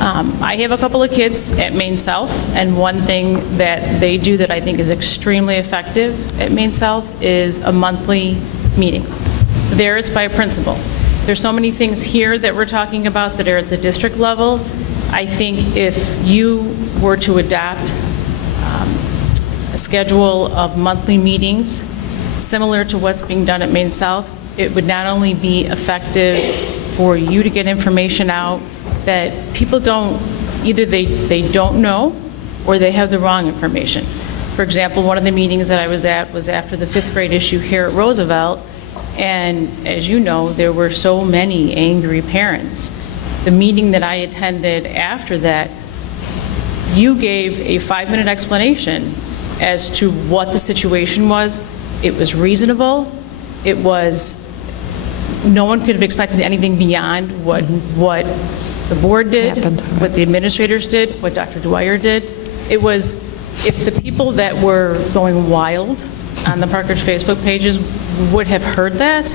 I have a couple of kids at Maine South, and one thing that they do that I think is extremely effective at Maine South is a monthly meeting. There, it's by a principal. There's so many things here that we're talking about that are at the district level. I think if you were to adopt a schedule of monthly meetings similar to what's being done at Maine South, it would not only be effective for you to get information out that people don't, either they don't know or they have the wrong information. For example, one of the meetings that I was at was after the 5th grade issue here at Roosevelt, and as you know, there were so many angry parents. The meeting that I attended after that, you gave a 5-minute explanation as to what the situation was. It was reasonable. It was, no one could have expected anything beyond what the board did, what the administrators did, what Dr. Dwyer did. It was, if the people that were going wild on the Park Ridge Facebook pages would have heard that,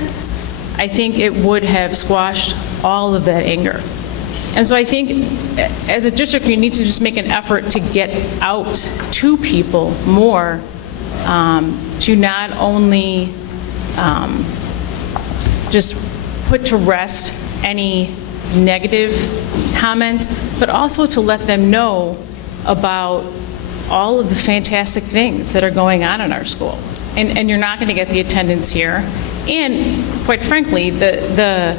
I think it would have squashed all of that anger. And so I think as a district, you need to just make an effort to get out to people more, to not only just put to rest any negative comments, but also to let them know about all of the fantastic things that are going on in our school. And you're not going to get the attendance here. And quite frankly, the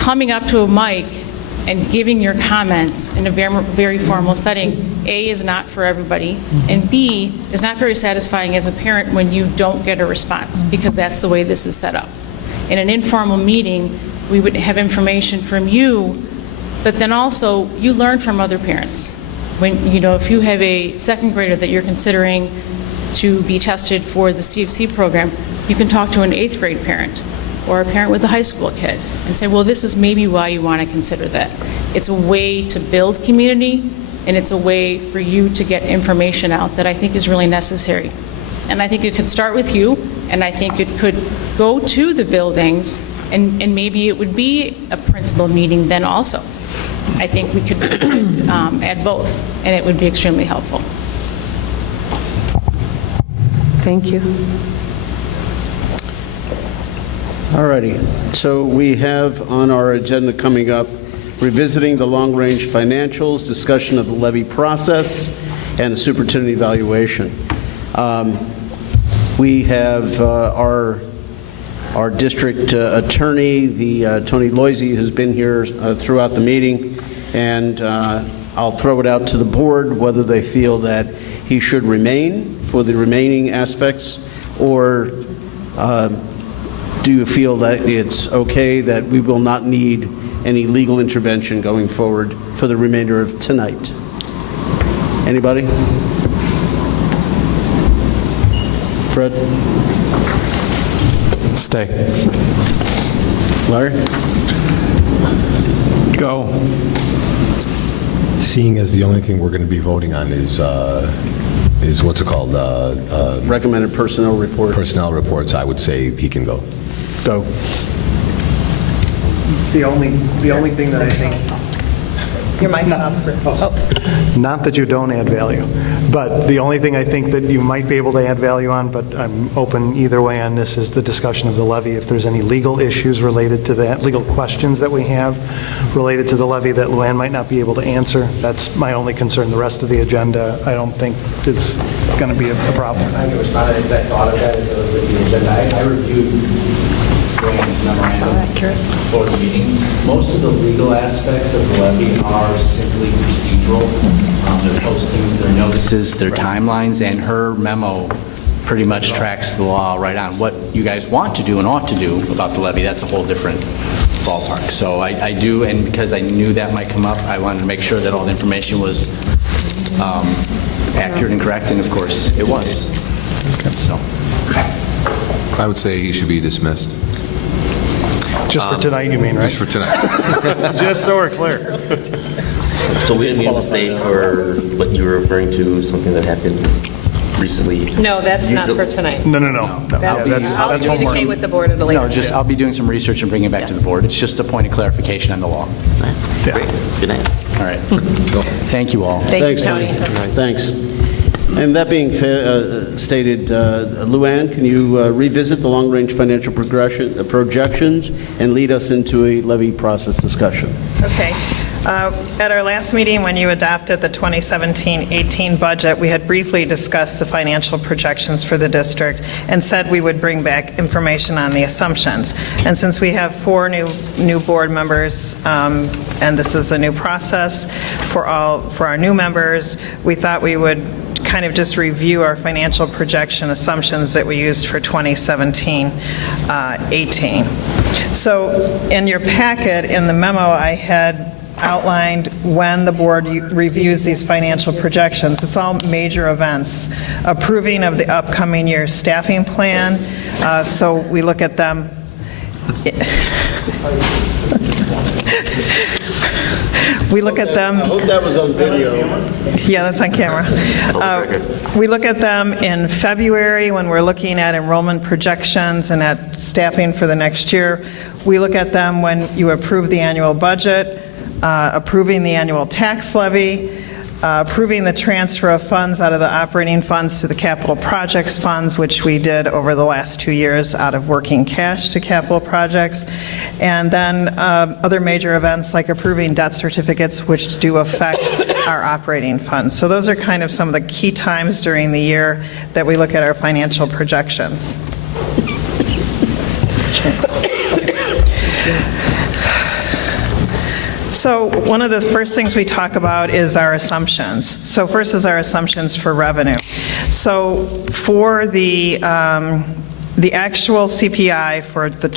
coming up to a mic and giving your comments in a very, very formal setting, A, is not for everybody, and B, is not very satisfying as a parent when you don't get a response, because that's the way this is set up. In an informal meeting, we would have information from you, but then also you learn from other parents. When, if you have a 2nd grader that you're considering to be tested for the CFC program, you can talk to an 8th grade parent or a parent with a high school kid and say, well, this is maybe why you want to consider that. It's a way to build community, and it's a way for you to get information out that I think is really necessary. And I think it could start with you, and I think it could go to the buildings, and maybe it would be a principal meeting then also. I think we could add both, and it would be extremely helpful. Thank you. All righty. So we have on our agenda coming up, revisiting the long-range financials, discussion of the levy process, and the superintendent evaluation. We have our district attorney, Tony Loisy, has been here throughout the meeting, and I'll throw it out to the board whether they feel that he should remain for the remaining aspects, or do you feel that it's okay that we will not need any legal intervention going forward for the remainder of tonight? Anybody? Fred? Stay. Larry? Go. Seeing as the only thing we're going to be voting on is what's it called? Recommended personnel report. Personnel reports, I would say he can go. Go. The only thing that I think, Your mic's off. not that you don't add value, but the only thing I think that you might be able to add value on, but I'm open either way on this, is the discussion of the levy. If there's any legal issues related to that, legal questions that we have related to the levy that Luann might not be able to answer, that's my only concern. The rest of the agenda, I don't think is going to be a problem. I can respond to that, because I thought of that as I was looking at the agenda. I reviewed Luann's memorandum for the meeting. Most of the legal aspects of the levy are simply procedural. Their postings, their notices, their timelines, and her memo pretty much tracks the law right on. What you guys want to do and ought to do about the levy, that's a whole different ballpark. So I do, and because I knew that might come up, I wanted to make sure that all the information was accurate and correct, and of course it was. So I would say he should be dismissed. Just for tonight, you mean, right? Just for tonight. Just so we're clear. So we didn't make a mistake for what you were referring to, something that happened recently? No, that's not for tonight. No. I'll communicate with the board at a later No, I'll be doing some research and bringing it back to the board. It's just a point of clarification on the law. Great. Good night. All right. Thank you all. Thanks, Tony. Thanks. And that being stated, Luann, can you revisit the long-range financial projections and lead us into a levy process discussion? Okay. At our last meeting, when you adopted the 2017-18 budget, we had briefly discussed the financial projections for the district and said we would bring back information on the assumptions. And since we have 4 new board members, and this is a new process for our new members, we thought we would kind of just review our financial projection assumptions that we used for 2017-18. So in your packet, in the memo, I had outlined when the board reviews these financial projections. It's all major events. Approving of the upcoming year's staffing plan, so we look at them. We look at them. I hope that was on video. Yeah, that's on camera. We look at them in February when we're looking at enrollment projections and at staffing for the next year. We look at them when you approve the annual budget, approving the annual tax levy, approving the transfer of funds out of the operating funds to the capital projects funds, which we did over the last 2 years out of working cash to capital projects, and then other major events like approving debt certificates, which do affect our operating funds. So those are kind of some of the key times during the year that we look at our financial projections. So one of the first things we talk about is our assumptions. So first is our assumptions for revenue. So for the actual CPI for the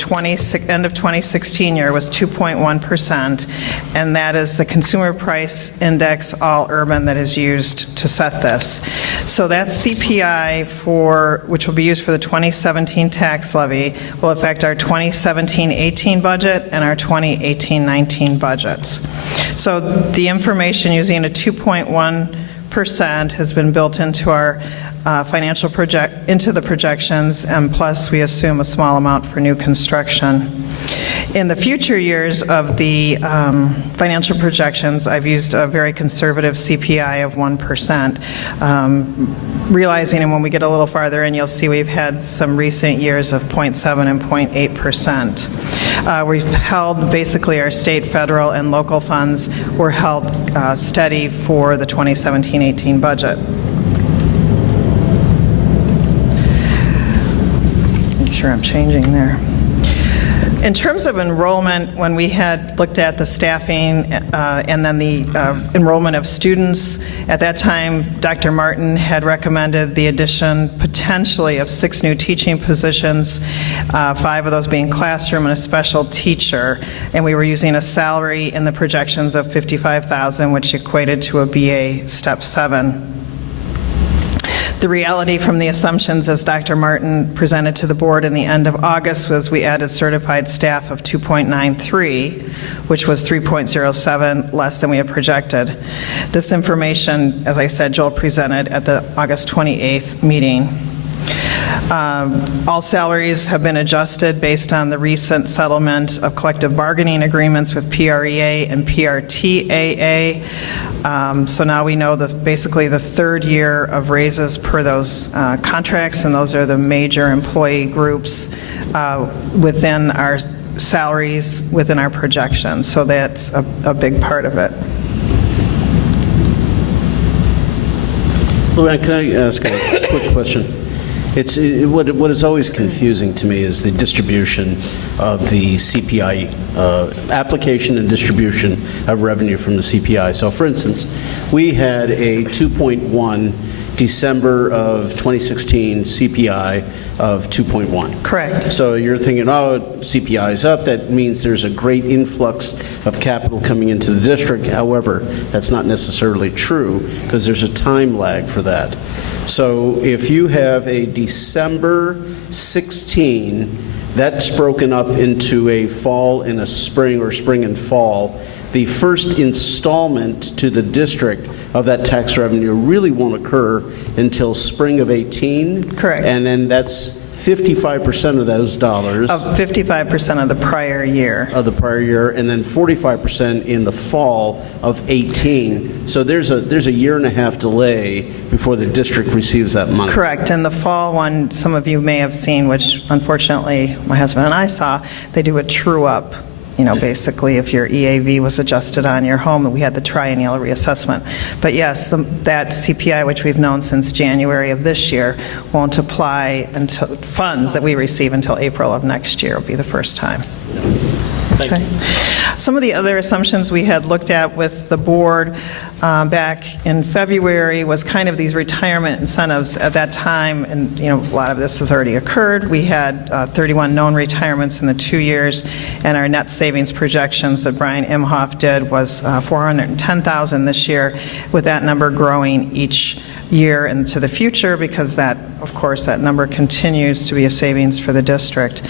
end of 2016 year was 2.1%, and that is the consumer price index, all urban, that is used to set this. So that CPI which will be used for the 2017 tax levy will affect our 2017-18 budget and our 2018-19 budgets. So the information using a 2.1% has been built into our into the projections, and plus we assume a small amount for new construction. In the future years of the financial projections, I've used a very conservative CPI of 1%, realizing, and when we get a little farther in, you'll see we've had some recent years of 0.7 and 0.8%. We've held basically our state, federal, and local funds were held steady for the 2017-18 budget. I'm changing there. In terms of enrollment, when we had looked at the staffing and then the enrollment of students, at that time, Dr. Martin had recommended the addition potentially of 6 new teaching positions, 5 of those being classroom and a special teacher, and we were using a salary in the projections of $55,000, which equated to a BA Step 7. The reality from the assumptions, as Dr. Martin presented to the board in the end of August, was we added certified staff of 2.93, which was 3.07 less than we had projected. This information, as I said, Joel presented at the August 28th meeting. All salaries have been adjusted based on the recent settlement of collective bargaining agreements with PREA and PRTAA. So now we know that basically the 3rd year of raises per those contracts, and those are the major employee groups within our salaries, within our projections. So that's a big part of it. Luann, can I ask a quick question? What is always confusing to me is the distribution of the CPI, application and distribution of revenue from the CPI. So for instance, we had a 2.1 December of 2016 CPI of 2.1. Correct. So you're thinking, oh, CPI is up, that means there's a great influx of capital coming into the district. However, that's not necessarily true because there's a time lag for that. So if you have a December 16, that's broken up into a fall and a spring, or spring and fall. The first installment to the district of that tax revenue really won't occur until spring of 18. Correct. And then that's 55% of those dollars. Of 55% of the prior year. Of the prior year, and then 45% in the fall of 18. So there's a year and a half delay before the district receives that money. Correct. And the fall one, some of you may have seen, which unfortunately my husband and I saw, they do a true-up. Basically, if your EAV was adjusted on your home, we had the triennial reassessment. But yes, that CPI, which we've known since January of this year, won't apply until funds that we receive until April of next year will be the first time. Thank you. Some of the other assumptions we had looked at with the board back in February was kind of these retirement incentives at that time, and a lot of this has already occurred. We had 31 known retirements in the 2 years, and our net savings projections that Brian Imhoff did was $410,000 this year, with that number growing each year into the future because that, of course, that number continues to be a savings for the district.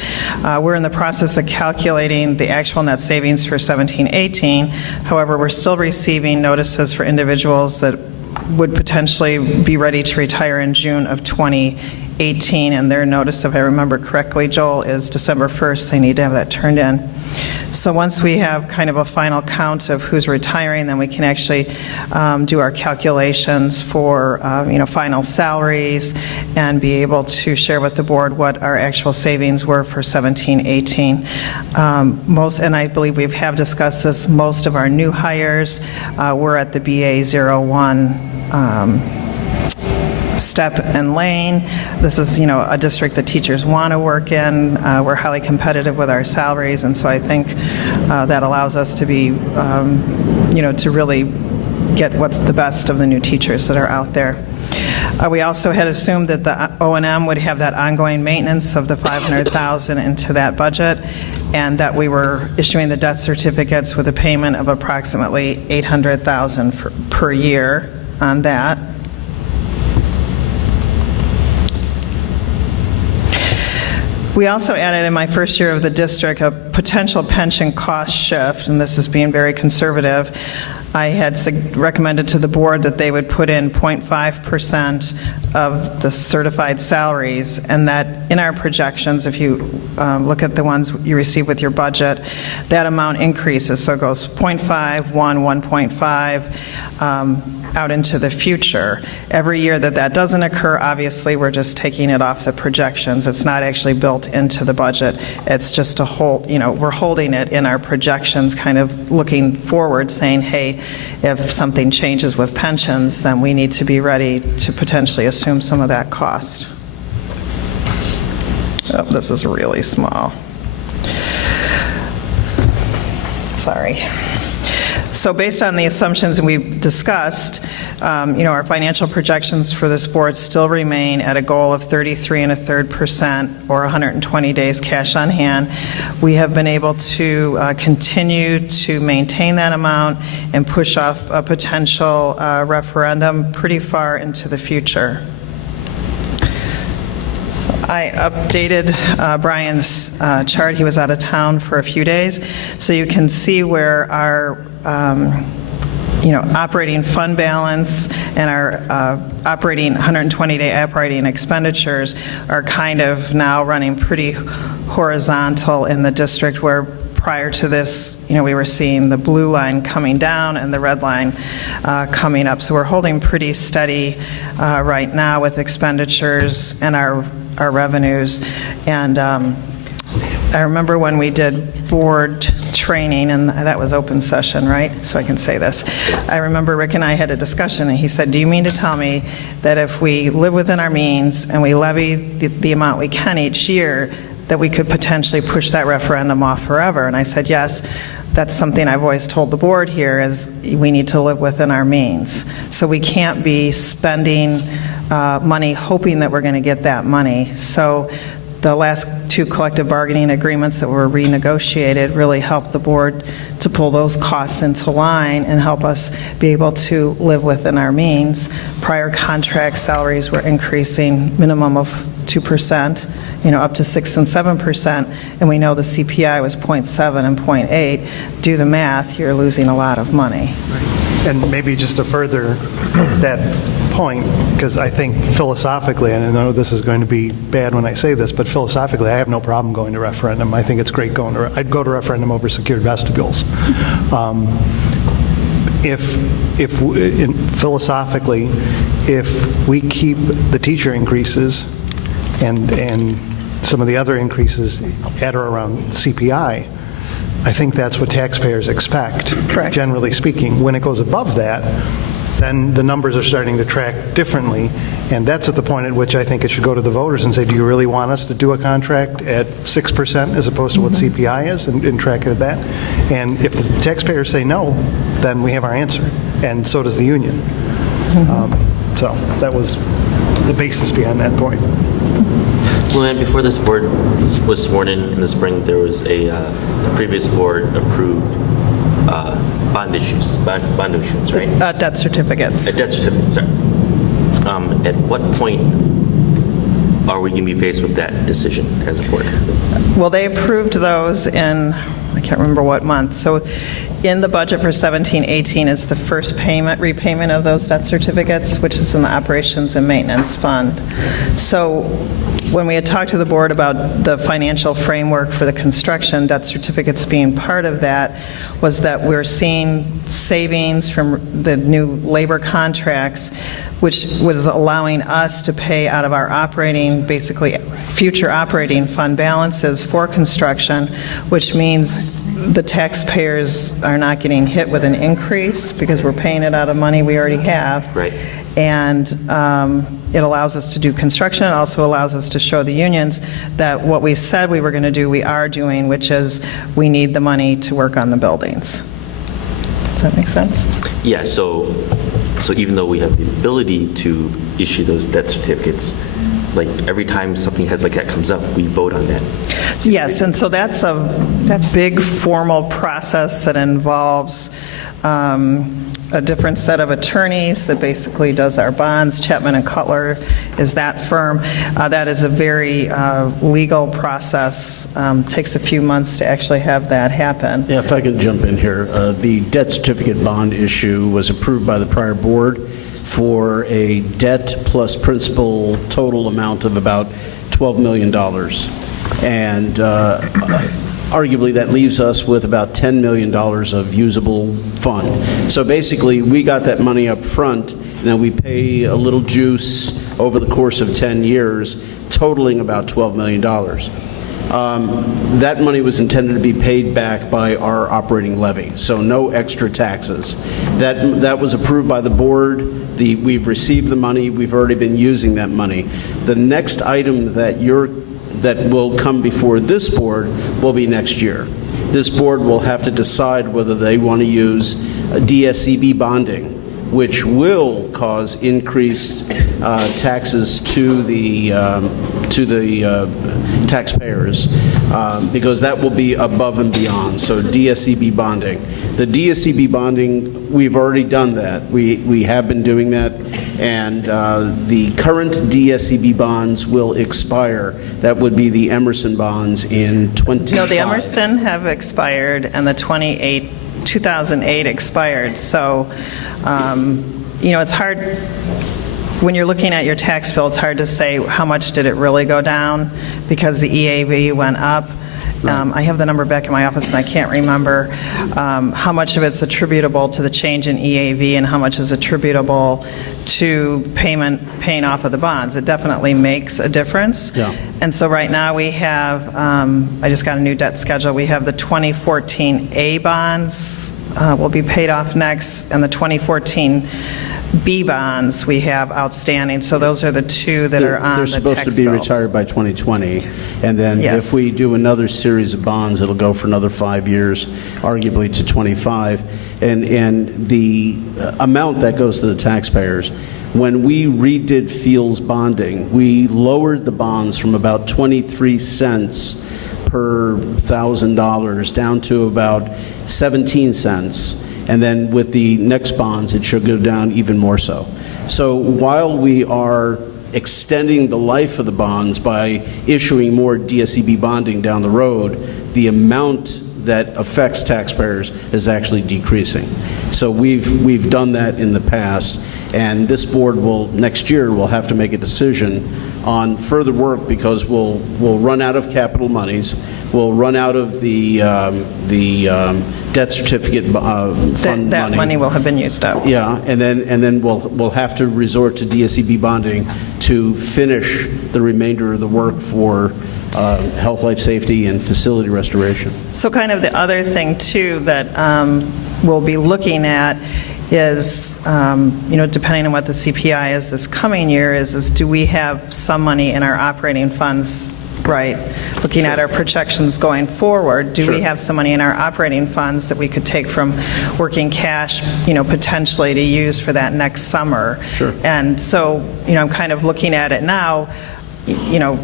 We're in the process of calculating the actual net savings for 17-18. However, we're still receiving notices for individuals that would potentially be ready to retire in June of 2018, and their notice, if I remember correctly, Joel, is December 1st. They need to have that turned in. So once we have kind of a final count of who's retiring, then we can actually do our calculations for final salaries and be able to share with the board what our actual savings were for 17-18. And I believe we have discussed this, most of our new hires were at the BA01 step and lane. This is, a district that teachers want to work in. We're highly competitive with our salaries, and so I think that allows us to be, to really get what's the best of the new teachers that are out there. We also had assumed that the O&M would have that ongoing maintenance of the $500,000 into that budget, and that we were issuing the debt certificates with a payment of approximately $800,000 per year on that. We also added in my first year of the district a potential pension cost shift, and this is being very conservative. I had recommended to the board that they would put in 0.5% of the certified salaries, and that in our projections, if you look at the ones you receive with your budget, that amount increases. So it goes 0.5, 1.5, out into the future. Every year that doesn't occur, obviously, we're just taking it off the projections. It's not actually built into the budget. It's just a whole, we're holding it in our projections, kind of looking forward, saying, hey, if something changes with pensions, then we need to be ready to potentially assume some of that cost. Oh, this is really small. Sorry. So based on the assumptions we've discussed, our financial projections for this board still remain at a goal of 33.33% or 120 days cash on hand. We have been able to continue to maintain that amount and push off a potential referendum pretty far into the future. I updated Brian's chart. He was out of town for a few days, so you can see where our operating fund balance and our operating 120-day operating expenditures are kind of now running pretty horizontal in the district, where prior to this, we were seeing the blue line coming down and the red line coming up. So we're holding pretty steady right now with expenditures and our revenues. And I remember when we did board training, and that was open session, right? So I can say this. I remember Rick and I had a discussion, and he said, do you mean to tell me that if we live within our means and we levy the amount we can each year, that we could potentially push that referendum off forever? And I said, yes. That's something I've always told the board here, is we need to live within our means. So we can't be spending money hoping that we're going to get that money. So the last two collective bargaining agreements that were renegotiated really helped the board to pull those costs into line and help us be able to live within our means. Prior contract salaries were increasing minimum of 2%, up to 6 and 7%, and we know the CPI was 0.7 and 0.8. Do the math, you're losing a lot of money. And maybe just to further that point, because I think philosophically, and I know this is going to be bad when I say this, but philosophically, I have no problem going to referendum. I think it's great going to, I'd go to referendum over secured vestibules. Philosophically, if we keep the teacher increases and some of the other increases at or around CPI, I think that's what taxpayers expect, Correct. Generally speaking. When it goes above that, then the numbers are starting to track differently, and that's at the point at which I think it should go to the voters and say, do you really want us to do a contract at 6% as opposed to what CPI is, and track it at that? And if the taxpayers say no, then we have our answer, and so does the union. So that was the basis behind that point. Luann, before this board was sworn in the spring, there was a previous board approved bond issues, right? Debt certificates. Debt certificates, sorry. At what point are we going to be faced with that decision as a board? Well, they approved those in, I can't remember what month. So in the budget for 17-18 is the first repayment of those debt certificates, which is in the operations and maintenance fund. So when we had talked to the board about the financial framework for the construction, debt certificates being part of that, was that we're seeing savings from the new labor contracts, which was allowing us to pay out of our operating, basically future operating fund balances for construction, which means the taxpayers are not getting hit with an increase because we're paying it out of money we already have. Right. And it allows us to do construction. It also allows us to show the unions that what we said we were going to do, we are doing, which is we need the money to work on the buildings. Does that make sense? Yeah, so even though we have the ability to issue those debt certificates, like every time something like that comes up, we vote on that. Yes, and so that's a big formal process that involves a different set of attorneys that basically does our bonds. Chapman and Cutler is that firm. That is a very legal process. Takes a few months to actually have that happen. Yeah, if I could jump in here. The debt certificate bond issue was approved by the prior board for a debt plus principal total amount of about $12 million. And arguably that leaves us with about $10 million of usable fund. So basically, we got that money up front, and then we pay a little juice over the course of 10 years, totaling about $12 million. That money was intended to be paid back by our operating levy, so no extra taxes. That was approved by the board. We've received the money. We've already been using that money. The next item that will come before this board will be next year. This board will have to decide whether they want to use DSCB bonding, which will cause increased taxes to the taxpayers, because that will be above and beyond. So DSCB bonding. The DSCB bonding, we've already done that. We have been doing that, and the current DSCB bonds will expire. That would be the Emerson bonds in 25. No, the Emerson have expired, and the 2008 expired. So, it's hard, when you're looking at your tax bill, it's hard to say how much did it really go down because the EAV went up. I have the number back in my office, and I can't remember how much of it's attributable to the change in EAV and how much is attributable to paying off of the bonds. It definitely makes a difference. Yeah. And so right now we have, I just got a new debt schedule. We have the 2014 A bonds will be paid off next, and the 2014 B bonds we have outstanding. So those are the two that are on the tax bill. They're supposed to be retired by 2020, and then Yes. if we do another series of bonds, it'll go for another 5 years, arguably to 25. And the amount that goes to the taxpayers, when we redid Fields bonding, we lowered the bonds from about 23 cents per $1,000 down to about 17 cents. And then with the next bonds, it should go down even more so. So while we are extending the life of the bonds by issuing more DSCB bonding down the road, the amount that affects taxpayers is actually decreasing. So we've done that in the past, and this board will, next year, will have to make a decision on further work because we'll run out of capital monies, we'll run out of the debt certificate fund That money will have been used up. Yeah, and then we'll have to resort to DSEB bonding to finish the remainder of the work for health, life safety, and facility restoration. So kind of the other thing, too, that we'll be looking at is, depending on what the CPI is this coming year, is do we have some money in our operating funds, right? Looking at our projections going forward, do we have some money in our operating funds that we could take from working cash, potentially to use for that next summer? Sure. And so, I'm kind of looking at it now,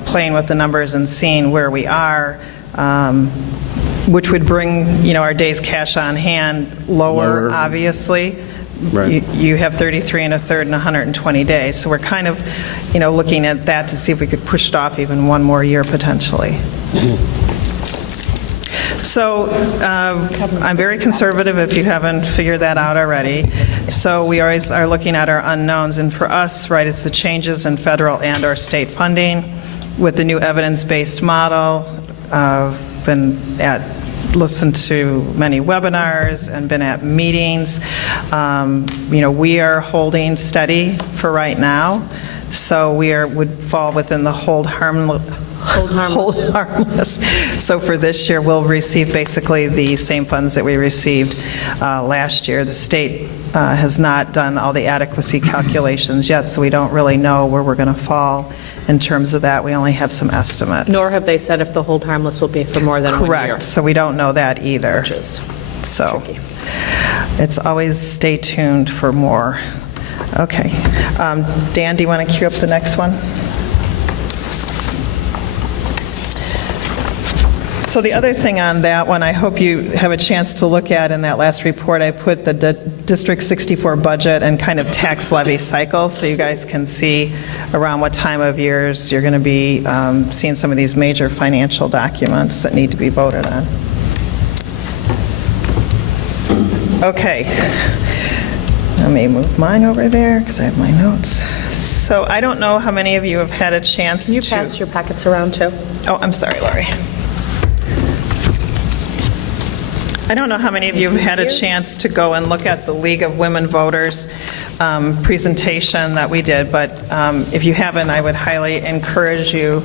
playing with the numbers and seeing where we are, which would bring, our days cash on hand lower. Obviously. Right. You have 33 and a third and 120 days. So we're kind of, looking at that to see if we could push it off even one more year potentially. So I'm very conservative if you haven't figured that out already. So we always are looking at our unknowns. And for us, right, it's the changes in federal and or state funding with the new evidence-based model. Listened to many webinars and been at meetings. We are holding steady for right now. So we would fall within the hold harmless. So for this year, we'll receive basically the same funds that we received last year. The state has not done all the adequacy calculations yet, so we don't really know where we're going to fall in terms of that. We only have some estimates. Nor have they said if the hold harmless will be for more than 1 year. Correct. So we don't know that either. Which is so tricky. It's always stay tuned for more. Okay. Dan, do you want to queue up the next one? So the other thing on that one, I hope you have a chance to look at in that last report, I put the District 64 budget and kind of tax levy cycle, so you guys can see around what time of years you're going to be seeing some of these major financial documents that need to be voted on. Okay. Let me move mine over there because I have my notes. So I don't know how many of you have had a chance to... You pass your packets around, too. Oh, I'm sorry, Laurie. I don't know how many of you have had a chance to go and look at the League of Women Voters presentation that we did, but if you haven't, I would highly encourage you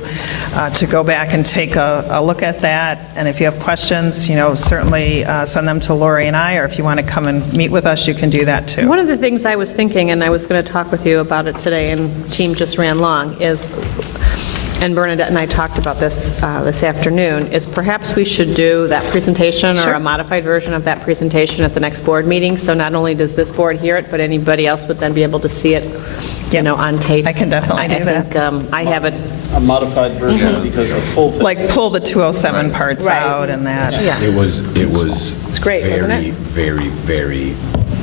to go back and take a look at that. And if you have questions, certainly send them to Lori and I, or if you want to come and meet with us, you can do that too. One of the things I was thinking, and I was going to talk with you about it today, and the team just ran long, is, and Bernadette and I talked about this this afternoon, is perhaps we should do that presentation or a modified version of that presentation at the next board meeting. So not only does this board hear it, but anybody else would then be able to see it, on tape. I can definitely do that. I think I have it. A modified version because the full thing. Like pull the 207 parts out and that. Yeah. It was It's great, very, wasn't it? very, very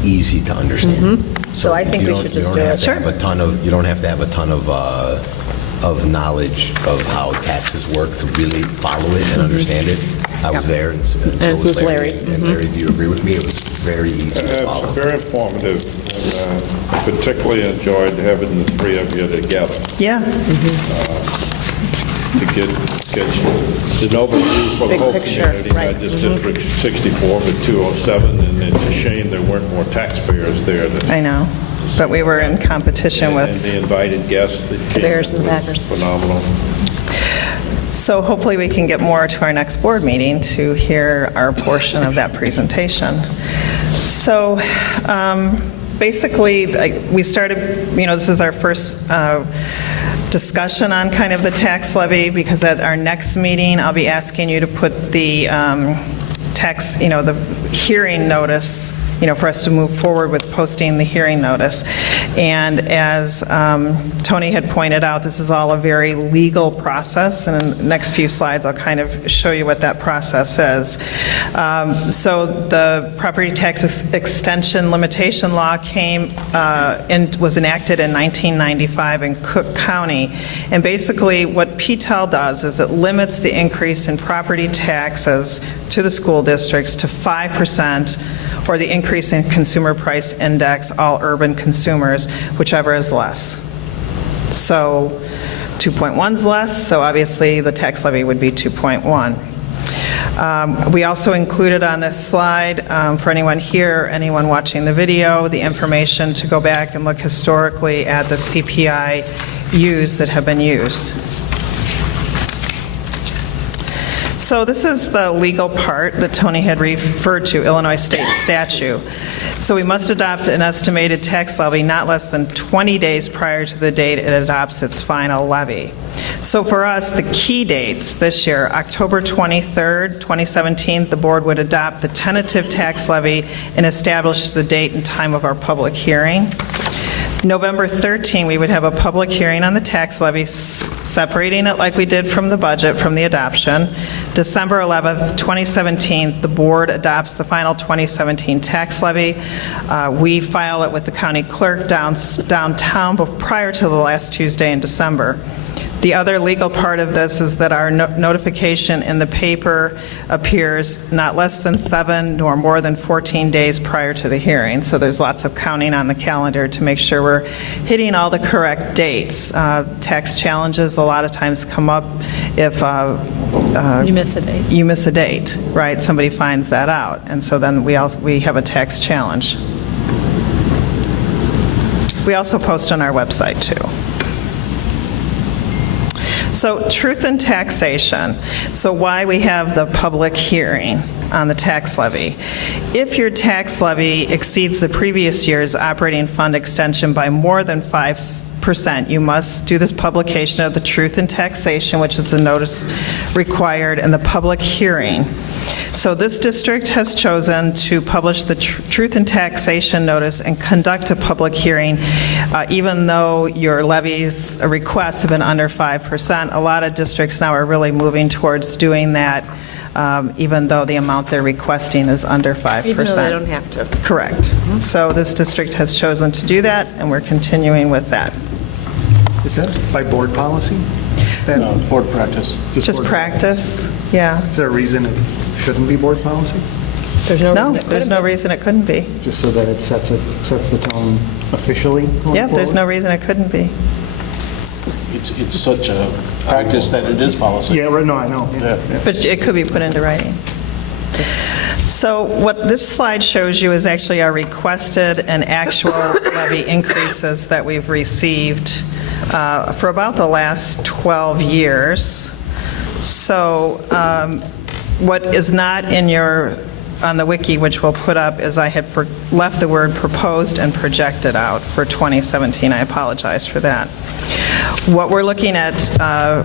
easy to understand. So I think we should just do it. You don't have to have a ton of knowledge of how taxes work to really follow it and understand it. I was there, and so was Larry. And Larry, do you agree with me? It was very easy to follow. It's very informative, and particularly enjoyed having the three of you together. Yeah. To get an overview for the Big whole picture, community, right. not just District 64, but 207, and it's a shame there weren't more taxpayers there. I know, but we were in competition And with... the invited guests that came. Bears and the Packers. Phenomenal. So hopefully we can get more to our next board meeting to hear our portion of that presentation. So basically, we started, this is our first discussion on kind of the tax levy, because at our next meeting, I'll be asking you to put the tax, the hearing notice, for us to move forward with posting the hearing notice. And as Tony had pointed out, this is all a very legal process, and in the next few slides, I'll kind of show you what that process is. So the property tax extension limitation law was enacted in 1995 in Cook County. And basically what PTEL does is it limits the increase in property taxes to the school districts to 5% or the increase in consumer price index, all urban consumers, whichever is less. So 2.1 is less, so obviously the tax levy would be 2.1. We also included on this slide, for anyone here, anyone watching the video, the information to go back and look historically at the CPIUs that have been used. So this is the legal part that Tony had referred to, Illinois state statute. So we must adopt an estimated tax levy not less than 20 days prior to the date it adopts its final levy. So for us, the key dates this year, October 23rd, 2017, the board would adopt the tentative tax levy and establish the date and time of our public hearing. November 13, we would have a public hearing on the tax levy, separating it like we did from the budget, from the adoption. December 11th, 2017, the board adopts the final 2017 tax levy. We file it with the county clerk downtown prior to the last Tuesday in December. The other legal part of this is that our notification in the paper appears not less than 7 nor more than 14 days prior to the hearing. So there's lots of counting on the calendar to make sure we're hitting all the correct dates. Tax challenges a lot of times come up if You miss a date. You miss a date, right? Somebody finds that out, and so then we have a tax challenge. We also post on our website too. So truth in taxation. So why we have the public hearing on the tax levy. If your tax levy exceeds the previous year's operating fund extension by more than 5%, you must do this publication of the truth in taxation, which is the notice required in the public hearing. So this district has chosen to publish the truth in taxation notice and conduct a public hearing, even though your levies requests have been under 5%. A lot of districts now are really moving towards doing that, even though the amount they're requesting is under 5%. Even though they don't have to. Correct. So this district has chosen to do that, and we're continuing with that. Is that by board policy? No, board practice. Just board practice, yeah. Is there a reason it shouldn't be board policy? No, there's no reason it couldn't be. Just so that it sets the tone officially going Yeah, there's forward? no reason it couldn't be. It's such a practice that it is policy. Yeah, no, I know. Yeah. But it could be put into writing. So what this slide shows you is actually our requested and actual levy increases that we've received for about the last 12 years. So what is not in on the wiki, which we'll put up, is I had left the word proposed and projected out for 2017. I apologize for that. What we're looking at a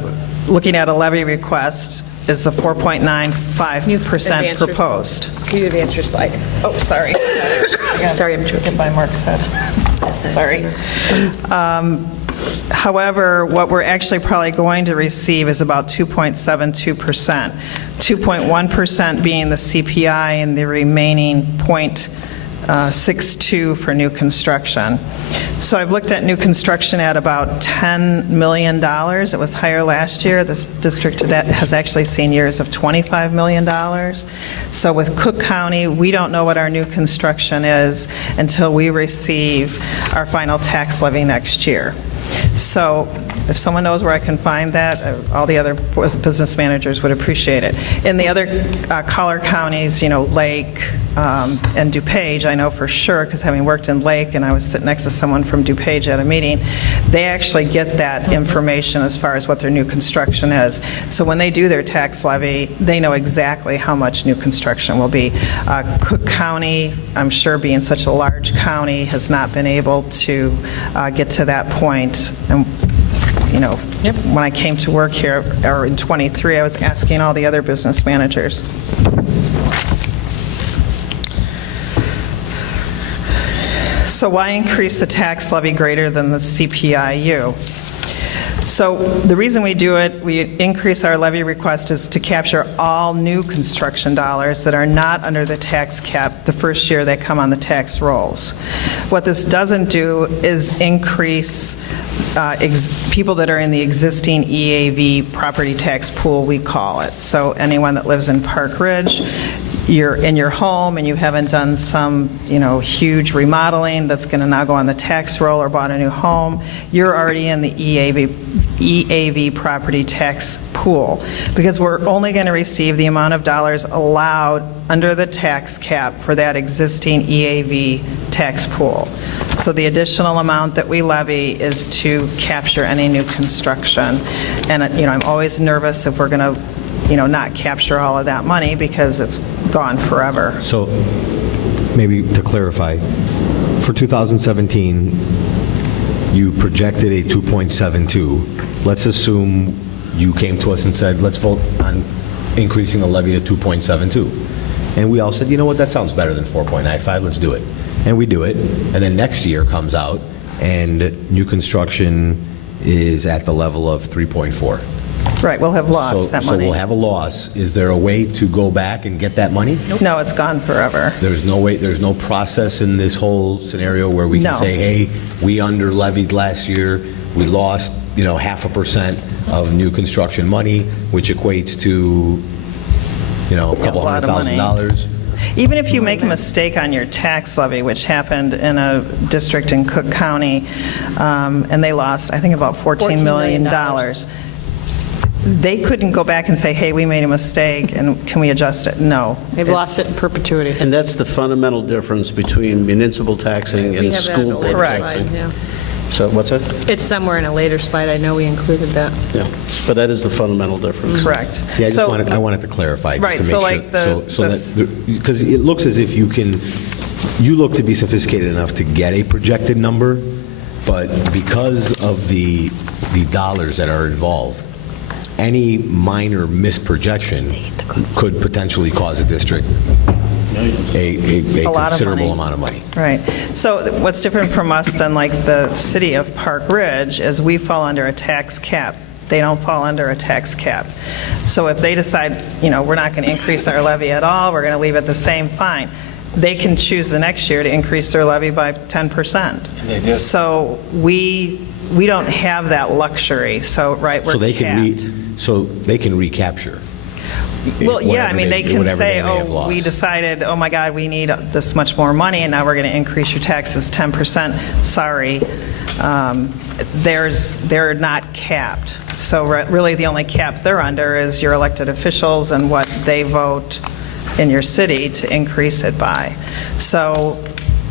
levy request is a 4.95% proposed. Can you advance your slide? Oh, sorry. Sorry, I'm tripping. By Mark's head. Sorry. However, what we're actually probably going to receive is about 2.72%, 2.1% being the CPI and the remaining 0.62 for new construction. So I've looked at new construction at about $10 million. It was higher last year. This district has actually seen years of $25 million. So with Cook County, we don't know what our new construction is until we receive our final tax levy next year. So if someone knows where I can find that, all the other business managers would appreciate it. In the other collar counties, Lake and DuPage, I know for sure, because having worked in Lake and I was sitting next to someone from DuPage at a meeting, they actually get that information as far as what their new construction is. So when they do their tax levy, they know exactly how much new construction will be. Cook County, I'm sure being such a large county, has not been able to get to that point. And when I came to work here, or in 23, I was asking all the other business managers. So why increase the tax levy greater than the CPIU? So the reason we do it, we increase our levy request, is to capture all new construction dollars that are not under the tax cap the first year they come on the tax rolls. What this doesn't do is increase people that are in the existing EAV property tax pool, we call it. So anyone that lives in Park Ridge, you're in your home and you haven't done some, huge remodeling that's going to now go on the tax roll or bought a new home, you're already in the EAV property tax pool, because we're only going to receive the amount of dollars allowed under the tax cap for that existing EAV tax pool. So the additional amount that we levy is to capture any new construction. And, I'm always nervous if we're going to, not capture all of that money because it's gone forever. So maybe to clarify, for 2017, you projected a 2.72. Let's assume you came to us and said, let's vote on increasing the levy to 2.72. And we all said, you know what, that sounds better than 4.95, let's do it. And we do it, and then next year comes out, and new construction is at the level of 3.4. Right, we'll have lost that money. So we'll have a loss. Is there a way to go back and get that money? No, it's gone forever. There's no way, there's no process in this whole scenario where we can say, hey, we under levied last year, we lost, 0.5% of new construction money, which equates to, a couple $100,000. Even if you make a mistake on your tax levy, which happened in a district in Cook County, and they lost, I think, about $14 million. They couldn't go back and say, hey, we made a mistake, and can we adjust it? No. They've lost it in perpetuity. And that's the fundamental difference between municipal taxing and school board taxing. Yeah. So what's that? It's somewhere in a later slide. I know we included that. Yeah, but that is the fundamental difference. Correct. Yeah, I wanted to clarify. Right, just to make sure. Because it looks as if you look to be sophisticated enough to get a projected number, but because of the dollars that are involved, any minor misprojection could potentially cause a district a considerable amount of money. Right. So what's different from us than like the city of Park Ridge is we fall under a tax cap. They don't fall under a tax cap. So if they decide, we're not going to increase our levy at all, we're going to leave it the same, fine. They can choose the next year to increase their levy by 10%. They do. So we don't have that luxury. So, right, we're capped. So they can recapture. Well, yeah, they can say, we decided, oh my God, we need this much more money, and now we're going to increase your taxes 10%. Sorry. They're not capped. So really the only cap they're under is your elected officials and what they vote in your city to increase it by. So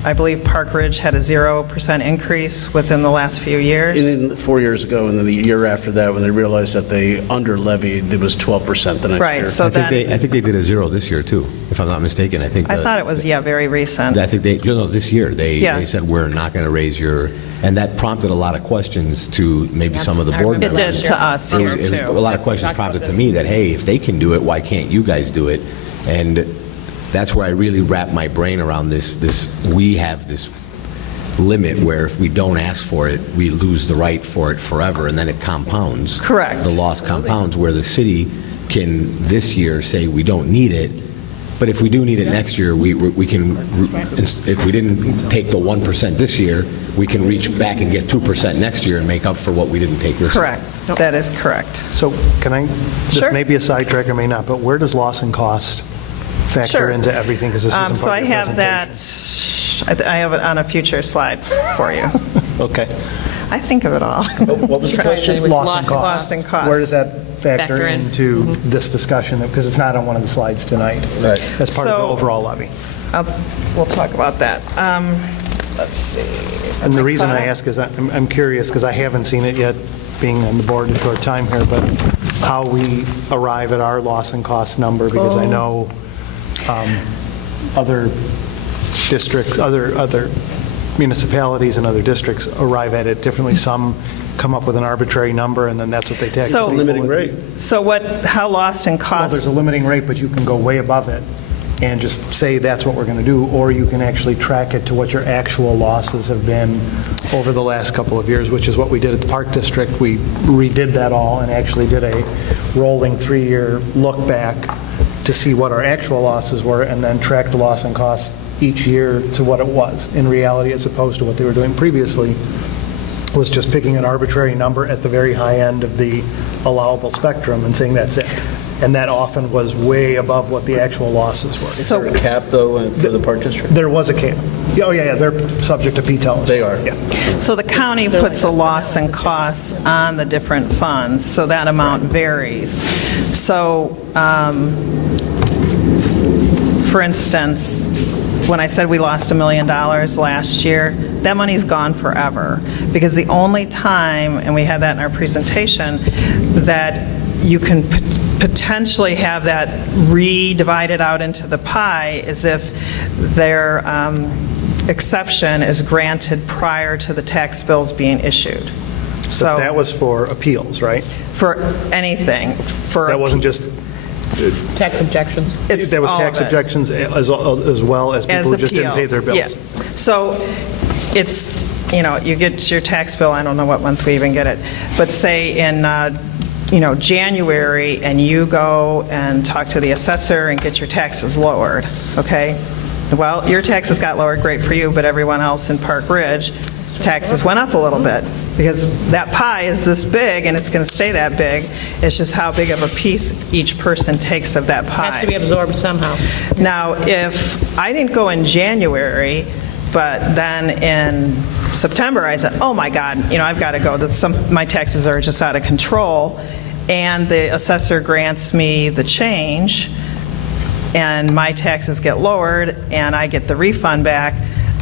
I believe Park Ridge had a 0% increase within the last few years. And then 4 years ago, and then the year after that, when they realized that they under-levied, it was 12% the next year. Right, so I think they did a 0 this year, too, if I'm not mistaken. I thought it was, very recent. I think this year, they said, we're not going to raise your, and that prompted a lot of questions to maybe some of the board members. It did to us here, too. A lot of questions prompted to me that, hey, if they can do it, why can't you guys do it? And that's where I really wrap my brain around this. We have this limit where if we don't ask for it, we lose the right for it forever, and then it compounds. Correct. The loss compounds, where the city can this year say we don't need it, but if we do need it next year, we can, if we didn't take the 1% this year, we can reach back and get 2% next year and make up for what we didn't take this year. Correct. That is correct. So can I, this may be a sidetrack or may not, but where does loss and cost factor into everything? Because this isn't part So I of your have that, I have it on a future slide for you. Okay. I think of it all. What was the question? Loss and cost. Loss and cost. Where does that factor into this discussion? Because it's not on one of the slides tonight. Right. That's part of the overall levy. We'll talk about that. Let's see. And the reason I ask is I'm curious, because I haven't seen it yet, being on the board a short time here, but how we arrive at our loss and cost number, because I know other districts, other municipalities and other districts arrive at it differently. Some come up with an arbitrary number, and then that's what they tax. So limiting rate. So how lost and cost? Well, there's a limiting rate, but you can go way above it and just say that's what we're going to do, or you can actually track it to what your actual losses have been over the last couple of years, which is what we did at the Park District. We redid that all and actually did a rolling 3-year look back to see what our actual losses were, and then track the loss and cost each year to what it was in reality, as opposed to what they were doing previously, was just picking an arbitrary number at the very high end of the allowable spectrum and saying that's it. and that often was way above what the actual losses were. Is there a cap, though, for the park district? There was a cap. Oh, yeah, they're subject to PTEL. They are. Yeah. So the county puts the loss and costs on the different funds, so that amount varies. So, for instance, when I said we lost $1 million last year, that money's gone forever. Because the only time, and we had that in our presentation, that you can potentially have that re-divided out into the pie is if their exception is granted prior to the tax bills being issued. So that was for appeals, right? For anything. That wasn't just... Tax objections. There was tax objections as well as people who just didn't pay their bills. Yeah. So it's, you get your tax bill, I don't know what month we even get it, but say in, January, and you go and talk to the assessor and get your taxes lowered, okay? Well, your taxes got lowered, great for you, but everyone else in Park Ridge, taxes went up a little bit, because that pie is this big, and it's going to stay that big. It's just how big of a piece each person takes of that pie. Has to be absorbed somehow. Now, if I didn't go in January, but then in September, I said, oh my God, I've got to go. My taxes are just out of control, and the assessor grants me the change, and my taxes get lowered, and I get the refund back,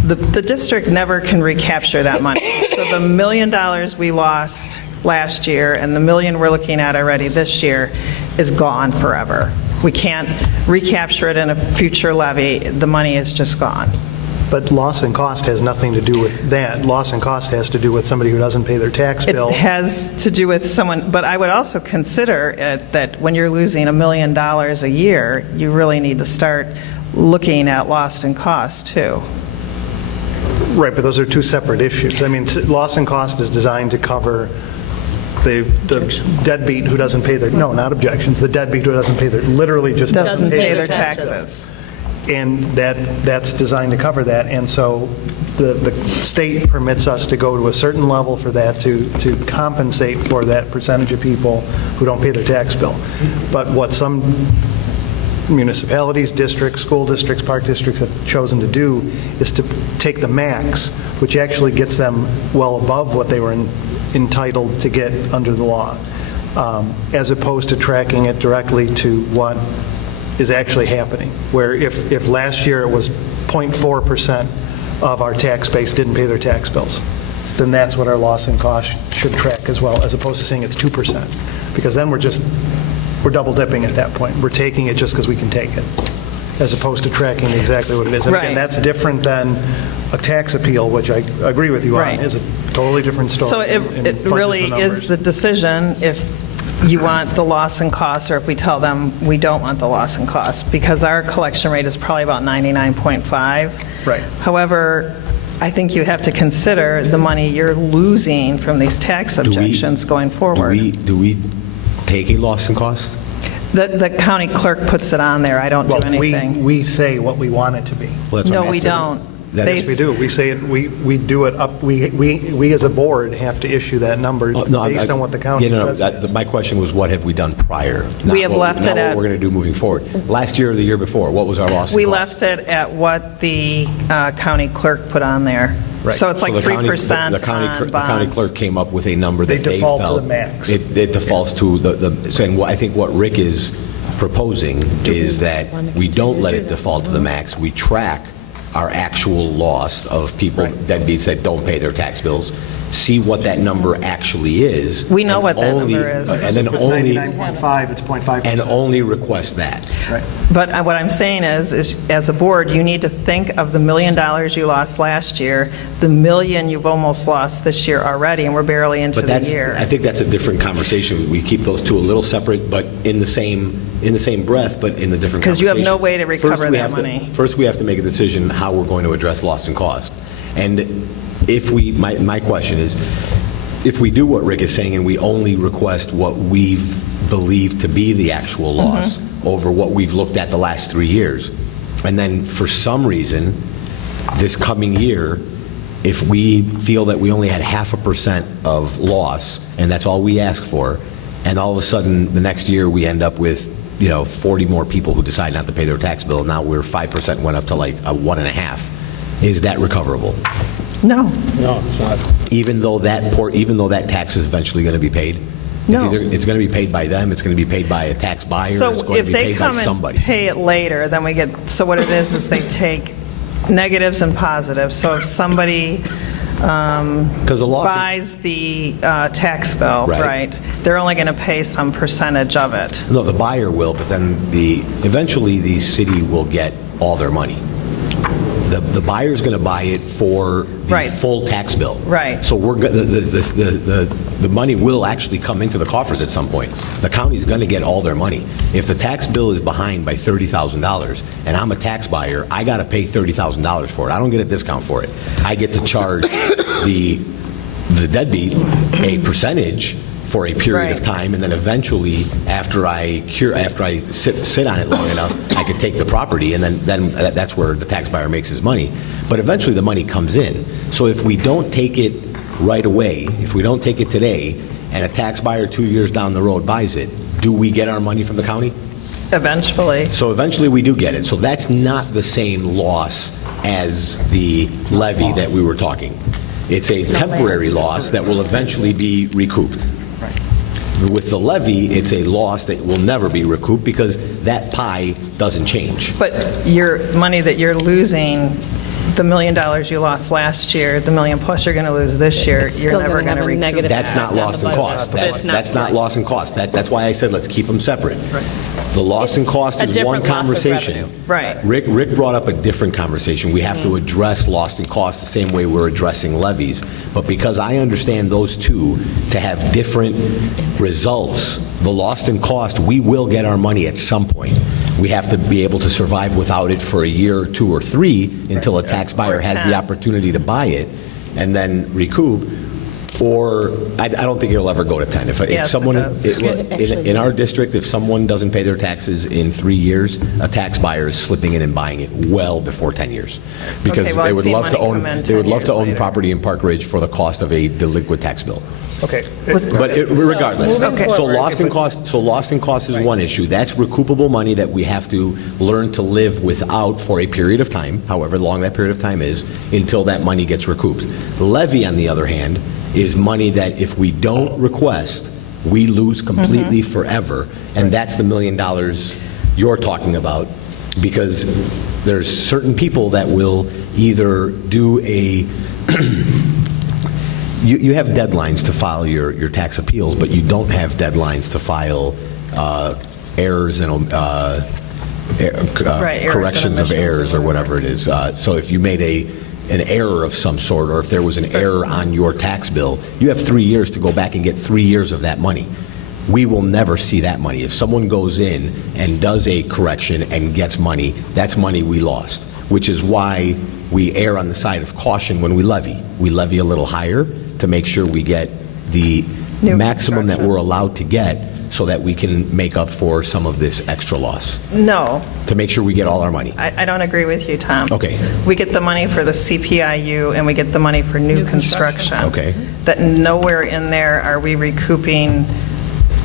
the district never can recapture that money. So the $1 million we lost last year and the $1 million we're looking at already this year is gone forever. We can't recapture it in a future levy. The money is just gone. But loss and cost has nothing to do with that. Loss and cost has to do with somebody who doesn't pay their tax bill. It has to do with someone, but I would also consider that when you're losing $1 million a year, you really need to start looking at loss and cost too. Right, but those are two separate issues. I mean, loss and cost is designed to cover the deadbeat who doesn't pay their, no, not objections, the deadbeat who doesn't pay their, literally just doesn't pay their taxes. And that's designed to cover that. And so the state permits us to go to a certain level for that to compensate for that percentage of people who don't pay their tax bill. But what some municipalities, districts, school districts, park districts have chosen to do is to take the max, which actually gets them well above what they were entitled to get under the law, as opposed to tracking it directly to what is actually happening, where if last year it was 0.4% of our tax base didn't pay their tax bills, then that's what our loss and cost should track as well, as opposed to saying it's 2%, because then we're double dipping at that point. We're taking it just because we can take it, as opposed to tracking exactly what it is. And again, that's different than a tax appeal, which I agree with you on, is a totally different story. So it really is the decision if you want the loss and costs, or if we tell them we don't want the loss and costs, because our collection rate is probably about 99.5. Right. However, I think you have to consider the money you're losing from these tax objections going forward. Do we take a loss and cost? The county clerk puts it on there. I don't do anything. We say what we want it to be. No, we don't. Yes, we do. We say it. We do it up. We as a board have to issue that number based on what the county says. My question was, what have we done prior? We have left it at what we're going to do moving forward. Last year or the year before, what was our loss? We left it at what the county clerk put on there. Right. So it's like 3% the county clerk came up with a number that they default felt to the max. It defaults to and I think what Rick is proposing is that we don't let it default to the max. We track our actual loss of people deadbeats that don't pay their tax bills, see what that number actually is. We know what that number is. And then only 99.5, it's 0.5%. And only request that. Right. But what I'm saying is as a board, you need to think of the $1 million you lost last year, the $1 million you've almost lost this year already, and we're barely into the year. I think that's a different conversation. We keep those two a little separate, but in the same breath, but in the different conversation. Because you have no way to recover that money. First, we have to make a decision how we're going to address loss and cost. And my question is, if we do what Rick is saying and we only request what we've believed to be the actual loss over what we've looked at the last 3 years, and then for some reason, this coming year, if we feel that we only had 0.5% of loss, and that's all we ask for, and all of a sudden the next year we end up with 40 more people who decide not to pay their tax bill, now we're 5% went up to like a 1.5%. Is that recoverable? No. No, it's not. Even though that tax is eventually going to be paid? No. It's going to be paid by them, it's going to be paid by a tax buyer, it's So going if to be they paid by come and somebody. pay it later, then we get, so what it is they take negatives and positives. So if somebody buys the tax bill, right, they're only going to pay some percentage of it. No, the buyer will, but then eventually the city will get all their money. The buyer's going to buy it for the full tax bill. Right. So the money will actually come into the coffers at some point. The county's going to get all their money. If the tax bill is behind by $30,000 and I'm a tax buyer, I got to pay $30,000 for it. I don't get a discount for it. I get to charge the deadbeat a percentage for a period of time, and then eventually, after I sit on it long enough, I could take the property, and then that's where the tax buyer makes his money. But eventually, the money comes in. So if we don't take it right away, if we don't take it today, and a tax buyer 2 years down the road buys it, do we get our money from the county? Eventually. So eventually, we do get it. So that's not the same loss as the levy that we were talking. It's a temporary loss that will eventually be recouped. With the levy, it's a loss that will never be recouped because that pie doesn't change. But your money that you're losing, the $1 million you lost last year, the $1 million plus you're going to lose this year, you're never going to recoup. That's not loss in cost. That's not loss in cost. That's why I said let's keep them separate. The loss in cost is one conversation. Right. Rick brought up a different conversation. We have to address loss in cost the same way we're addressing levies. But because I understand those two to have different results, the loss in cost, we will get our money at some point. We have to be able to survive without it for a year or 2 or 3 until a tax buyer has the opportunity to buy it and then recoup. Or I don't think it'll ever go to 10. If someone in our district, if someone doesn't pay their taxes in 3 years, a tax buyer is slipping in and buying it well before 10 years, because they would love to own property in Park Ridge for the cost of a delinquent tax bill. Okay. But regardless, so loss in cost is one issue. That's recoupable money that we have to learn to live without for a period of time, however long that period of time is, until that money gets recouped. The levy, on the other hand, is money that if we don't request, we lose completely forever, and that's the $1 million you're talking about, because there's certain people that will either do a you have deadlines to file your tax appeals, but you don't have deadlines to file errors and corrections of errors or whatever it is. So if you made an error of some sort, or if there was an error on your tax bill, you have 3 years to go back and get 3 years of that money. We will never see that money. If someone goes in and does a correction and gets money, that's money we lost, which is why we err on the side of caution when we levy. We levy a little higher to make sure we get the maximum that we're allowed to get, so that we can make up for some of this extra loss. No. To make sure we get all our money. I don't agree with you, Tom. Okay. We get the money for the CPIU and we get the money for new construction. Okay. That nowhere in there are we recouping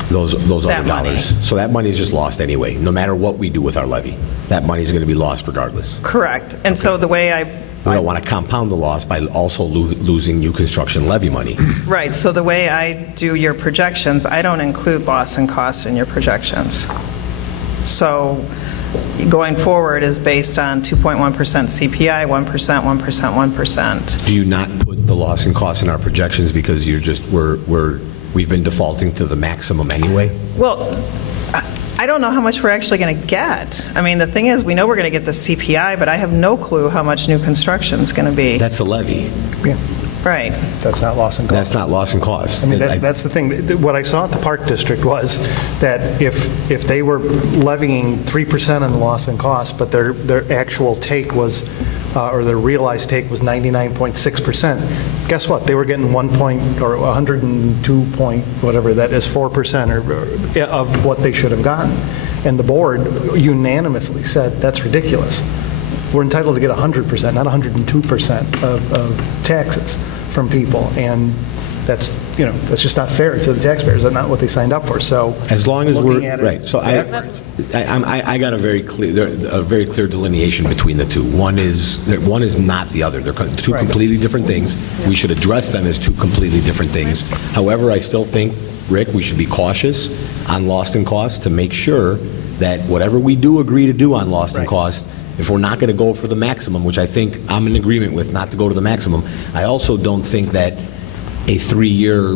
those that other money. dollars. So that money is just lost anyway, no matter what we do with our levy. That money is going to be lost regardless. Correct. And so the way We don't want to compound the loss by also losing new construction levy money. Right, so the way I do your projections, I don't include loss and cost in your projections. So going forward is based on 2.1% CPI, 1%, 1%, 1%. Do you not put the loss and cost in our projections because we've been defaulting to the maximum anyway? Well, I don't know how much we're actually going to get. I mean, the thing is, we know we're going to get the CPI, but I have no clue how much new construction is going to be. That's a levy. Yeah. Right. That's not loss and cost. That's not loss and cost. I mean, that's the thing. What I saw at the Park District was that if they were levying 3% on the loss and cost, but their actual take was, or their realized take was 99.6%, guess what? They were getting 102 point, whatever that is, 4% of what they should have gotten. And the board unanimously said, that's ridiculous. We're entitled to get 100%, not 102% of taxes from people. And that's, that's just not fair to the taxpayers. That's not what they signed up for. So As long as looking we're, at it right, so backwards. I got a very clear delineation between the two. One is not the other. They're two completely different things. We should address them as two completely different things. However, I still think, Rick, we should be cautious on lost and cost to make sure that whatever we do agree to do on lost and cost, if we're not going to go for the maximum, which I think I'm in agreement with, not to go to the maximum, I also don't think that a three-year,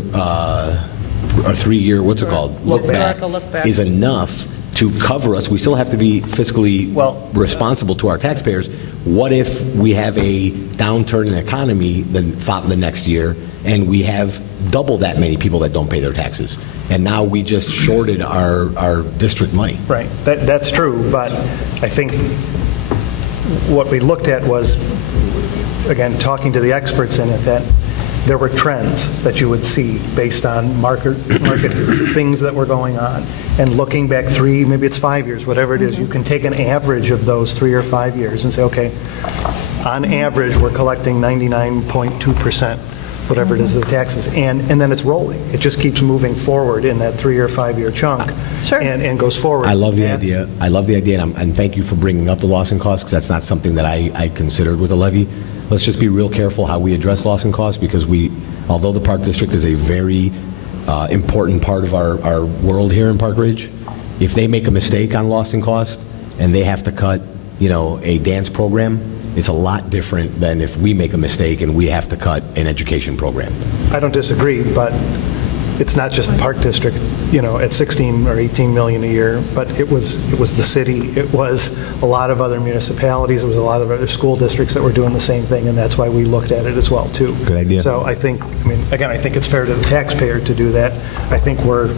what's it called? Look back is enough to cover us. We still have to be fiscally responsible to our taxpayers. What if we have a downturn in the economy the next year and we have double that many people that don't pay their taxes? And now we just shorted our district money. Right, that's true, but I think what we looked at was, again, talking to the experts in it, that there were trends that you would see based on market things that were going on. And looking back 3, maybe it's 5 years, whatever it is, you can take an average of those 3 or 5 years and say, okay, on average, we're collecting 99.2%, whatever it is, of the taxes. And then it's rolling. It just keeps moving forward in that 3 or 5 year chunk and goes forward. I love the idea. And thank you for bringing up the loss and cost, because that's not something that I considered with a levy. Let's just be real careful how we address loss and cost, because although the Park District is a very important part of our world here in Park Ridge, if they make a mistake on loss and cost and they have to cut, a dance program, it's a lot different than if we make a mistake and we have to cut an education program. I don't disagree, but it's not just the Park District, at 16 or 18 million a year, but it was the city, it was a lot of other municipalities, it was a lot of other school districts that were doing the same thing, and that's why we looked at it as well, too. Good idea. So I think it's fair to the taxpayer to do that. I think we're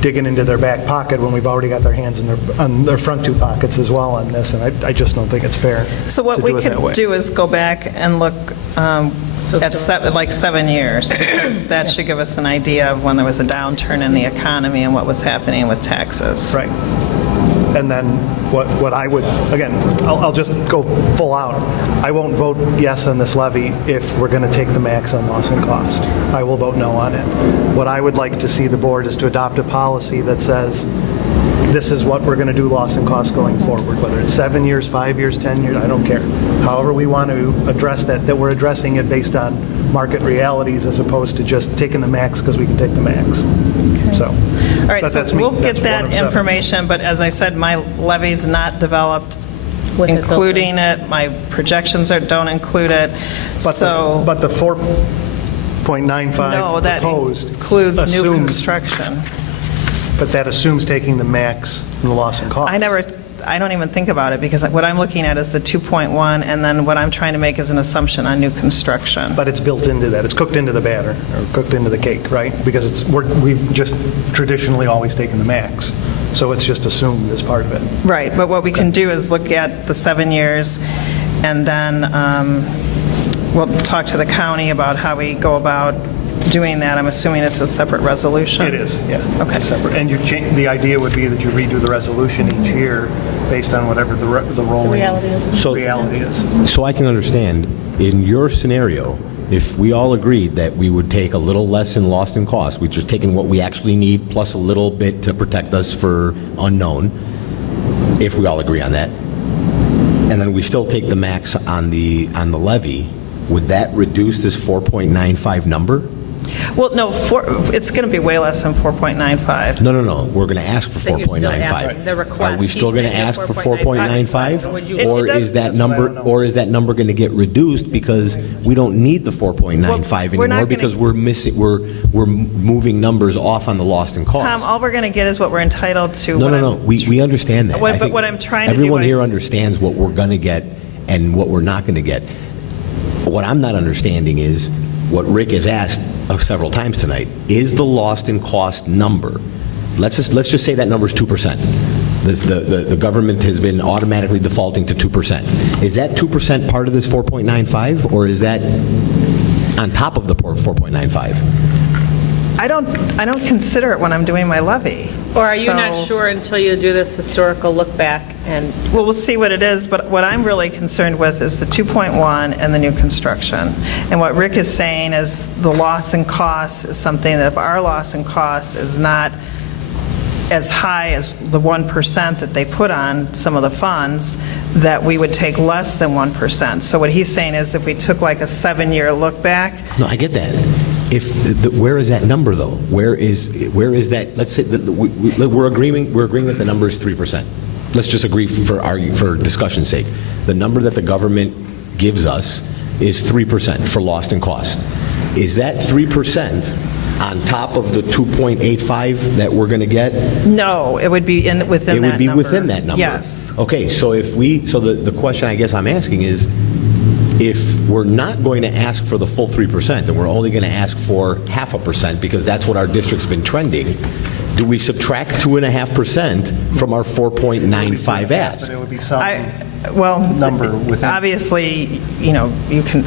digging into their back pocket when we've already got their hands on their front 2 pockets as well on this, and I just don't think it's fair. So what we could do is go back and look at 7 years, because that should give us an idea of when there was a downturn in the economy and what was happening with taxes. Right. And then what I would, again, I'll just go full out. I won't vote yes on this levy if we're going to take the max on loss and cost. I will vote no on it. What I would like to see the board is to adopt a policy that says, this is what we're going to do loss and cost going forward, whether it's 7 years, 5 years, 10 years, I don't care. However we want to address that we're addressing it based on market realities as opposed to just taking the max because we can take the max. So, all right, so that's me. we'll get That's that 1 of 7. information, but as I said, my levy's not developed including it. My projections don't include it. But the 4.95 that proposed includes new construction. But that assumes taking the max in the loss and cost. I don't even think about it, because what I'm looking at is the 2.1, and then what I'm trying to make is an assumption on new construction. But it's built into that. It's cooked into the batter, or cooked into the cake, right? Because we've just traditionally always taken the max. So it's just assumed as part of it. Right, but what we can do is look at the 7 years, and then we'll talk to the county about how we go about doing that. I'm assuming it's a separate resolution? It is, yeah. Okay. It's separate. And the idea would be that you redo the resolution each year based on whatever the rolling reality is. So I can understand, in your scenario, if we all agreed that we would take a little less in lost and cost, we've just taken what we actually need plus a little bit to protect us for unknown, if we all agree on that, and then we still take the max on the levy, would that reduce this 4.95 number? Well, no, it's going to be way less than 4.95. No. We're going to ask for 4.95. Are we still going to ask for 4.95? Or is that number going to get reduced because we don't need the 4.95 anymore because we're moving numbers off on the lost and cost? Tom, all we're going to get is what we're entitled to. No. We understand that. But what I'm trying to do is... Everyone here understands what we're going to get and what we're not going to get. What I'm not understanding is what Rick has asked several times tonight. Is the lost and cost number, let's just say that number is 2%. The government has been automatically defaulting to 2%. Is that 2% part of this 4.95, or is that on top of the 4.95? I don't consider it when I'm doing my levy. Or are you not So- sure until you do this historical look back and? Well, we'll see what it is, but what I'm really concerned with is the 2.1 and the new construction. And what Rick is saying is the loss in costs is something that if our loss in costs is not as high as the 1% that they put on some of the funds, that we would take less than 1%. So what he's saying is if we took like a 7-year look back, No, I get that. Where is that number, though? Where is that, let's say, we're agreeing that the number is 3%. Let's just agree for discussion's sake. The number that the government gives us is 3% for lost in cost. Is that 3% on top of the 2.85 that we're going to get? no, it would be within that number. It would be within that number? Yes. Okay, so the question I guess I'm asking is, if we're not going to ask for the full 3% and we're only going to ask for 0.5% because that's what our district's been trending, do we subtract 2.5% from our 4.95 ask? But it would be some Well, number within. obviously,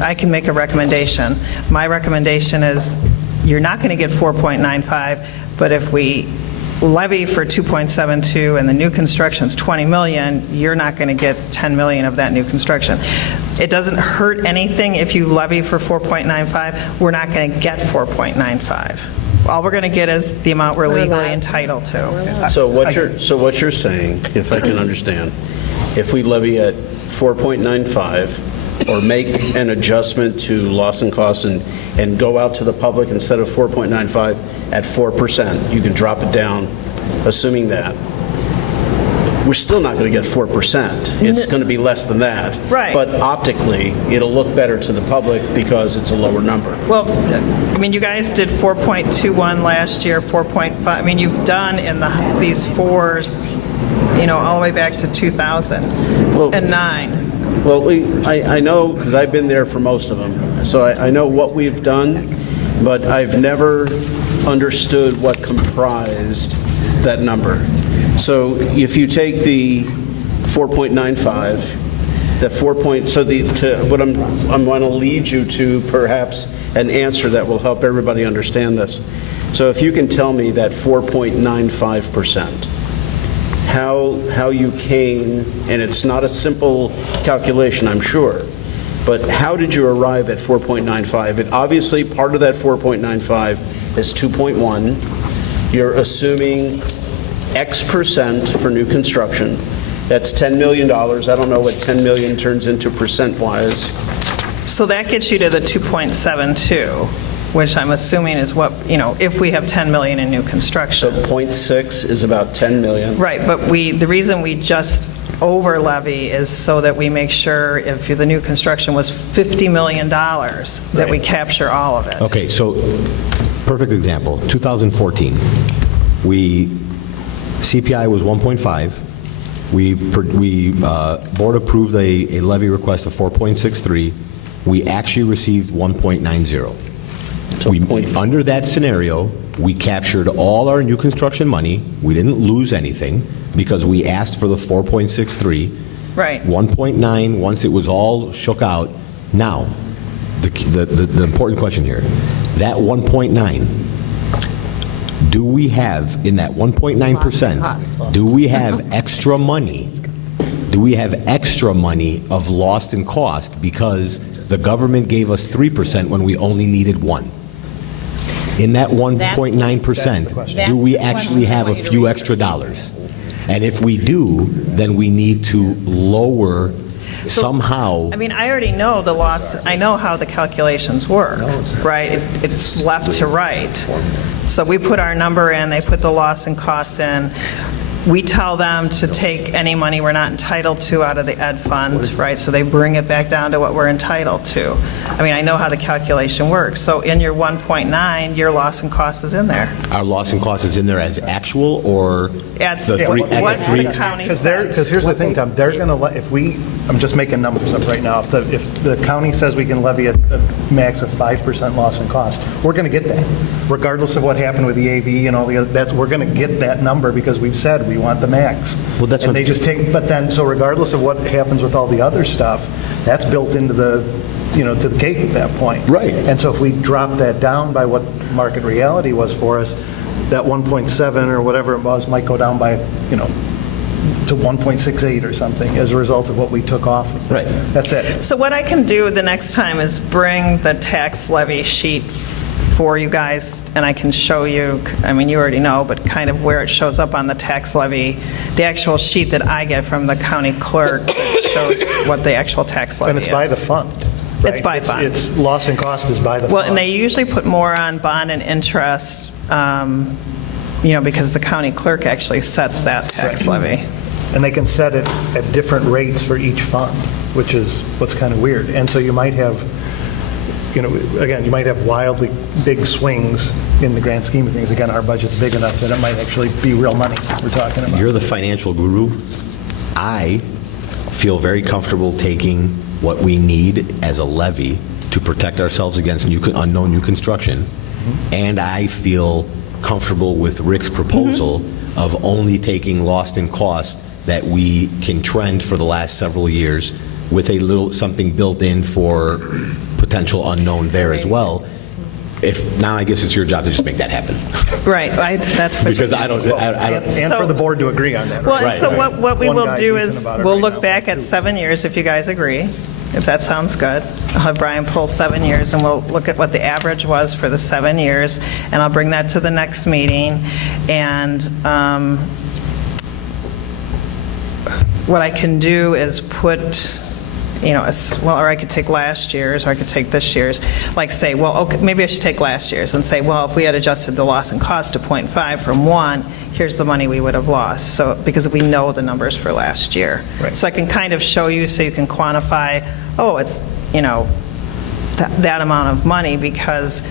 I can make a recommendation. My recommendation is you're not going to get 4.95, but if we levy for 2.72 and the new construction's 20 million, you're not going to get 10 million of that new construction. It doesn't hurt anything if you levy for 4.95. We're not going to get 4.95. All we're going to get is the amount we're legally entitled to. So what you're saying, if I can understand, if we levy at 4.95 or make an adjustment to loss and costs and go out to the public instead of 4.95 at 4%, you can drop it down, assuming that. We're still not going to get 4%. It's going to be less than that. Right. But optically, it'll look better to the public because it's a lower number. Well, I mean, you guys did 4.21 last year, 4.5. I mean, you've done in these fours, all the way back to 2009. Well, I know, because I've been there for most of them, so I know what we've done, but I've never understood what comprised that number. So if you take the 4.95, what I'm going to lead you to perhaps an answer that will help everybody understand this. So if you can tell me that 4.95%, how you came, and it's not a simple calculation, I'm sure, but how did you arrive at 4.95? And obviously, part of that 4.95 is 2.1. You're assuming X% for new construction. That's $10 million. I don't know what 10 million turns into percent-wise. So that gets you to the 2.72, which I'm assuming is what, if we have 10 million in new construction. So 0.6 is about 10 million. Right, but the reason we just over levy is so that we make sure if the new construction was $50 million, that we capture all of it. Okay, so perfect example, 2014, CPI was 1.5. Board approved a levy request of 4.63. We actually received 1.90. Under that scenario, we captured all our new construction money. We didn't lose anything because we asked for the 4.63. Right. 1.9 once it was all shook out. Now, the important question here, that 1.9, do we have, in that 1.9%, do we have extra money? Do we have extra money of lost in cost because the government gave us 3% when we only needed 1%? In that 1.9%, do we actually have a few extra dollars? And if we do, then we need to lower somehow. I mean, I already know the loss, I know how the calculations work, right? It's left to right. So we put our number in, they put the loss and costs in. We tell them to take any money we're not entitled to out of the ed fund, right? So they bring it back down to what we're entitled to. I mean, I know how the calculation works. So in your 1.9, your loss and cost is in there. Our loss and cost is in there as actual or At the three? what the county said. Because here's the thing, Tom, they're going to, I'm just making numbers up right now. If the county says we can levy a max of 5% loss in cost, we're going to get that, regardless of what happened with the AV and all the other, we're going to get that number because we've said we want the max. Well, that's and what- they just take, but then, so regardless of what happens with all the other stuff, that's built into the to the cake at that point. Right. And so if we drop that down by what market reality was for us, that 1.7 or whatever it was might go down by, to 1.68 or something as a result of what we took off. Right. That's it. So what I can do the next time is bring the tax levy sheet for you guys, and I can show you, I mean, you already know, but kind of where it shows up on the tax levy, the actual sheet that I get from the county clerk that shows what the actual tax levy is. And it's by the fund. It's by fund. It's loss and cost is by the fund. Well, and they usually put more on bond and interest, because the county clerk actually sets that tax levy. And they can set it at different rates for each fund, which is what's kind of weird. And so you might have, again, you might have wildly big swings in the grand scheme of things. Again, our budget's big enough that it might actually be real money we're talking about. You're the financial guru. I feel very comfortable taking what we need as a levy to protect ourselves against unknown new construction, and I feel comfortable with Rick's proposal of only taking lost in cost that we can trend for the last several years with a little something built in for potential unknown there as well. Now I guess it's your job to just make that happen. Right, that's what because I don't. And for the board to agree on that. Well, right? so what we One will guy do beefing is about it we'll right look now. back at 7 years if you guys agree, if that sounds good. I'll have Brian pull 7 years and we'll look at what the average was for the 7 years, and I'll bring that to the next meeting. And what I can do is put, or I could take last year's, or I could take this year's, like say, well, okay, maybe I should take last year's and say, well, if we had adjusted the loss and cost to 0.5 from 1, here's the money we would have lost. So, because we know the numbers for last year. Right. So I can kind of show you so you can quantify, oh, it's, that amount of money, because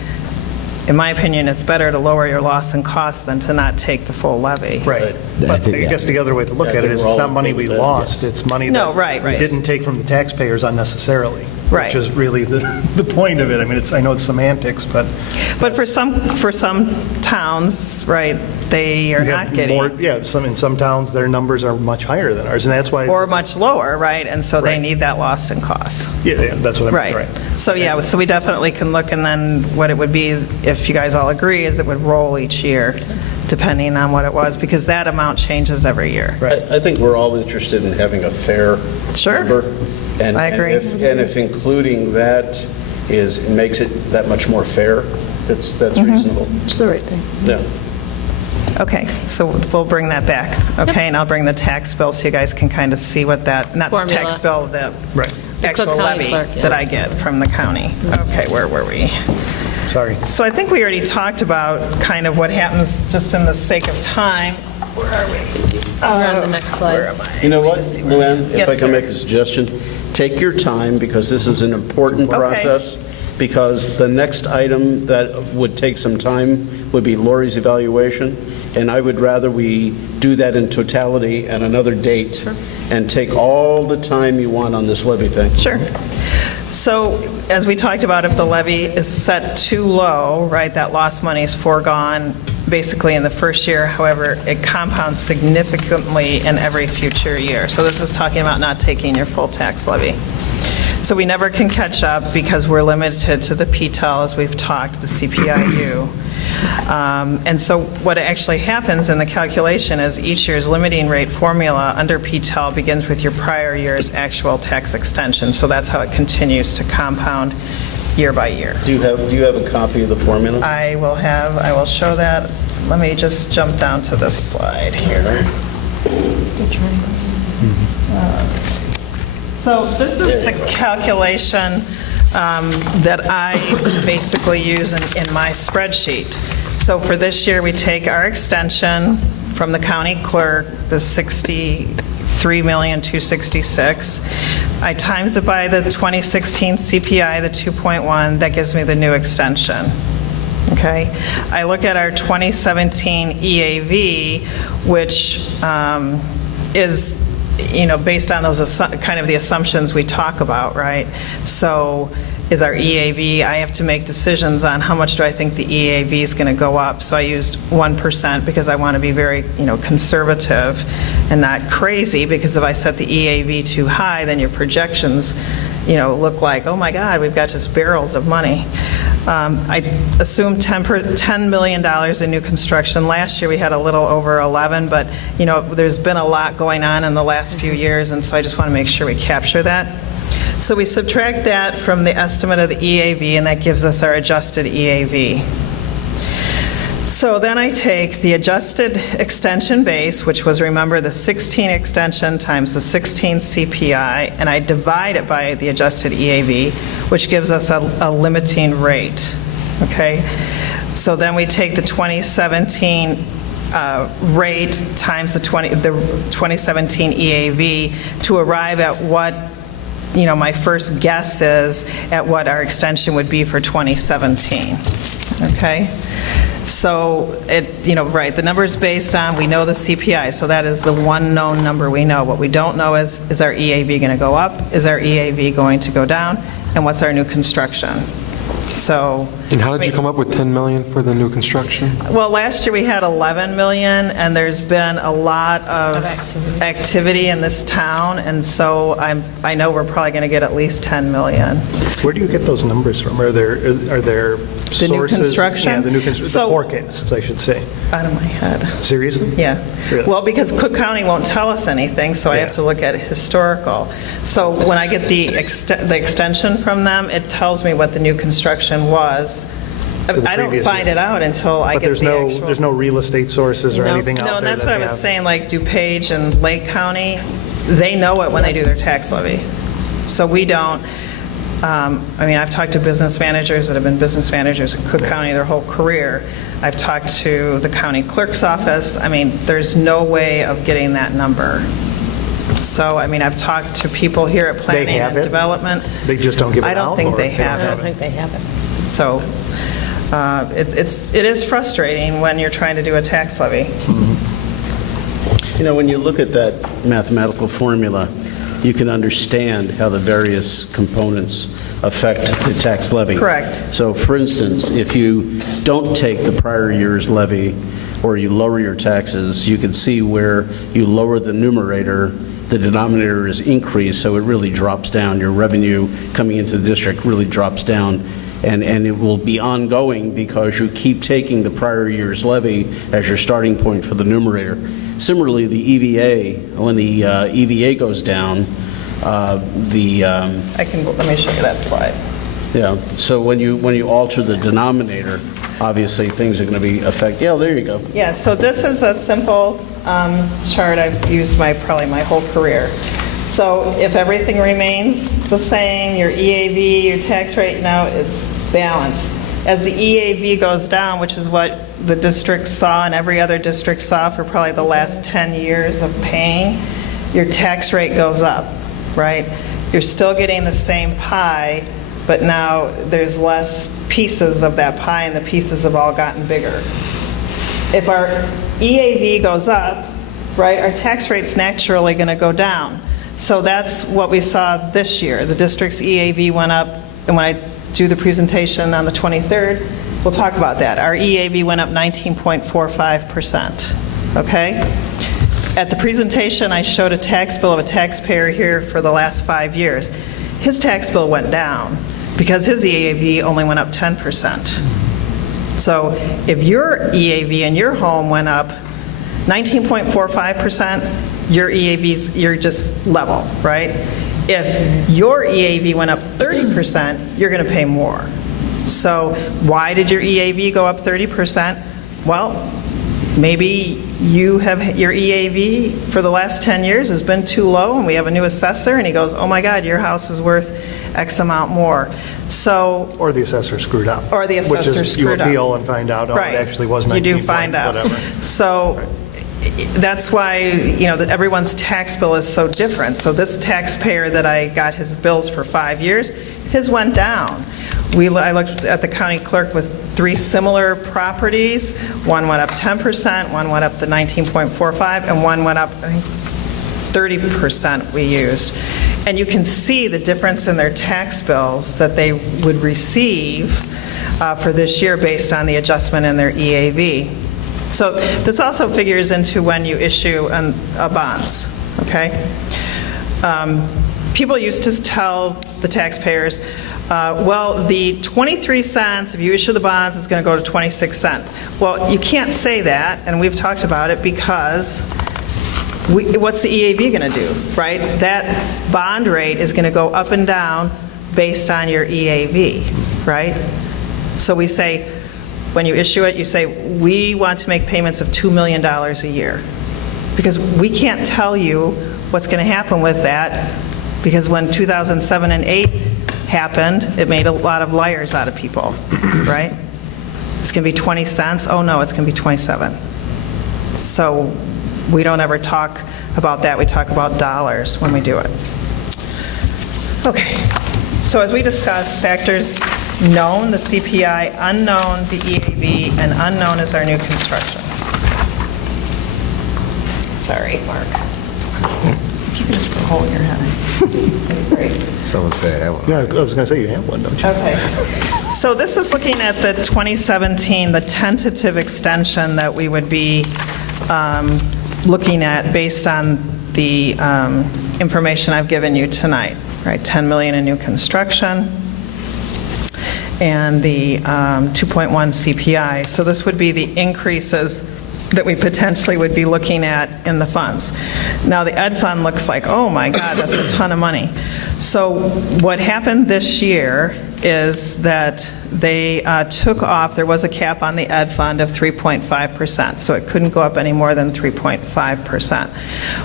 in my opinion, it's better to lower your loss and cost than to not take the full levy. Right. But I guess the other way to look at it is it's not money we lost, it's money that we didn't take from the taxpayers unnecessarily. Right. Which is really the point of it. I mean, I know it's semantics, but for some towns, right, they are not getting. In some towns, their numbers are much higher than ours, and that's why. Or much lower, right, and so they need that lost in cost. Yeah, that's what I mean. Right. So we definitely can look, and then what it would be, is, if you guys all agree, is it would roll each year, depending on what it was, because that amount changes every year. Right. I think we're all interested in having a fair number. And, I agree. And if including that makes it that much more fair, that's reasonable. It's the right thing. Yeah. Okay, so we'll bring that back, okay? And I'll bring the tax bill so you guys can kind of see what that, not the Formula. tax bill, the actual county levy clerk, yeah. that I get from the county. Okay, where were we? Sorry. So I think we already talked about kind of what happens, just in the sake of time. Where are we? We're on the next slide. Where am I? You know what, Luann, if Yes, I can sir. make a suggestion, take your time, because this is an important process, because the next item that would take some time would be Lori's evaluation, and I would rather we do that in totality at another date and take all the time you want on this levy thing. Sure. So, as we talked about, if the levy is set too low, right, that lost money is foregone basically in the first year. However, it compounds significantly in every future year. So this is talking about not taking your full tax levy. So we never can catch up because we're limited to the PTEL, as we've talked, the CPIU. And so what actually happens in the calculation is each year's limiting rate formula under PTEL begins with your prior year's actual tax extension. So that's how it continues to compound year by year. Do you have a copy of the formula? I will show that. Let me just jump down to this slide here. So this is the calculation that I basically use in my spreadsheet. So for this year, we take our extension from the county clerk, the $63,266,000. I times it by the 2016 CPI, the 2.1, that gives me the new extension. Okay? I look at our 2017 EAV, which is, based on those kind of the assumptions we talk about, right? So is our EAV, I have to make decisions on how much do I think the EAV is going to go up. So I used 1% because I want to be very, conservative and not crazy, because if I set the EAV too high, then your projections look like, oh my God, we've got just barrels of money. I assume $10 million in new construction. Last year, we had a little over 11, but, there's been a lot going on in the last few years, and so I just want to make sure we capture that. So we subtract that from the estimate of the EAV, and that gives us our adjusted EAV. So then I take the adjusted extension base, which was, remember, the 16 extension times the 16 CPI, and I divide it by the adjusted EAV, which gives us a limiting rate, okay? So then we take the 2017 rate times the 2017 EAV to arrive at what, my first guess is at what our extension would be for 2017, okay? So, right, the number is based on, we know the CPI, so that is the one known number we know. What we don't know is our EAV going to go up? Is our EAV going to go down? And what's our new construction? So. And how did you come up with 10 million for the new construction? Well, last year we had 11 million, and there's been a lot of activity in this town, and so I know we're probably going to get at least 10 million. Where do you get those numbers from? Are there sources? The new construction? Yeah, the forecasts, I should say. Out of my head. Seriously? Yeah. Really? Well, because Cook County won't tell us anything, so I have to look at historical. So when I get the extension from them, it tells me what the new construction was. I don't find it out until I get the actual. But there's no real estate sources or anything out there? No, and that's what I was saying, like DuPage and Lake County, they know it when they do their tax levy. So we don't. I've talked to business managers that have been business managers in Cook County their whole career. I've talked to the county clerk's office. There's no way of getting that number. So, I've talked to people here at Planning and Development. They just don't give it out? I don't think they have it. I don't think they have it. So, it is frustrating when you're trying to do a tax levy. When you look at that mathematical formula, you can understand how the various components affect the tax levy. Correct. So, for instance, if you don't take the prior year's levy or you lower your taxes, you can see where you lower the numerator, the denominator is increased, so it really drops down. Your revenue coming into the district really drops down. And it will be ongoing because you keep taking the prior year's levy as your starting point for the numerator. Similarly, the EVA, when the EVA goes down, let me show you that slide. Yeah, so when you alter the denominator, obviously things are going to be affected. Yeah, there you go. Yeah, so this is a simple chart I've used probably my whole career. So if everything remains the same, your EAV, your tax rate, now it's balanced. As the EAV goes down, which is what the district saw and every other district saw for probably the last 10 years of paying, your tax rate goes up, right? You're still getting the same pie, but now there's less pieces of that pie and the pieces have all gotten bigger. If our EAV goes up, right, our tax rate's naturally going to go down. So that's what we saw this year. The district's EAV went up, and when I do the presentation on the 23rd, we'll talk about that. Our EAV went up 19.45%, okay? At the presentation, I showed a tax bill of a taxpayer here for the last 5 years. His tax bill went down because his EAV only went up 10%. So if your EAV in your home went up 19.45%, your EAVs, you're just level, right? If your EAV went up 30%, you're going to pay more. So why did your EAV go up 30%? Well, maybe you have your EAV for the last 10 years has been too low, and we have a new assessor, and he goes, oh my God, your house is worth X amount more. So, or the assessor screwed up. Or the assessor screwed up. You appeal and find out, right. It actually was 19. You do find out. Whatever. So that's why, everyone's tax bill is so different. So this taxpayer that I got his bills for 5 years, his went down. I looked at the county clerk with 3 similar properties. One went up 10%, one went up to 19.45, and one went up, I think, 30% we used. And you can see the difference in their tax bills that they would receive for this year based on the adjustment in their EAV. So this also figures into when you issue bonds, okay? people used to tell the taxpayers, well, the 23 cents, if you issue the bonds, is going to go to 26 cents. Well, you can't say that, and we've talked about it, because what's the EAV going to do, right? That bond rate is going to go up and down based on your EAV, right? So we say, when you issue it, you say, we want to make payments of $2 million a year. Because we can't tell you what's going to happen with that, because when 2007 and 8 happened, it made a lot of liars out of people, right? It's going to be 20 cents. Oh, no, it's going to be 27. So we don't ever talk about that. We talk about dollars when we do it. Okay. So as we discussed, factors known, the CPI, unknown, the EAV, and unknown is our new construction. Sorry, Mark. If you could just put a hole in your head. That'd be great. Someone say I have one. Yeah, I was going to say you have one, don't you? Okay. So this is looking at the 2017, the tentative extension that we would be looking at based on the information I've given you tonight, right? $10 million in new construction and the 2.1 CPI. So this would be the increases that we potentially would be looking at in the funds. Now, the Ed Fund looks like, oh my God, that's a ton of money. So what happened this year is that they took off, there was a cap on the Ed Fund of 3.5%, so it couldn't go up any more than 3.5%.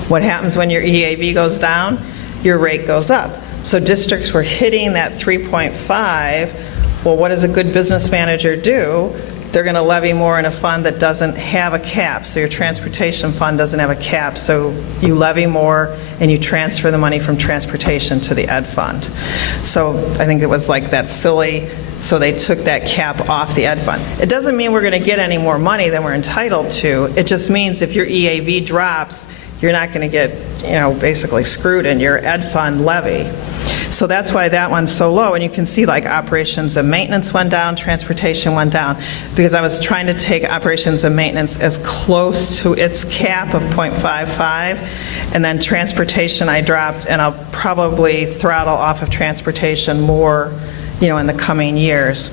What happens when your EAV goes down? Your rate goes up. So districts were hitting that 3.5. Well, what does a good business manager do? They're going to levy more in a fund that doesn't have a cap. So your transportation fund doesn't have a cap. So you levy more and you transfer the money from transportation to the Ed Fund. So I think it was like that silly, so they took that cap off the Ed Fund. It doesn't mean we're going to get any more money than we're entitled to. It just means if your EAV drops, you're not going to get, basically screwed in your Ed Fund levy. So that's why that one's so low. And you can see like operations and maintenance went down, transportation went down, because I was trying to take operations and maintenance as close to its cap of 0.55. And then transportation I dropped, and I'll probably throttle off of transportation more, in the coming years.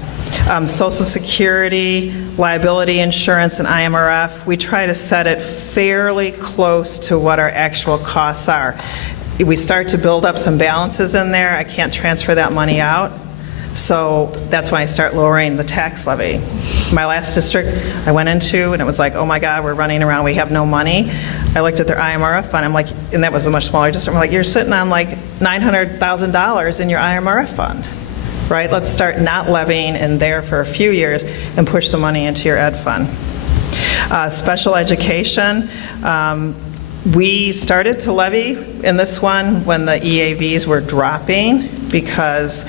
Social Security, liability insurance, and IMRF, we try to set it fairly close to what our actual costs are. If we start to build up some balances in there, I can't transfer that money out. So that's why I start lowering the tax levy. My last district I went into, and it was like, oh my God, we're running around, we have no money. I looked at their IMRF fund, I'm like, and that was a much smaller district, I'm like, you're sitting on like $900,000 in your IMRF fund, right? Let's start not levying in there for a few years and push the money into your Ed Fund. Special education, we started to levy in this one when the EAVs were dropping because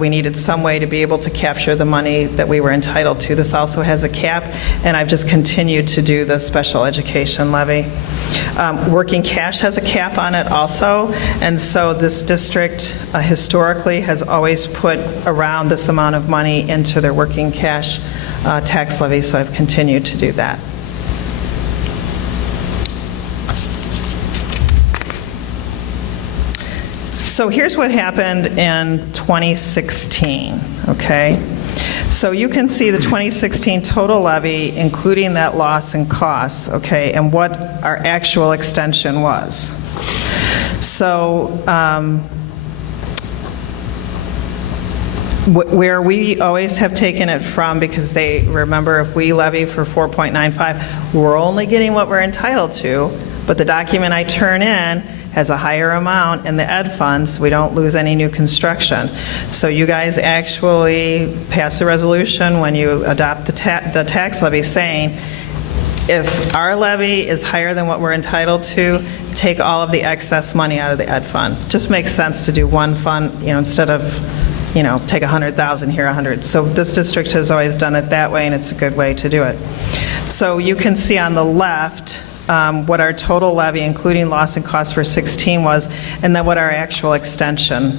we needed some way to be able to capture the money that we were entitled to. This also has a cap, and I've just continued to do the special education levy. Working cash has a cap on it also, and so this district historically has always put around this amount of money into their working cash tax levy, so I've continued to do that. So here's what happened in 2016, okay? So you can see the 2016 total levy, including that loss and costs, okay, and what our actual extension was. So where we always have taken it from, because they, remember, if we levy for 4.95, we're only getting what we're entitled to, but the document I turn in has a higher amount in the Ed Fund, so we don't lose any new construction. So you guys actually pass a resolution when you adopt the tax levy saying, if our levy is higher than what we're entitled to, take all of the excess money out of the Ed Fund. Just makes sense to do one fund, instead of, take 100,000 here, 100. So this district has always done it that way, and it's a good way to do it. So you can see on the left what our total levy, including loss and cost for 16 was, and then what our actual extension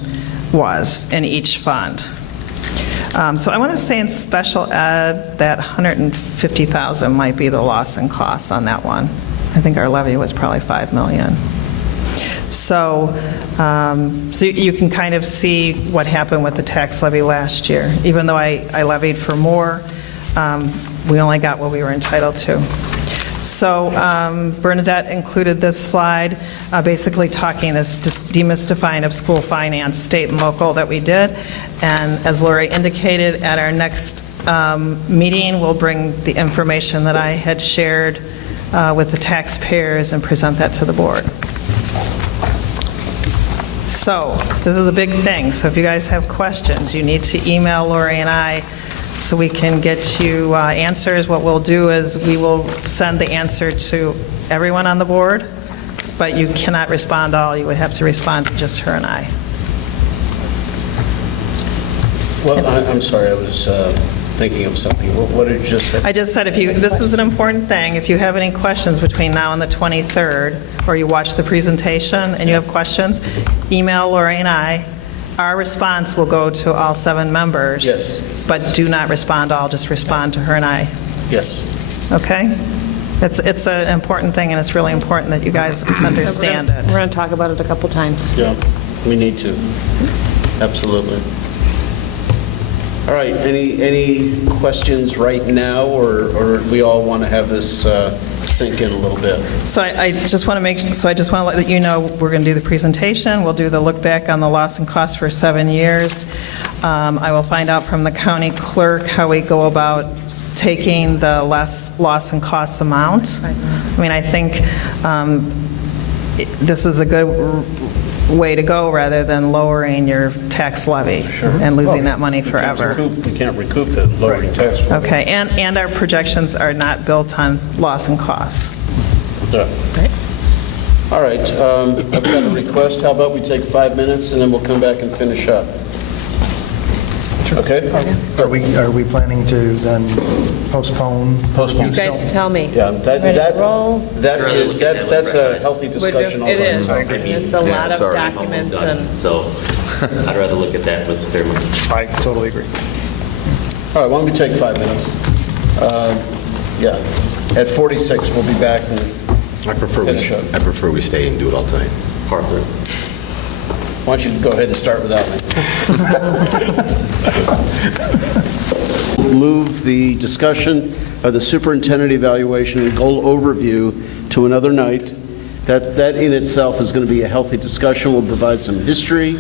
was in each fund. So I want to say in special ed that 150,000 might be the loss and costs on that one. I think our levy was probably $5 million. So, so you can kind of see what happened with the tax levy last year. Even though I levied for more, we only got what we were entitled to. So Bernadette included this slide, basically talking this demystifying of school finance, state and local, that we did. And as Lori indicated, at our next meeting, we'll bring the information that I had shared with the taxpayers and present that to the board. So this is a big thing. So if you guys have questions, you need to email Lori and I so we can get you answers. What we'll do is we will send the answer to everyone on the board, but you cannot respond all. You would have to respond to just her and I. Well, I'm sorry, I was thinking of something. What did you just say? I just said, this is an important thing. If you have any questions between now and the 23rd, or you watch the presentation and you have questions, email Lori and I. Our response will go to all 7 members. Yes. But do not respond all, just respond to her and I. Yes. Okay? It's an important thing, and it's really important that you guys understand it. We're going to talk about it a couple times. Yeah, we need to. Absolutely. All right, any questions right now, or we all want to have this sink in a little bit? So I just want to let you know we're going to do the presentation. We'll do the look back on the loss and cost for 7 years. I will find out from the county clerk how we go about taking the loss and cost amount. I mean, I think this is a good way to go rather than lowering your tax levy and losing that money forever. We can't recoup the lowering tax rate. Okay, and our projections are not built on loss and costs. Yeah. All right, I've got a request. How about we take 5 minutes and then we'll come back and finish up? Okay? Are we planning to then postpone? You guys tell me. Yeah, Ready to roll? that's a healthy discussion. It is. already. It's a lot of already documents almost done. and. So I'd rather look at that with their mind. I totally agree. All right, why don't we take 5 minutes? Yeah, at 46, we'll be back and I prefer we stay and do it all tonight. Parker. why don't you go ahead and start without me? Move the discussion of the superintendent evaluation and goal overview to another night. That in itself is going to be a healthy discussion. We'll provide some history,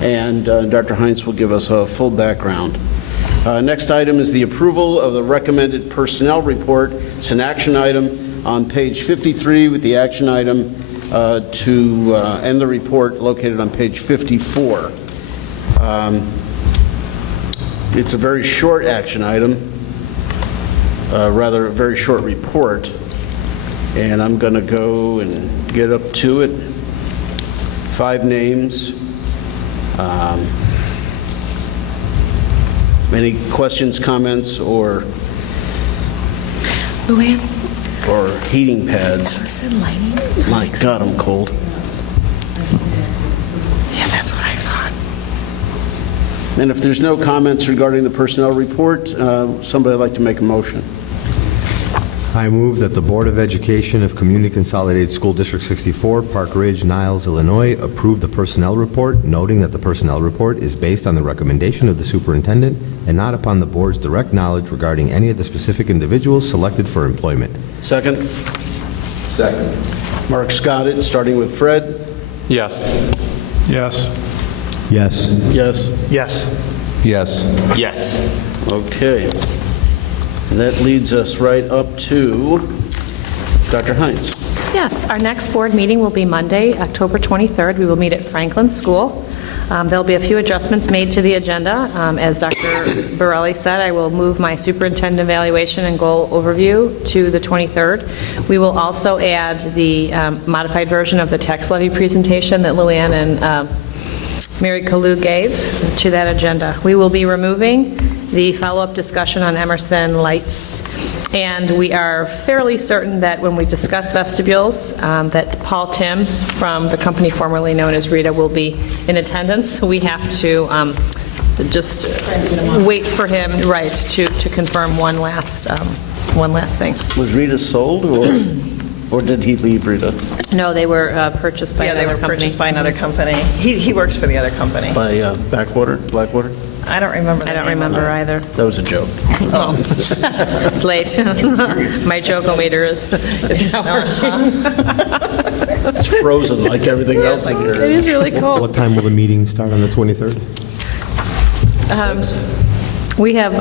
and Dr. Heinz will give us a full background. Next item is the approval of the recommended personnel report. It's an action item on page 53 with the action item to end the report located on page 54. It's a very short action item, rather a very short report, and I'm going to go and get up to it. 5 names. Any questions, comments, or heating pads? My God, I'm cold. Yeah, that's what I thought. And if there's no comments regarding the personnel report, somebody would like to make a motion. I move that the Board of Education of Community Consolidated School District 64, Park Ridge, Niles, Illinois, approve the personnel report, noting that the personnel report is based on the recommendation of the superintendent and not upon the board's direct knowledge regarding any of the specific individuals selected for employment. Second? Second. Mark Scott, starting with Fred. Yes. Yes. Yes. Yes. Yes. Yes. Yes. Okay. And that leads us right up to Dr. Heinz. Yes, our next board meeting will be Monday, October 23rd. We will meet at Franklin School. There'll be a few adjustments made to the agenda. As Dr. Borelli said, I will move my superintendent evaluation and goal overview to the 23rd. We will also add the modified version of the tax levy presentation that Luann and Mary Kalu gave to that agenda. We will be removing the follow-up discussion on Emerson Lights, and we are fairly certain that when we discuss vestibules, that Paul Timms from the company formerly known as Rita will be in attendance. We have to just wait for him, right, to confirm one last thing. Was Rita sold, or? Or did he leave, Rita? No, they were purchased by Yeah, they another were company. purchased by another company. He works for the other company. By Blackwater? I don't remember. I don't remember either. That was a joke. Oh, it's late. My joke-o-meter is not working. It's frozen like everything else in here. It is really cold. What time will the meeting start on the 23rd? We have,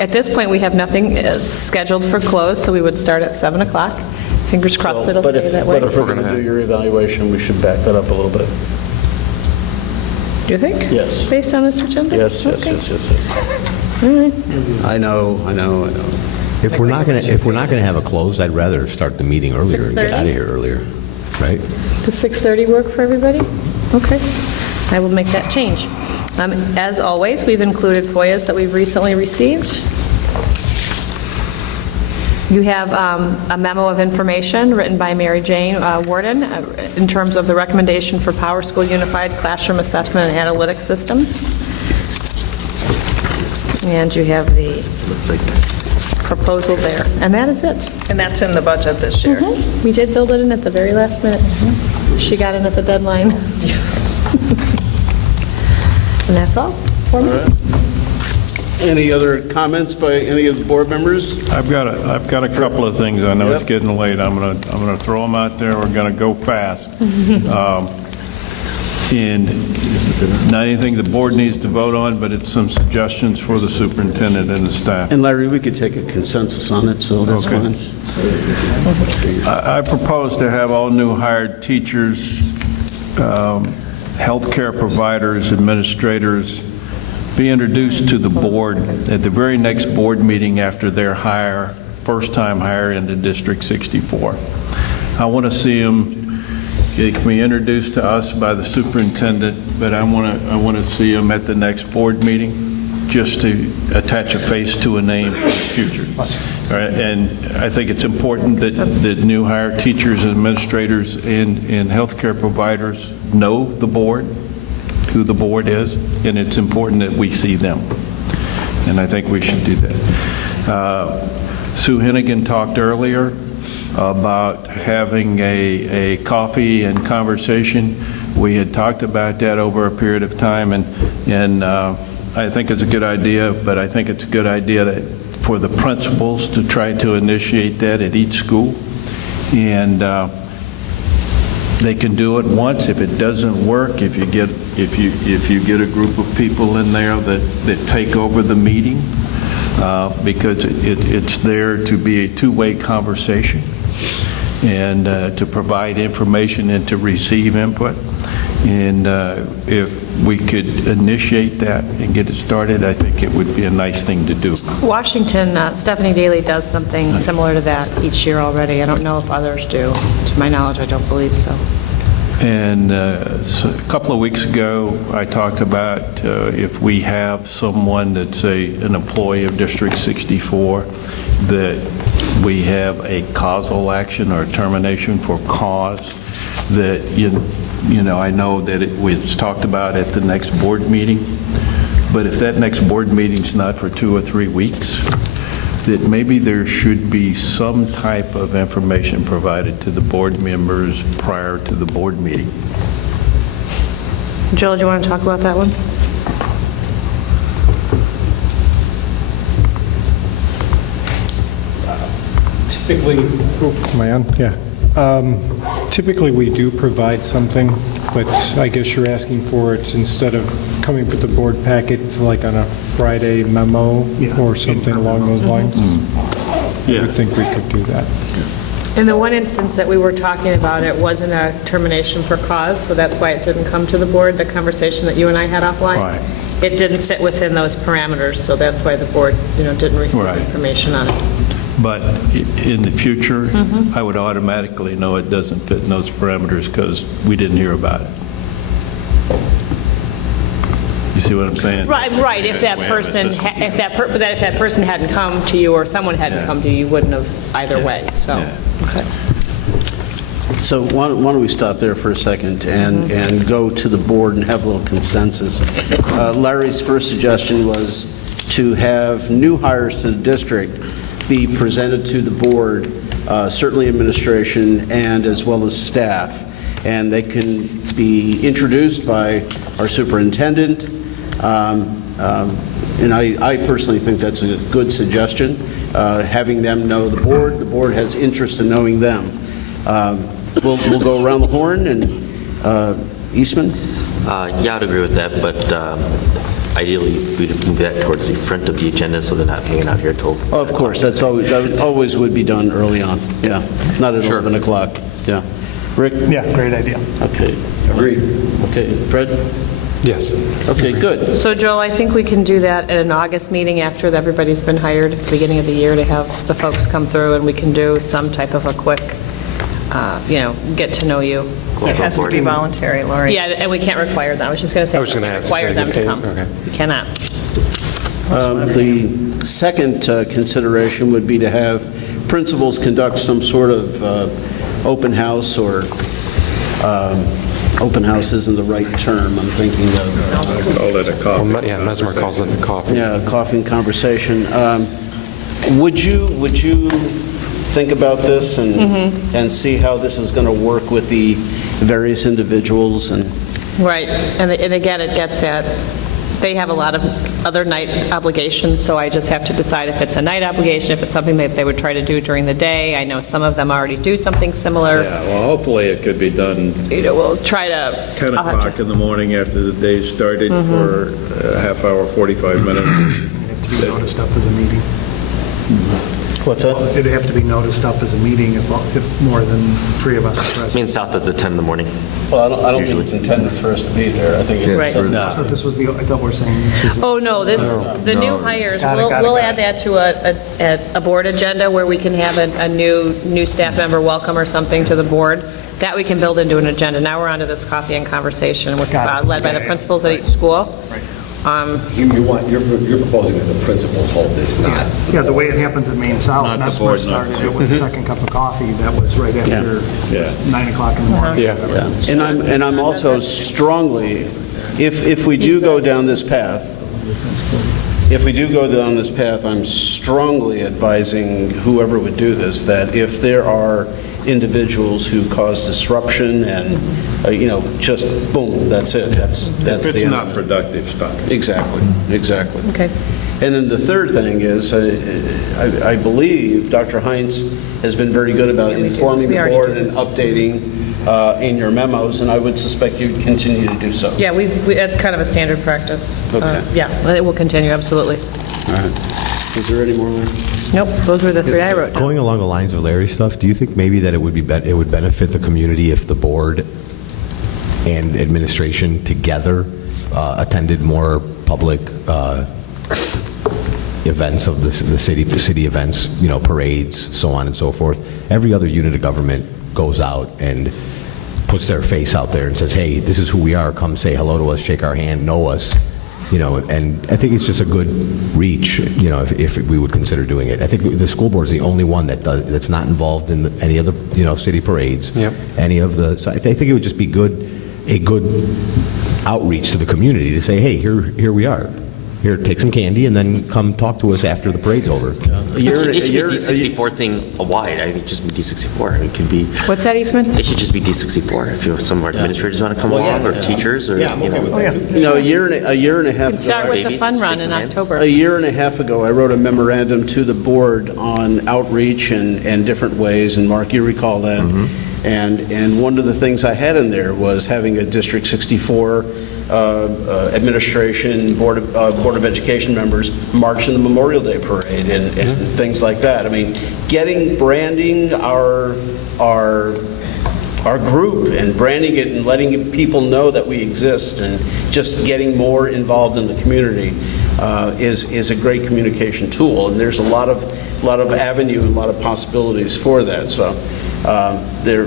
at this point, we have nothing scheduled for close, so we would start at 7 o'clock. Fingers crossed it'll But stay if that way. we're going to do your evaluation, we should back that up a little bit. Do you think? Yes. Based on this agenda? Yes. All right. I know. If we're not going to have a close, I'd rather start the meeting earlier and get 6:30? out of here earlier, right? Does 6:30 work for everybody? Okay. I will make that change. As always, we've included FOIAs that we've recently received. You have a memo of information written by Mary Jane Warden in terms of the recommendation for Power School Unified Classroom Assessment and Analytics Systems. And you have the proposal there. And that is it. And that's in the budget this year. We did build it in at the very last minute. She got in at the deadline. And that's all for me. Any other comments by any of the board members? I've got a couple of things. I know it's getting late. I'm gonna throw them out there. We're gonna go fast. And not anything the board needs to vote on, but it's some suggestions for the superintendent and the staff. And Larry, we could take a consensus on it, so that's Okay. fine. I propose to have all new hired teachers, healthcare providers, administrators be introduced to the board at the very next board meeting after their first-time hire into District 64. I want to see them, they can be introduced to us by the superintendent, but I want to see them at the next board meeting, just to attach a face to a name for the future. All right, and I think it's important that new hire teachers, administrators, and healthcare providers know the board, who the board is, and it's important that we see them. And I think we should do that. Sue Hennigan talked earlier about having a coffee and conversation. We had talked about that over a period of time, and I think it's a good idea, but I think it's a good idea that for the principals to try to initiate that at each school. And they can do it once. If it doesn't work, if you get a group of people in there that take over the meeting, because it's there to be a two-way conversation and to provide information and to receive input. And if we could initiate that and get it started, I think it would be a nice thing to do. Washington, Stephanie Daly does something similar to that each year already. I don't know if others do. To my knowledge, I don't believe so. And so a couple of weeks ago, I talked about if we have someone that's an employee of District 64, that we have a causal action or termination for cause, that, I know that it was talked about at the next board meeting, but if that next board meeting's not for 2 or 3 weeks, that maybe there should be some type of information provided to the board members prior to the board meeting. Jill, do you want to talk about that one? Typically, am I on? Yeah. Typically, we do provide something, but I guess you're asking for it instead of coming with the board packet, like on a Friday memo or something along those lines. I would think we could do that. In the one instance that we were talking about, it wasn't a termination for cause, so that's why it didn't come to the board, the conversation that you and I had offline. Right. It didn't fit within those parameters, so that's why the board, didn't receive Right. information on it. But in the future, I would automatically know it doesn't fit in those parameters because we didn't hear about it. You see what I'm saying? Right. If that person, if that person hadn't come to you or someone hadn't come to you, you wouldn't have either way. So, okay. So why don't we stop there for a second and go to the board and have a little consensus. Larry's first suggestion was to have new hires to the district be presented to the board certainly administration, and as well as staff. And they can be introduced by our superintendent. And I personally think that's a good suggestion, having them know the board has interest in knowing them. We'll go around the horn, and Eastman? Yeah, I'd agree with that, but ideally, we'd move that towards the front of the agenda so they're not hanging out here till... Oh, of course, that always would be done early on, yeah, not at 11 o'clock, yeah. Rick? Yeah, great idea. Okay. Agreed. Okay, Fred? Yes. Okay, good. So Joel, I think we can do that at an August meeting after everybody's been hired, at the beginning of the year, to have the folks come through, and we can do some type of a quick, get to know you. It has to be voluntary, Lori. Yeah, and we can't require them. I was just going to say, I was gonna ask, require them to okay, come. okay. We cannot. The second consideration would be to have principals conduct some sort of open house, or open house isn't the right term, I'm thinking of. Call it a coffee. Well, yeah, Mesmer calls it a coffee. Yeah, coffee and conversation. Would you think about this and see how this is going to work with the various individuals? And Right, and again, it gets at, they have a lot of other night obligations, so I just have to decide if it's a night obligation, if it's something that they would try to do during the day. I know some of them already do something similar. Yeah, well, hopefully it could be done We'll try to... 10 o'clock in the morning after the day started for a half hour, 45 minutes. Have to be noticed up as a meeting. what's that? It'd have to be noticed up as a meeting if more than 3 of us are present. Me and South does at 10 in the morning. Well, I don't think it's intended for us to be there. I think it's Right. intended. That's what this was I thought we were saying this was... Oh, no, this is, the new hires, we'll add that to a board agenda where we can have a new staff member welcome or something to the board. That we can build into an agenda. Now we're on to this coffee and conversation, led by the principals at each school. You're proposing that the principals hold this, not... Yeah, the way it happens at Maine South, Not the Mesmer board, started not- it with the second cup of coffee. That was right after it was 9 o'clock in the morning. Yeah. And I'm also strongly, if we do go down this path, I'm strongly advising whoever would do this, that if there are individuals who cause disruption and, just boom, that's it. That's the If end. it's not productive, stop it. Exactly. Okay. And then the third thing is, I believe Dr. Heinz has been very good about informing We the already board do and this. updating in your memos, and I would suspect you'd continue to do so. Yeah, that's kind of a standard practice. Okay. Yeah, it will continue, absolutely. All right. Is there any more? Nope, those were the 3 I wrote down. Going along the lines of Larry's stuff, do you think maybe that it would benefit the community if the board and administration together attended more public events of the city events, parades, so on and so forth? Every other unit of government goes out and puts their face out there and says, hey, this is who we are, come say hello to us, shake our hand, know us. And I think it's just a good reach, if we would consider doing it. I think the school board is the only one that's not involved in any of the, city parades. Yep. So I think it would just be a good outreach to the community to say, hey, here we are. Here, take some candy and then come talk to us after the parade's over. It should be D64 thing wide. I think just be D64. It could be. What's that, Eastman? It should just be D64. If some of our administrators want to come along, or teachers, or Yeah, I'm okay with that. A year and a half We can start ago, with the fun run in October. a year and a half ago, I wrote a memorandum to the board on outreach and different ways, and Mark, you recall that. And one of the things I had in there was having a District 64 administration, Board of Education members march in the Memorial Day Parade and things like that. I mean, branding our group and branding it and letting people know that we exist and just getting more involved in the community is a great communication tool. And there's a lot of avenue and a lot of possibilities for that. So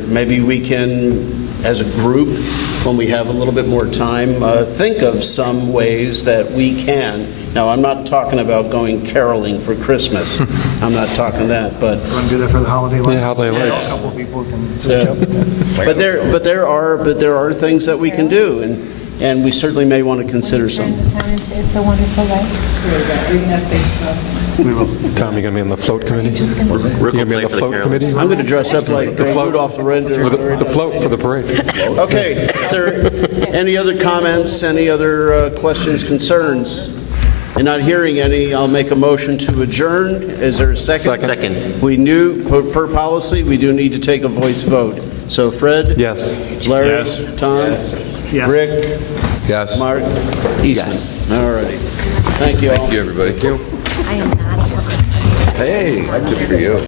maybe we can, as a group, when we have a little bit more time, think of some ways that we can. Now, I'm not talking about going caroling for Christmas. I'm not talking that, but You want to do that for the holiday lights? Yeah, holiday lights. A couple of people can switch up. but there are things that we can do, and we certainly may want to consider some. It's a Wonderful Life. Even if they Tom, you going to be on the float committee? You're going to be on the float committee? I'm going to dress up like Rudolph the Red-Nosed The float for the parade. Okay, is there any other comments, any other questions, concerns? And not hearing any, I'll make a motion to adjourn. Is there a second? Second. We knew, per policy, we do need to take a voice vote. So Fred? Yes. Larry? Yes. Tom? Yes. Rick? Yes. Mark? Eastman? Yes. All righty. Thank you all. Thank you, everybody. I am not. Hey, good for you.